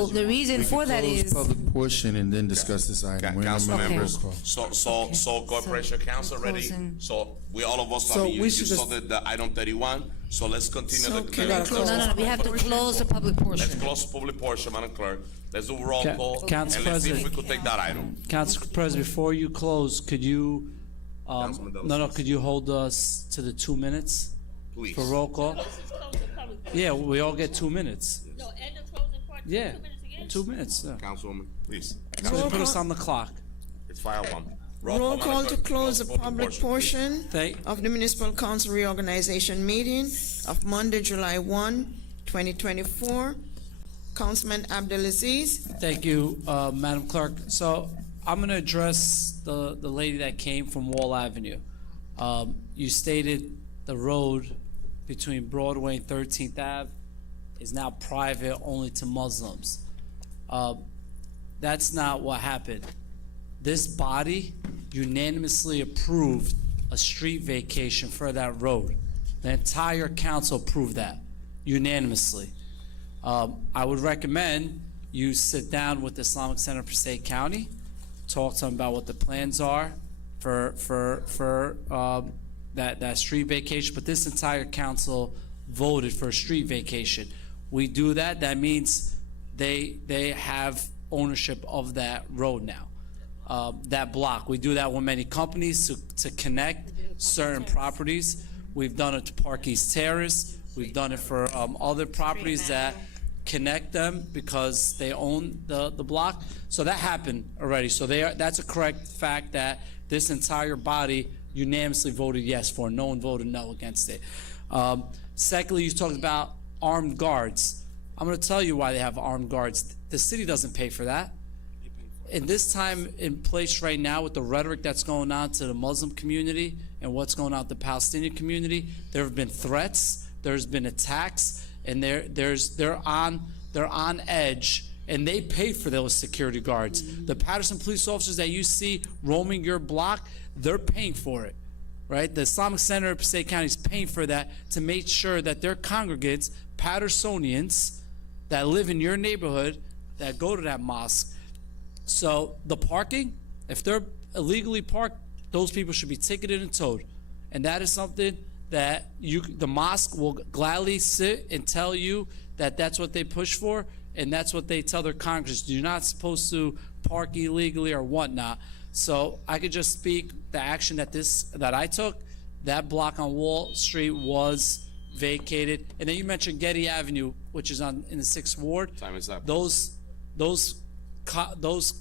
the reason for that Close is. public portion and then discuss this item. We're in the Council middle of members, roll call. so Corporation Council ready, closing. so we all of us, So you we saw should the item 31, so let's continue So the. can we close No, we have to close the public Let's portion. close the public portion, Madam Clerk, let's do a roll Ca- call, and Council let's see if we President. could take that item. Council President, before you close, could you, Councilman Dela no, Souza. could you hold us to the 2 minutes Please. for roll call? Yeah, we all get 2 minutes. No, end of closing part, Yeah, 2 minutes again? 2 minutes, yeah. Councilwoman, please. Just put us on the clock. It's file 1. Roll call Madam to Clerk. close the public please. portion Thank, of the Municipal Council Reorganization meeting of Monday, July 1, 2024. Councilman Abdelaziz. Thank you, Madam Clerk. So I'm going to address the lady that came from Wall Avenue. You stated the road between Broadway and 13th Ave is now private only to Muslims. That's not what happened. This body unanimously approved a street vacation for that road. The entire council approved that unanimously. I would recommend you sit down with the Islamic Center of Passaic County, talk to them about what the plans are for that street vacation. But this entire council voted for a street vacation. We do that. That means they have ownership of that road now, that block. We do that with many companies to connect certain properties. We've done it to Park East Terrace. We've done it for other properties that connect them because they own the block. So that happened already. So that's a correct fact that this entire body unanimously voted yes for. No one voted no against it. Secondly, you talked about armed guards. I'm going to tell you why they have armed guards. The city doesn't pay for that. In this time in place right now with the rhetoric that's going on to the Muslim community and what's going on with the Palestinian community, there have been threats, there's been attacks, and they're on edge, and they pay for those security guards. The Paterson police officers that you see roaming your block, they're paying for it, right? The Islamic Center of Passaic County is paying for that to make sure that their congregants, Patersonians that live in your neighborhood, that go to that mosque. So the parking, if they're illegally parked, those people should be ticketed and towed. And that is something that the mosque will gladly sit and tell you that that's what they push for, and that's what they tell their congregants. You're not supposed to park illegally or whatnot. So I could just speak the action that I took. That block on Wall Street was vacated. And then you mentioned Getty Avenue, which is in the 6th Ward. Time is up. Those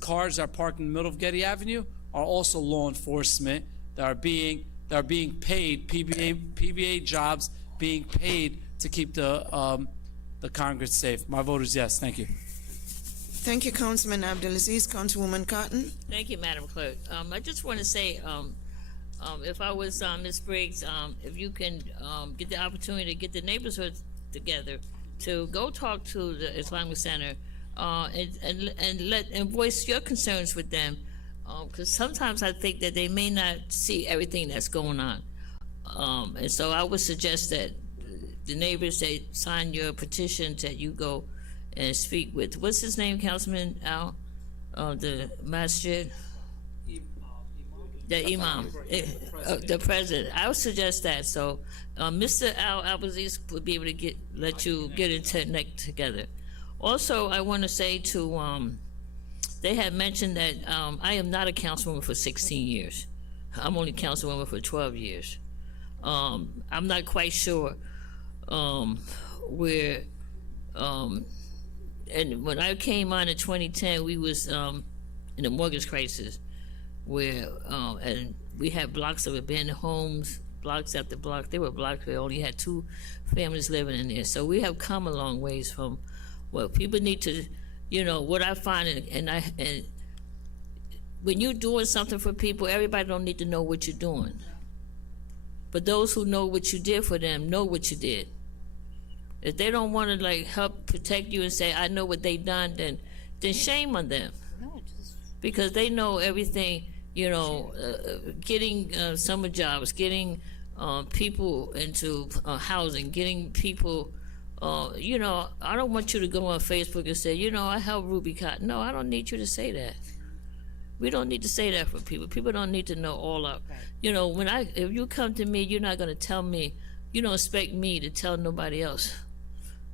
cars that are parked in the middle of Getty Avenue are also law enforcement that are being paid, PBA jobs being paid to keep the the Congress safe. My vote is yes. Thank you. Thank you, Councilman Abdulaziz. Councilwoman Cotton. Thank you, Madam Clerk. I just want to say, if I was Ms. Briggs, if you can get the opportunity to get the neighborhood together to go talk to the Islamic Center and voice your concerns with them, because sometimes I think that they may not see everything that's going on, and so I would suggest that the neighbors, they sign your petition, that you go and speak with, what's his name, Councilman Al, the masjid, the imam, the president. I would suggest that. So Mr. Al-Aziz would be able to let you get into neck together. Also, I want to say to, they had mentioned that I am not a councilwoman for 16 years. I'm only councilwoman for 12 years. I'm not quite sure where, and when I came on in 2010, we was in a mortgage crisis where, and we had blocks of abandoned homes, blocks after block. There were blocks where only had 2 families living in there. So we have come a long ways from what people need to, what I find, and when you're doing something for people, everybody don't need to know what you're doing. But those who know what you did for them know what you did. If they don't want to help protect you and say, I know what they done, then shame on them. Because they know everything, getting summer jobs, getting people into housing, getting people, I don't want you to go on Facebook and say, I help Ruby Cotton. No, I don't need you to say that. We don't need to say that for people. People don't need to know all of, if you come to me, you're not going to tell me, you don't expect me to tell nobody else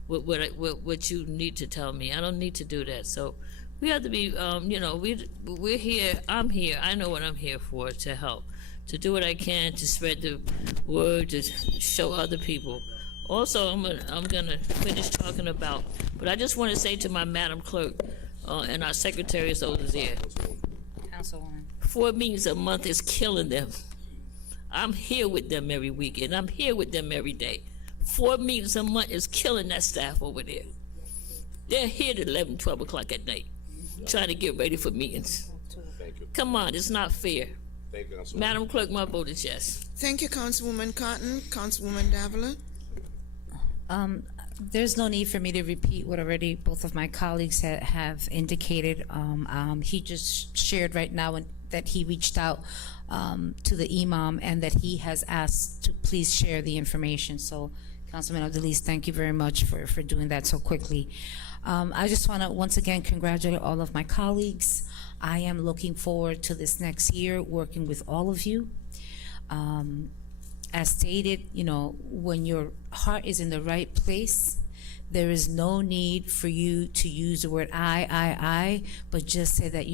what you need to tell me. I don't need to do that. So we have to be, we're here. I'm here. I know what I'm here for, to help, to do what I can to spread the word, to show other people. Also, I'm gonna finish talking about, but I just want to say to my Madam Clerk and our secretaries over there, Councilwoman. 4 meetings a month is killing them. I'm here with them every week, and I'm here with them every day. 4 meetings a month is killing that staff over there. They're here at 11, 12 o'clock at night, trying to get ready for meetings. Come on, it's not fair. Thank you, Councilwoman. Madam Clerk, my vote is yes. Thank you, Councilwoman Cotton. Councilwoman Davila. There's no need for me to repeat what already both of my colleagues have indicated. He just shared right now that he reached out to the imam and that he has asked to please share the information. So, Councilman Abdulaziz, thank you very much for doing that so quickly. I just want to once again congratulate all of my colleagues. I am looking forward to this next year working with all of you. As stated, when your heart is in the right place, there is no need for you to use the word I, but just say that,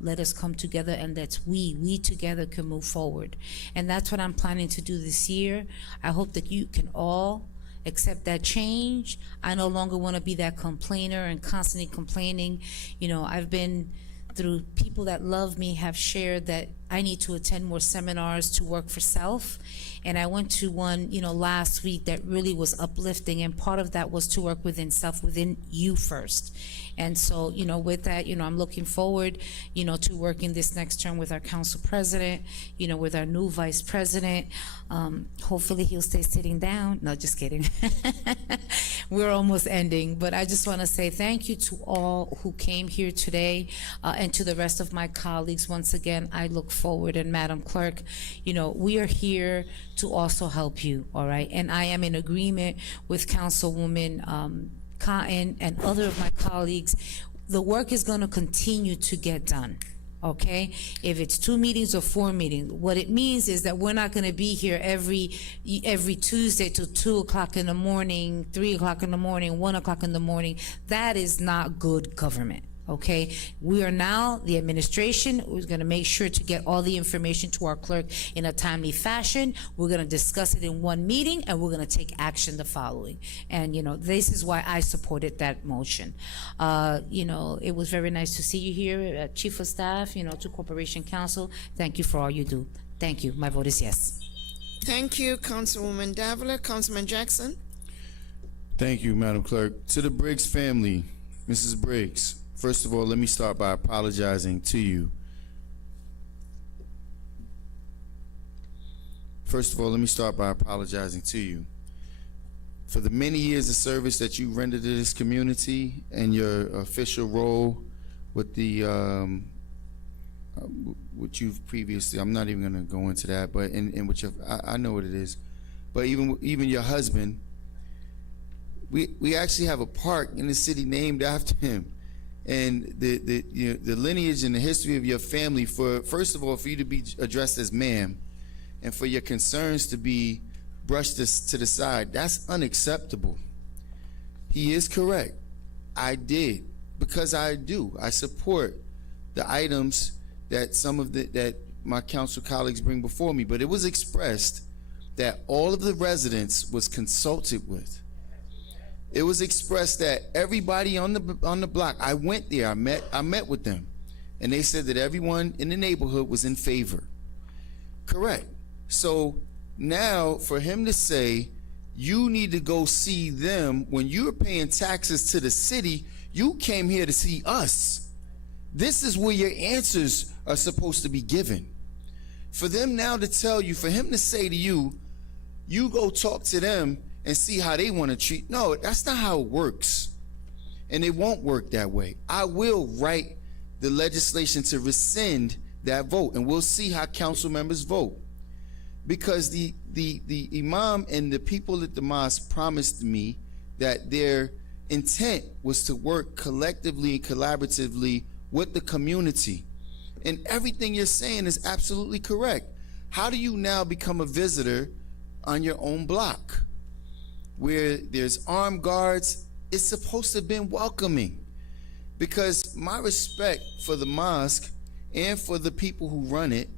let us come together and let's we together can move forward. And that's what I'm planning to do this year. I hope that you can all accept that change. I no longer want to be that complainer and constantly complaining. I've been through, people that love me have shared that I need to attend more seminars to work for self. And I went to one, last week that really was uplifting. And part of that was to work within self, within you first. And so, with that, I'm looking forward, to working this next term with our council president, with our new vice president. Hopefully he'll stay sitting down. No, just kidding. We're almost ending, but I just want to say thank you to all who came here today, and to the rest of my colleagues. Once again, I look forward, and Madam Clerk, we are here to also help you, all right? And I am in agreement with Councilwoman Cotton and other of my colleagues. The work is going to continue to get done. Okay, if it's 2 meetings or 4 meetings, what it means is that we're not going to be here every Tuesday till 2 o'clock in the morning, 3 o'clock in the morning, 1 o'clock in the morning. That is not good government. Okay, we are now, the administration is going to make sure to get all the information to our clerk in a timely fashion. We're going to discuss it in one meeting, and we're going to take action the following. And this is why I supported that motion. It was very nice to see you here, Chief of Staff, to Corporation Counsel. Thank you for all you do. Thank you. My vote is yes. Thank you, Councilwoman Davila. Councilman Jackson. Thank you, Madam Clerk. To the Briggs family, Mrs. Briggs, first of all, let me start by apologizing to you. First of all, let me start by apologizing to you for the many years of service that you rendered to this community and your official role with the what you've previously. I'm not even going to go into that, but in what I know what it is. But even your husband, we actually have a park in the city named after him, and the lineage and the history of your family. First of all, for you to be addressed as ma'am, and for your concerns to be brushed to the side, that's unacceptable. He is correct. I did, because I support the items that that my council colleagues bring before me, but it was expressed that all of the residents was consulted with. It was expressed that everybody on the block, I went there, I met with them, and they said that everyone in the neighborhood was in favor. Correct. So now for him to say you need to go see them when you're paying taxes to the city, you came here to see us. This is where your answers are supposed to be given. For them now to tell you, for him to say to you, you go talk to them and see how they want to treat. No, that's not how it works. And it won't work that way. I will write the legislation to rescind that vote, and we'll see how council members vote. Because the imam and the people at the mosque promised me that their intent was to work collectively and collaboratively with the community. And everything you're saying is absolutely correct. How do you now become a visitor on your own block where there's armed guards? It's supposed to have been welcoming, because my respect for the mosque and for the people who run it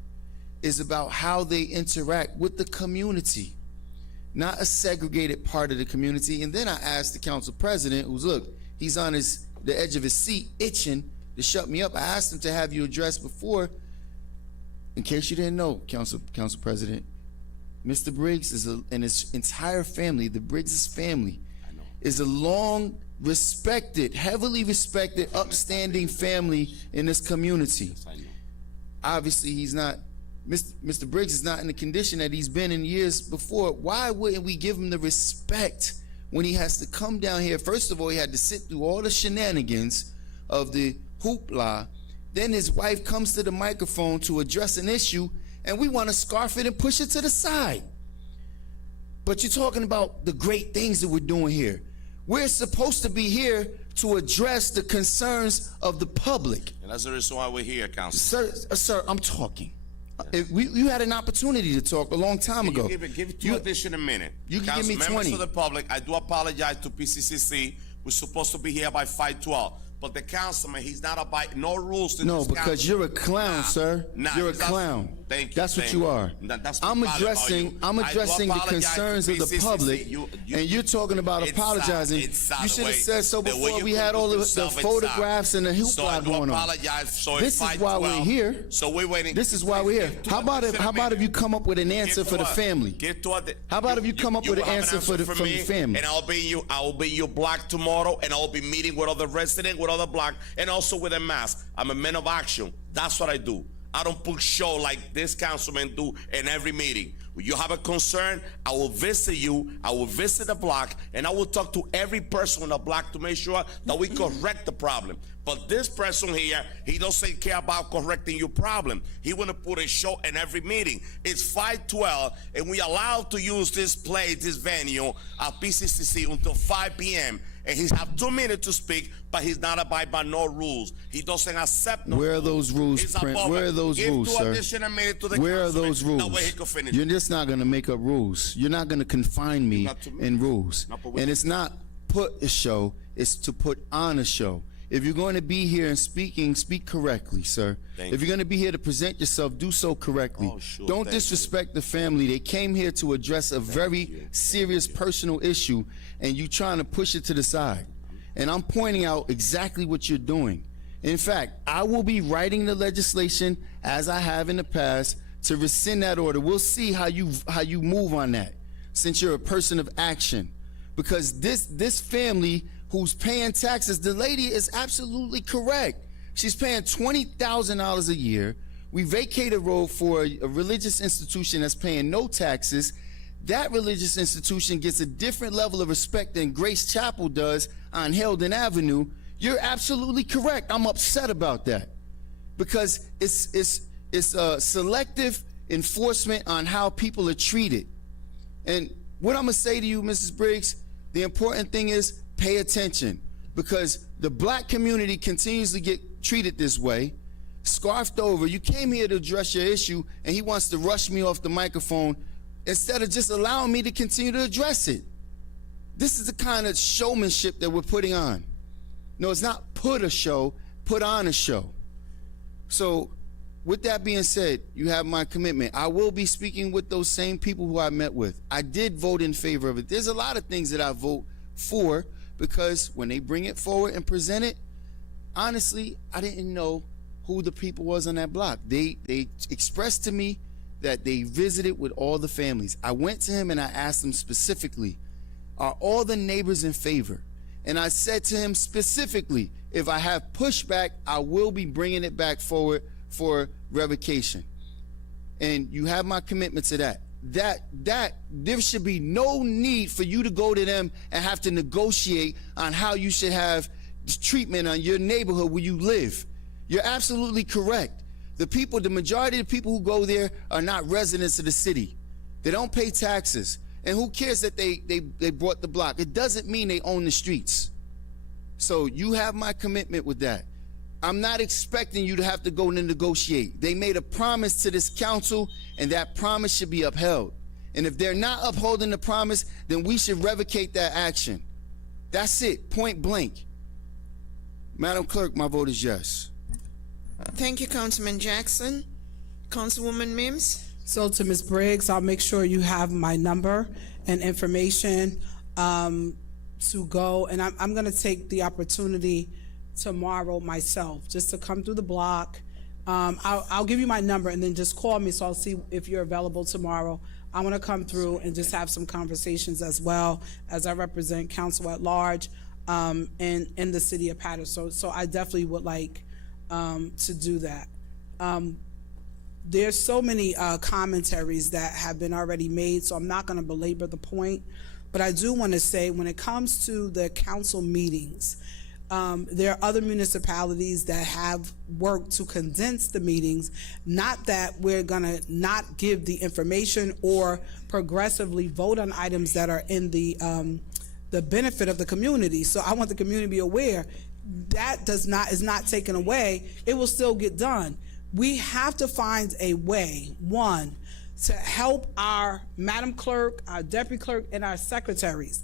is about how they interact with the community, not a segregated part of the community. And then I asked the council president, he's on the edge of his seat itching to shut me up. I asked him to have you address before. In case you didn't know, council president, Mr. Briggs and his entire family, the Briggs family, is a long respected, heavily respected, upstanding family in this community. Obviously, he's not. Mr. Briggs is not in the condition that he's been in years before. Why wouldn't we give him the respect when he has to come down here? First of all, he had to sit through all the shenanigans of the hoopla. Then his wife comes to the microphone to address an issue, and we want to scarf it and push it to the side. But you're talking about the great things that we're doing here. We're supposed to be here to address the concerns of the public. And that's the reason why we're here, Council. Sir, I'm talking. You had an opportunity to talk a long time ago. Give two addition a minute. You can give me 20. Members of the public, I do apologize to PCCC. We're supposed to be here by 5:12. But the councilman, he's not abiding no rules. No, because you're a clown, sir. You're a clown. Thank you. That's what you are. I'm addressing the concerns of the public, and you're talking about apologizing. You should have said so before we had all the photographs and the hoopla going on. This is why we're here. So we're waiting. This is why we're here. How about if you come up with an answer for the family? How about if you come up with an answer for the family? And I will be in your block tomorrow, and I will be meeting with other residents, with other block, and also with a mask. I'm a man of action. That's what I do. I don't put show like this councilman do in every meeting. When you have a concern, I will visit you, I will visit the block, and I will talk to every person on the block to make sure that we correct the problem. But this person here, he doesn't care about correcting your problem. He want to put a show in every meeting. It's 5:12, and we allowed to use this place, this venue at PCCC until 5 p.m. And he's have 2 minutes to speak, but he's not abide by no rules. He doesn't accept no rules. Where are those rules, Prince? Where are those rules, sir? Where are those rules? You're just not going to make up rules. You're not going to confine me in rules. And it's not put a show, it's to put on a show. If you're going to be here and speak correctly, sir. If you're going to be here to present yourself, do so correctly. Don't disrespect the family. They came here to address a very serious personal issue, and you trying to push it to the side. And I'm pointing out exactly what you're doing. In fact, I will be writing the legislation, as I have in the past, to rescind that order. We'll see how you move on that, since you're a person of action. because this family who's paying taxes, the lady is absolutely correct. She's paying $20,000 a year. We vacate a road for a religious institution that's paying no taxes. That religious institution gets a different level of respect than Grace Chapel does on Heldon Avenue. You're absolutely correct. I'm upset about that because it's selective enforcement on how people are treated. And what I'm gonna say to you, Mrs. Briggs, the important thing is pay attention, because the black community continues to get treated this way, scarfed over. You came here to address your issue, and he wants to rush me off the microphone instead of just allowing me to continue to address it. This is the kind of showmanship that we're putting on. No, it's not put a show, put on a show. So with that being said, you have my commitment. I will be speaking with those same people who I met with. I did vote in favor of it. There's a lot of things that I vote for, because when they bring it forward and present it, honestly, I didn't know who the people was on that block. They expressed to me that they visited with all the families. I went to him and I asked him specifically, are all the neighbors in favor? And I said to him specifically, if I have pushback, I will be bringing it back forward for revocation. And you have my commitment to that. That there should be no need for you to go to them and have to negotiate on how you should have treatment on your neighborhood where you live. You're absolutely correct. The majority of the people who go there are not residents of the city. They don't pay taxes. And who cares that they bought the block? It doesn't mean they own the streets. So you have my commitment with that. I'm not expecting you to have to go and negotiate. They made a promise to this council, and that promise should be upheld. And if they're not upholding the promise, then we should revocate that action. That's it, point blank. Madam Clerk, my vote is yes. Thank you, Councilman Jackson. Councilwoman Mims? So to Ms. Briggs, I'll make sure you have my number and information to go. And I'm gonna take the opportunity tomorrow myself, just to come through the block. I'll give you my number and then just call me so I'll see if you're available tomorrow. I want to come through and just have some conversations as well, as I represent council at large in the city of Paterson. So I definitely would like to do that. There's so many commentaries that have been already made, so I'm not going to belabor the point, but I do want to say, when it comes to the council meetings, there are other municipalities that have worked to condense the meetings. Not that we're gonna not give the information or progressively vote on items that are in the benefit of the community. So I want the community to be aware that is not taken away. It will still get done. We have to find a way, one, to help our Madam Clerk, our Deputy Clerk, and our secretaries.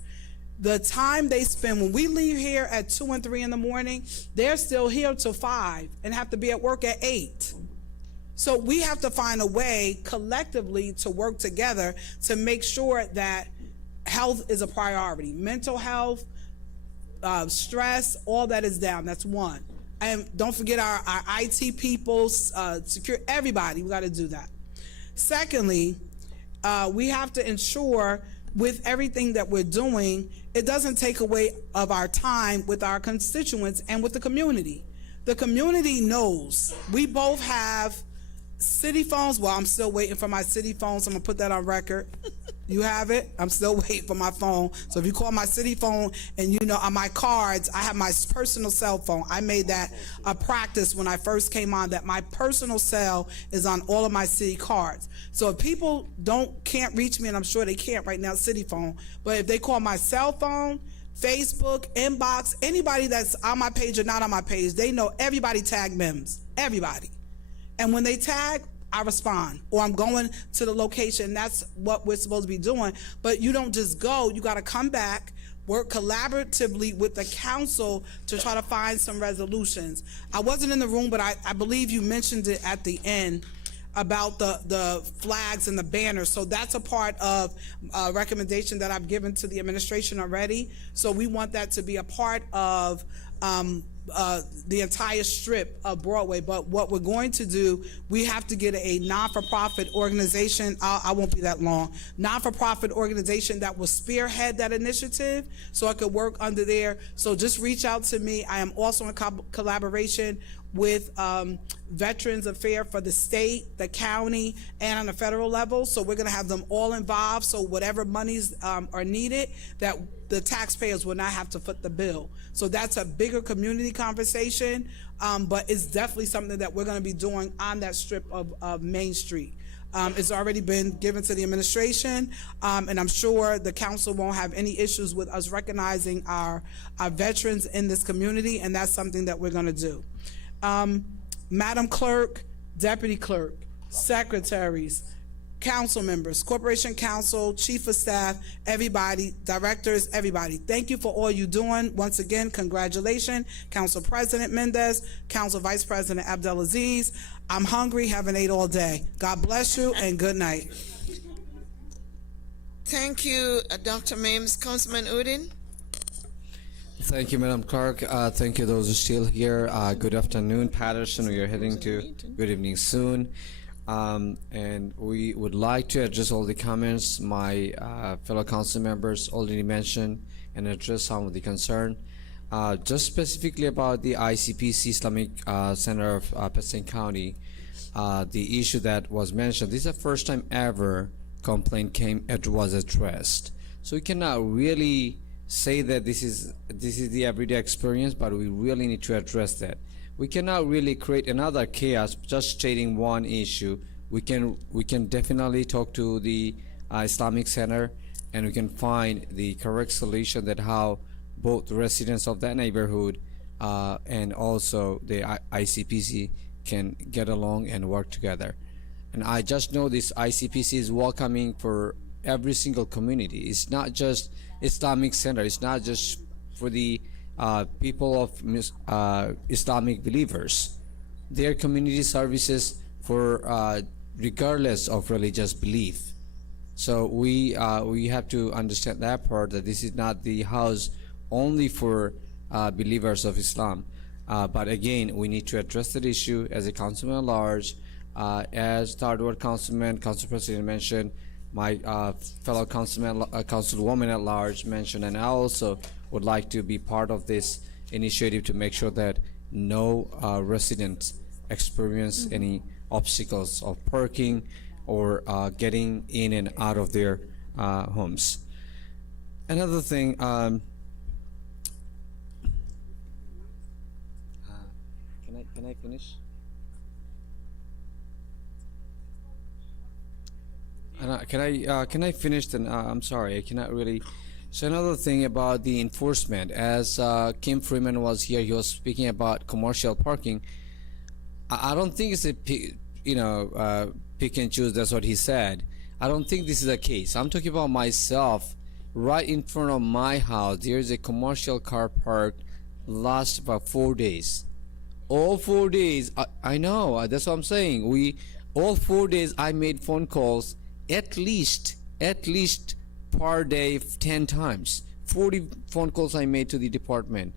The time they spend, when we leave here at 2 and 3 in the morning, they're still here till 5 and have to be at work at 8. So we have to find a way collectively to work together to make sure that health is a priority. Mental health, stress, all that is down. That's one. And don't forget our IT people, secure, everybody, we gotta do that. Secondly, we have to ensure with everything that we're doing, it doesn't take away of our time with our constituents and with the community. The community knows. We both have city phones. Well, I'm still waiting for my city phone, so I'm gonna put that on record. You have it? I'm still waiting for my phone. So if you call my city phone and you know on my cards, I have my personal cell phone. I made that a practice when I first came on, that my personal cell is on all of my city cards. So if people can't reach me, and I'm sure they can't right now, city phone, but if they call my cell phone, Facebook, inbox, anybody that's on my page or not on my page, they know everybody tag MEMS, everybody. And when they tag, I respond, or I'm going to the location. That's what we're supposed to be doing. But you don't just go, you gotta come back, work collaboratively with the council to try to find some resolutions. I wasn't in the room, but I believe you mentioned it at the end about the flags and the banners. So that's a part of a recommendation that I've given to the administration already. So we want that to be a part of the entire strip of Broadway. But what we're going to do, we have to get a non-for-profit organization. I won't be that long. Non-for-profit organization that will spearhead that initiative, so I could work under there. So just reach out to me. I am also in collaboration with Veterans Affairs for the state, the county, and on the federal level. So we're going to have them all involved. So whatever monies are needed, that the taxpayers will not have to foot the bill. So that's a bigger community conversation, but it's definitely something that we're going to be doing on that strip of Main Street. It's already been given to the administration, and I'm sure the council won't have any issues with us recognizing our veterans in this community, and that's something that we're going to do. Madam Clerk, Deputy Clerk, Secretaries, Council members, Corporation Council, Chief of Staff, everybody, directors, everybody. Thank you for all you're doing. Once again, congratulations. Council President Mendez, Council Vice President Abdelaziz. I'm hungry, haven't ate all day. God bless you and good night. Thank you, Dr. Mims. Councilman Udin? Thank you, Madam Clerk. Thank you those who are still here. Good afternoon, Paterson. We are heading to good evening soon. And we would like to address all the comments my fellow council members already mentioned and address some of the concern. Just specifically about the ICPC Islamic Center of Paterson County, the issue that was mentioned, this is the first time ever complaint was addressed. So we cannot really say that this is the everyday experience, but we really need to address that. We cannot really create another chaos just stating one issue. We can definitely talk to the Islamic Center, and we can find the correct solution that how both residents of that neighborhood and also the ICPC can get along and work together. And I just know this ICPC is welcoming for every single community. It's not just Islamic Center. It's not just for the people of Islamic believers. Their community services for regardless of religious belief. So we have to understand that part, that this is not the house only for believers of Islam. But again, we need to address that issue as a councilman at large, as third ward councilman, council president mentioned, my fellow councilman, councilwoman at large mentioned, and I also would like to be part of this initiative to make sure that no residents experience any obstacles of parking or getting in and out of their homes. Another thing, can I finish? Can I finish then? I'm sorry, I cannot really. So another thing about the enforcement, as Kim Freeman was here, he was speaking about commercial parking. I don't think it's a pick and choose. That's what he said. I don't think this is the case. I'm talking about myself. Right in front of my house, there is a commercial car park. Last about 4 days. All 4 days. I know. That's what I'm saying. All 4 days I made phone calls. At least per day 10 times. 40 phone calls I made to the department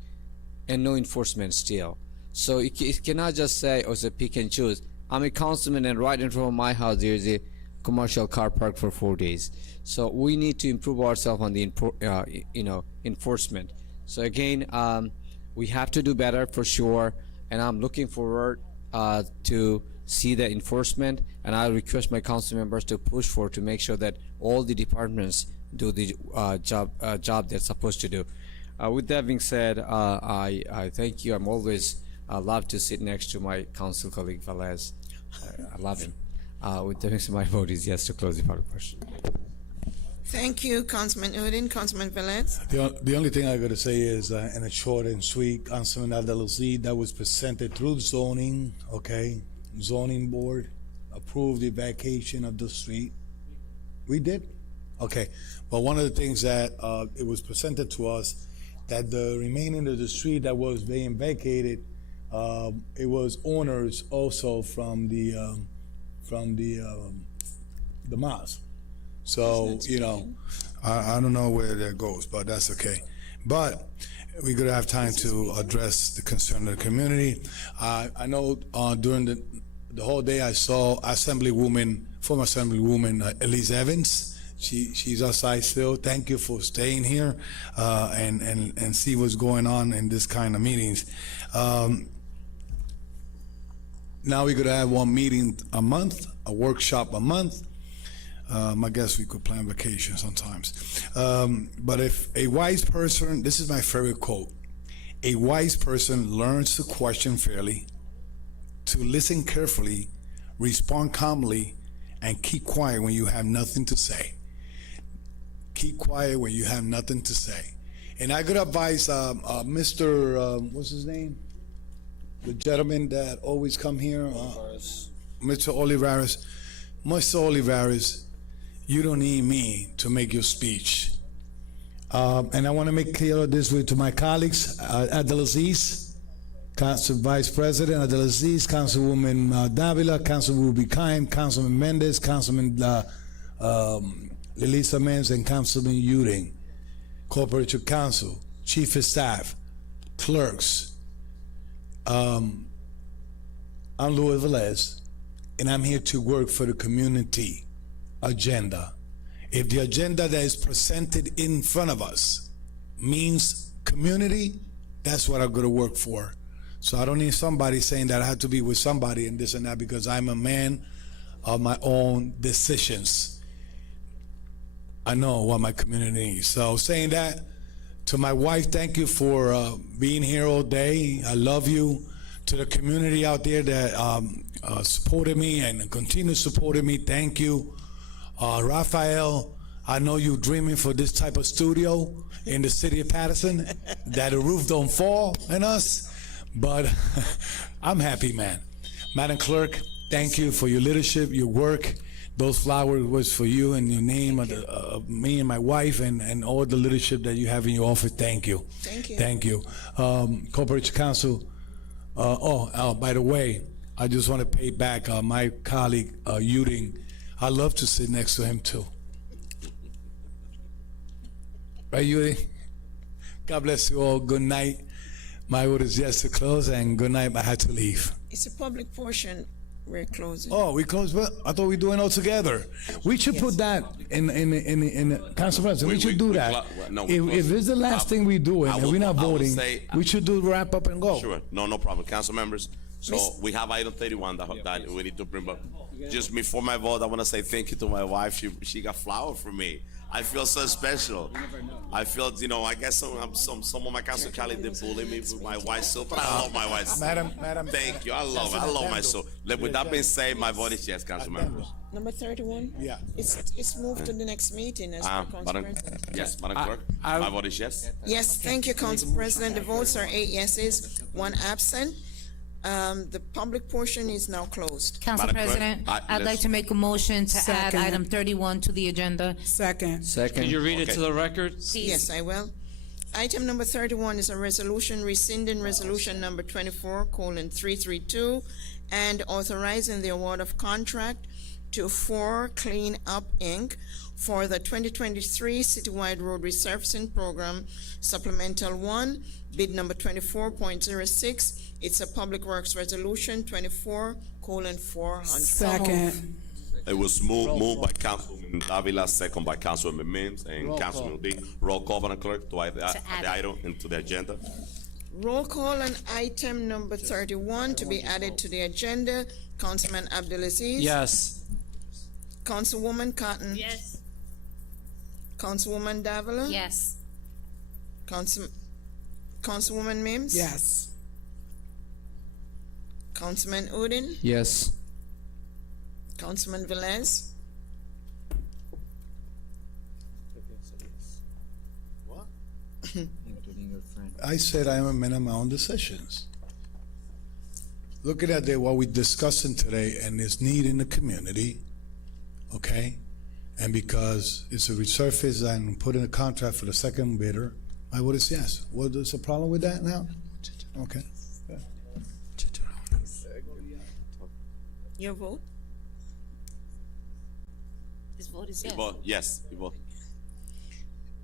and no enforcement still. So it cannot just say, oh, it's a pick and choose. I'm a councilman and right in front of my house there is a commercial car park for 4 days. So we need to improve ourselves on the enforcement. So again, we have to do better for sure, and I'm looking forward to see the enforcement, and I request my council members to push for to make sure that all the departments do the job they're supposed to do. With that being said, I thank you. I'm always love to sit next to my council colleague Velez. I love him. With that being said, my vote is yes to close the public portion. Thank you, Councilman Udin. Councilman Velez? The only thing I got to say is, in a short and sweet, Councilman Abdelaziz, that was presented through zoning, okay? Zoning board approved the vacation of the street. We did? Okay. But one of the things that it was presented to us, that the remaining of the street that was being vacated, it was owners also from the mosque. So, I don't know where that goes, but that's okay. But we're gonna have time to address the concern of the community. I know during the whole day I saw former Assemblywoman Elise Evans. She's outside still. Thank you for staying here and see what's going on in this kind of meetings. Now we're gonna have one meeting a month, a workshop a month. I guess we could plan vacation sometimes. But if a wise person, this is my favorite quote, a wise person learns to question fairly, to listen carefully, respond calmly, and keep quiet when you have nothing to say. Keep quiet when you have nothing to say. And I could advise Mr. What's his name? The gentleman that always come here, Mr. Olivares. Mr. Olivares, you don't need me to make your speech. And I want to make clear this way to my colleagues, Abdelaziz, Council Vice President Abdelaziz, Councilwoman Davila, Councilwoman Buchanan, Councilman Mendez, Councilman Lilisa Menz, and Councilman Uding, Corporation Council, Chief of Staff, clerks. I'm Louis Velez, and I'm here to work for the community agenda. If the agenda that is presented in front of us means community, that's what I'm going to work for. So I don't need somebody saying that I have to be with somebody and this and that, because I'm a man of my own decisions. I know what my community needs. So saying that, to my wife, thank you for being here all day. I love you. To the community out there that supported me and continue supporting me, thank you. Raphael, I know you're dreaming for this type of studio in the city of Paterson, that the roof don't fall on us, but I'm happy, man. Madam Clerk, thank you for your leadership, your work. Those flowers was for you and your name of me and my wife and all the leadership that you have in your office. Thank you. Thank you. Thank you. Corporate Council, by the way, I just want to pay back my colleague, Uding. I love to sit next to him too. Right, Uding? God bless you all. Good night. My word is yes to close, and good night. I had to leave. It's a public portion. We're closing. Oh, we close. Well, I thought we were doing it all together. We should put that in Council President. We should do that. If it's the last thing we do and we're not voting, we should do wrap up and go. Sure, no problem. Council members, so we have item 31 that we need to bring up. Just before my vote, I want to say thank you to my wife. She got flower for me. I feel so special. I feel, I guess some of my council colleagues, they bully me with my wife so, but I love my wife. Madam. Thank you. I love my soul. With that being said, my vote is yes, council members. Number 31? Yeah. It's moved to the next meeting as per Council President. Yes, Madam Clerk, my vote is yes. Yes, thank you, Council President. The votes are 8 yeses, 1 absent. The public portion is now closed. Council Madam Clerk, President, I'd like to make a motion to add Second. item 31 to the agenda. Second. Can you read it Okay. to the record? Yes, I will. Item number 31 is a resolution rescinding resolution number 24:332 and authorizing the award of contract to 4 Clean Up Inc. for the 2023 Citywide Road Resurfacing Program Supplemental 1, bid number 24.06. It's a Public Works Resolution 24:400. Second. It was moved by Councilman Davila, second by Councilman Mims and Councilman D. Roll call, Madam Clerk, to add the item into the agenda. Roll call on item number 31 to be added to the agenda. Councilman Abdelaziz. Yes. Councilwoman Cotton. Yes. Councilwoman Davila. Yes. Councilwoman Mims. Yes. Councilman Udin. Yes. Councilman Velez. I said I am a man of my own decisions. Looking at what we're discussing today and its need in the community, okay? And because it's a resurface and put in a contract for the second bidder, my vote is yes. Well, there's a problem with that now? Okay. Your vote? His vote is yes. Yes, you vote.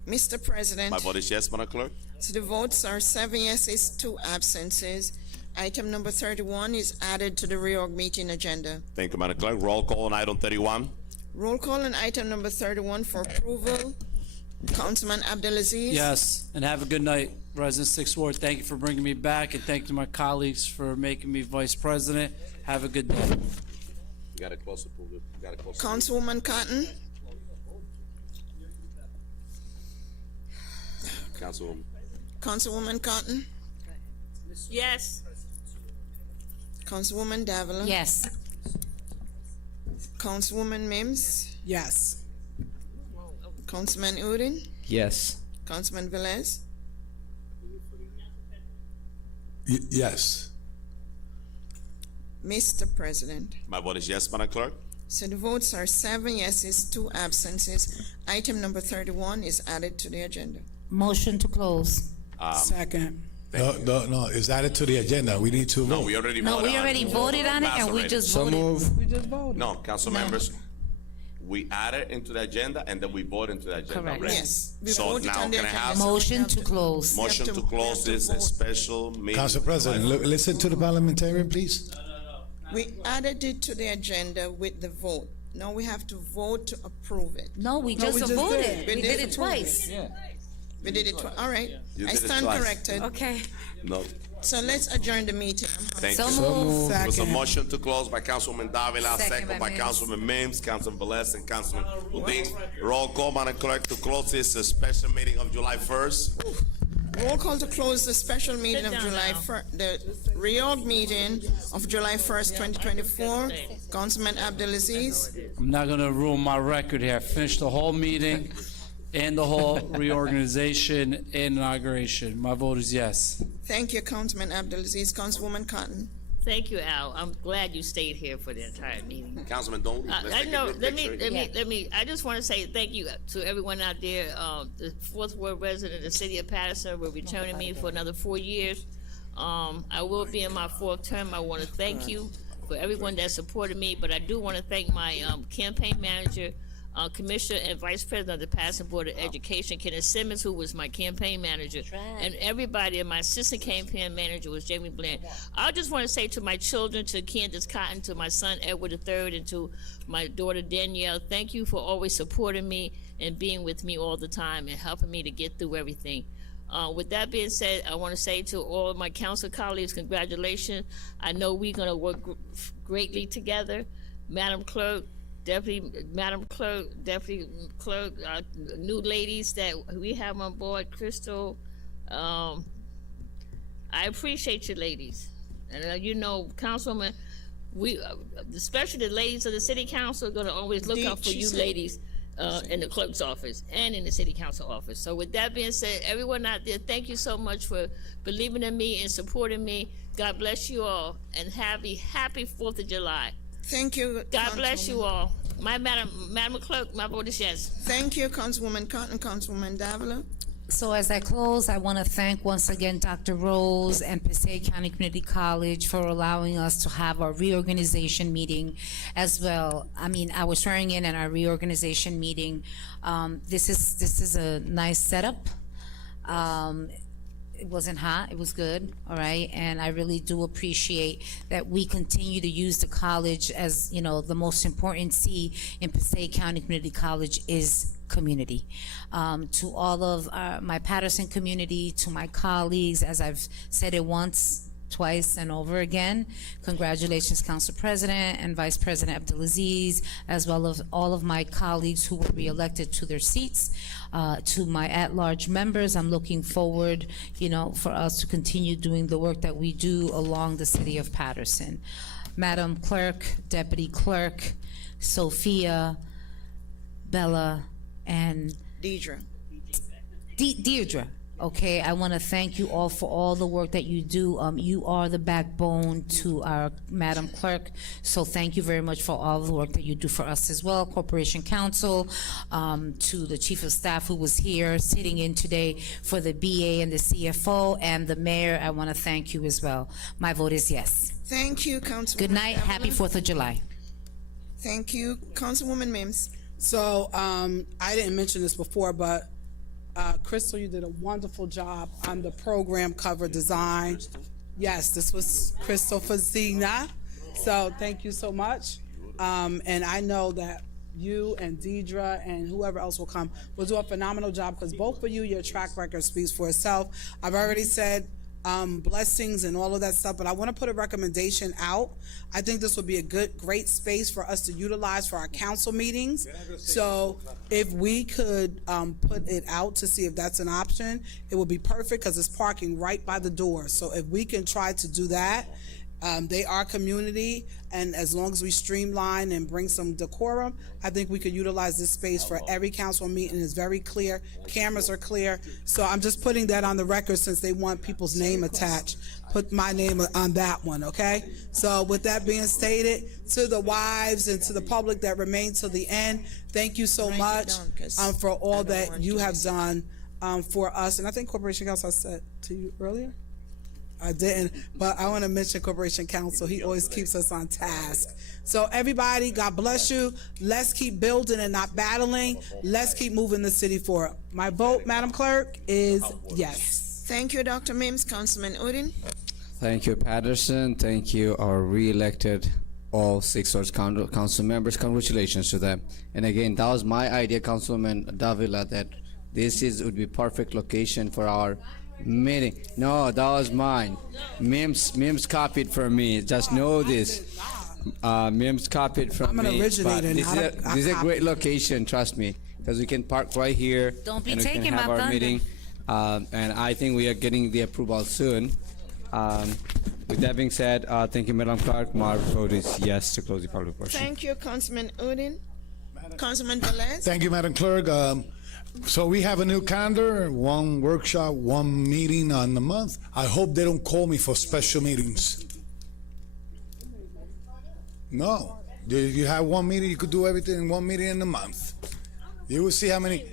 Mr. President, My vote is yes, Madam Clerk. so the votes are 7 yeses, 2 absences. Item number 31 is added to the reorg meeting agenda. Thank you, Madam Clerk. Roll call on item 31. Roll call on item number 31 for approval. Councilman Abdelaziz? Yes, and have a good night, Resident Sixth Ward. Thank you for bringing me back, and thank you, my colleagues, for making me Vice President. Have a good day. You got a close approval. You got a close approval. Councilwoman Cotton? Councilwoman. Councilwoman Cotton? Yes. Councilwoman Davila? Yes. Councilwoman Mims? Yes. Councilman Udin? Yes. Councilman Velez? Yes. Mr. President, My vote is yes, Madam Clerk. so the votes are 7 yeses, 2 absences. Item number 31 is added to the agenda. Motion to close. Second. No, it's added to the agenda. We need to No, vote. we already No, voted we on already it. voted on it, Passed and we already. just So voted. move. We just voted. No, council members, we added into the agenda and then we vote into the agenda Correct. already. Yes. we So voted now on the can I have agenda. Motion to close. motion to close this special meeting? Council President, listen to the parliamentarian, please. We added it to the agenda with the vote. Now we have to vote to approve it. No, we No, just we just voted. did. We We did did it approve it. twice. We did it, all right. You I did it stand twice. corrected. Okay. No, So let's adjourn the meeting. thank So you. move. There was a Second. motion to close by Councilwoman Davila, Second second by by Mims. Councilman Mims, Councilman Velez, and Councilman Udine. Roll call, Madam Clerk, to close this special meeting of July 1st. Roll call to close the special meeting of down July now. the reorg meeting of July 1st, 2024. Councilman Abdelaziz? I'm not gonna ruin my record here. I finished the whole meeting and the whole reorganization and inauguration. My vote is yes. Thank you, Councilman Abdelaziz. Councilwoman Cotton? Thank you, Al. I'm glad you stayed here for the entire meeting. Councilman, don't, let's I take a know, good let me, picture. I just want to say thank you to everyone out there. The fourth ward resident of the city of Paterson will returning me for another 4 years. I will be in my 4th term. I want to thank you for everyone that supported me, but I do want to thank my campaign manager, Commissioner and Vice President of the Paterson Board of Education, Kenneth Simmons, who was my campaign manager, and everybody, and my assistant campaign manager was Jamie Bland. I just want to say to my children, to Candace Cotton, to my son Edward III, and to my daughter Danielle, thank you for always supporting me and being with me all the time and helping me to get through everything. With that being said, I want to say to all of my council colleagues, congratulations. I know we're going to work greatly together. Madam Clerk, Deputy Clerk, new ladies that we have on board, Crystal. I appreciate you, ladies. And you know, Councilwoman, we, especially the ladies of the City Council, are going to always look out for you ladies in the clerk's office and in the City Council office. So with that being said, everyone out there, thank you so much for believing in me and supporting me. God bless you all, and happy 4th of July. Thank you. God bless you all. My Madam Clerk, my vote is yes. Thank you, Councilwoman Cotton. Councilwoman Davila? So as I close, I want to thank once again Dr. Rose and Passaic County Community College for allowing us to have our reorganization meeting as well. I mean, our swearing in and our reorganization meeting. This is a nice setup. It wasn't hot, it was good, all right? And I really do appreciate that we continue to use the college as, you know, the most important C in Passaic County Community College is community. To all of my Paterson community, to my colleagues, as I've said it once, twice, and over again, congratulations, Council President and Vice President Abdelaziz, as well as all of my colleagues who were reelected to their seats. To my at-large members, I'm looking forward, you know, for us to continue doing the work that we do along the city of Paterson. Madam Clerk, Deputy Clerk, Sophia, Bella, and Deidre. Deirdre. Okay, I want to thank you all for all the work that you do. You are the backbone to our Madam Clerk, so thank you very much for all the work that you do for us as well. Corporation Counsel, to the Chief of Staff who was here sitting in today for the BA and the CFO, and the Mayor, I want to thank you as well. My vote is yes. Thank you, Councilwoman Good night, Davila. happy 4th of July. Thank you, Councilwoman Mims. So, I didn't mention this before, but Crystal, you did a wonderful job on the program cover design. Yes, this was Crystal Fazina. So thank you so much. And I know that you and Deidre and whoever else will come will do a phenomenal job because both of you, your track record speaks for itself. I've already said blessings and all of that stuff, but I want to put a recommendation out. I think this would be a great space for us to utilize for our council meetings. So if we could put it out to see if that's an option, it would be perfect because it's parking right by the door. So if we can try to do that, they are community, and as long as we streamline and bring some decorum, I think we could utilize this space for every council meeting. It's very clear, cameras are clear. So I'm just putting that on the record since they want people's name attached. Put my name on that one, okay? So with that being stated, to the wives and to the public that remain till the end, thank you so much for all that you have done for us. And I think Corporation Council I said to you earlier. I didn't, but I want to mention Corporation Council. He always keeps us on task. So everybody, God bless you. Let's keep building and not battling. Let's keep moving the city forward. My vote, Madam Clerk, is yes. Thank you, Dr. Mims. Councilman Udine. Thank you, Paterson. Thank you, our re-elected all 6 wards council members. Congratulations to them. And again, that was my idea, Councilman Davila, that this would be perfect location for our meeting. No, that was mine. Mims copied from me. Just know this. Mims copied from me. I'm an originator. This is a great location, trust me, because we can park right here. Don't be and we taking can have my our thunder. meeting. And I think we are getting the approval soon. With that being said, thank you, Madam Clerk. My vote is yes to close the public portion. Thank you, Councilman Udine. Councilman Velez. Thank you, Madam Clerk. So we have a new calendar, 1 workshop, 1 meeting on the month. I hope they don't call me for special meetings. No. If you have 1 meeting, you could do everything in 1 meeting in a month. You will see how many.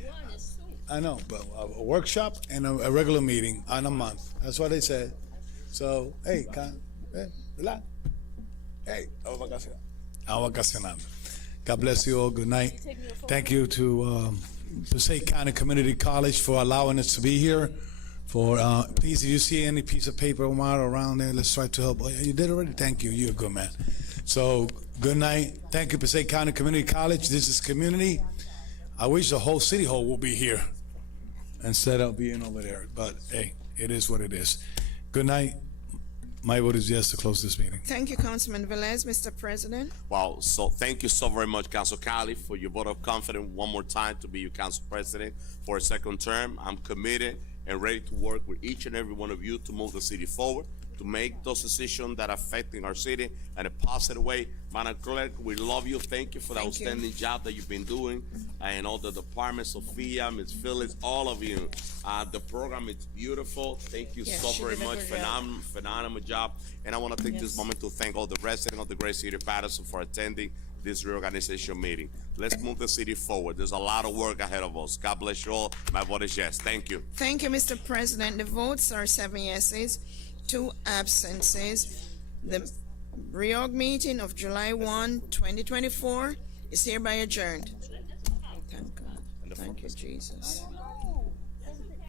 I know, but a workshop and a regular meeting on a month. That's what they said. So, hey, relax. Hey, vacacionando. God bless you all. Good night. Thank you to Passaic County Community College for allowing us to be here. Please, if you see any piece of paper around there, let's try to help. Oh, you did already? Thank you. You're a good man. So, good night. Thank you, Passaic County Community College. This is community. I wish the whole city hall will be here instead of being over there. But, hey, it is what it is. Good night. My vote is yes to close this meeting. Thank you, Councilman Velez. Mr. President. Wow, so thank you so very much, Council Cali, for your vote of confidence one more time to be your council president for a second term. I'm committed and ready to work with each and every one of you to move the city forward, to make those decisions that are affecting our city in a positive way. Madam Clerk, we love you. Thank you for the outstanding job that you've been doing, and all the departments, Sophia, Ms. Phyllis, all of you. The program is beautiful. Thank you so very much. Phenomenal job. And I want to take this moment to thank all the residents of the great city of Paterson for attending this reorganization meeting. Let's move the city forward. There's a lot of work ahead of us. God bless you all. My vote is yes. Thank you. Thank you, Mr. President. The votes are 7 yeses, 2 absences. The reorg meeting of July 1, 2024 is hereby adjourned. Thank God. Thank you, Jesus.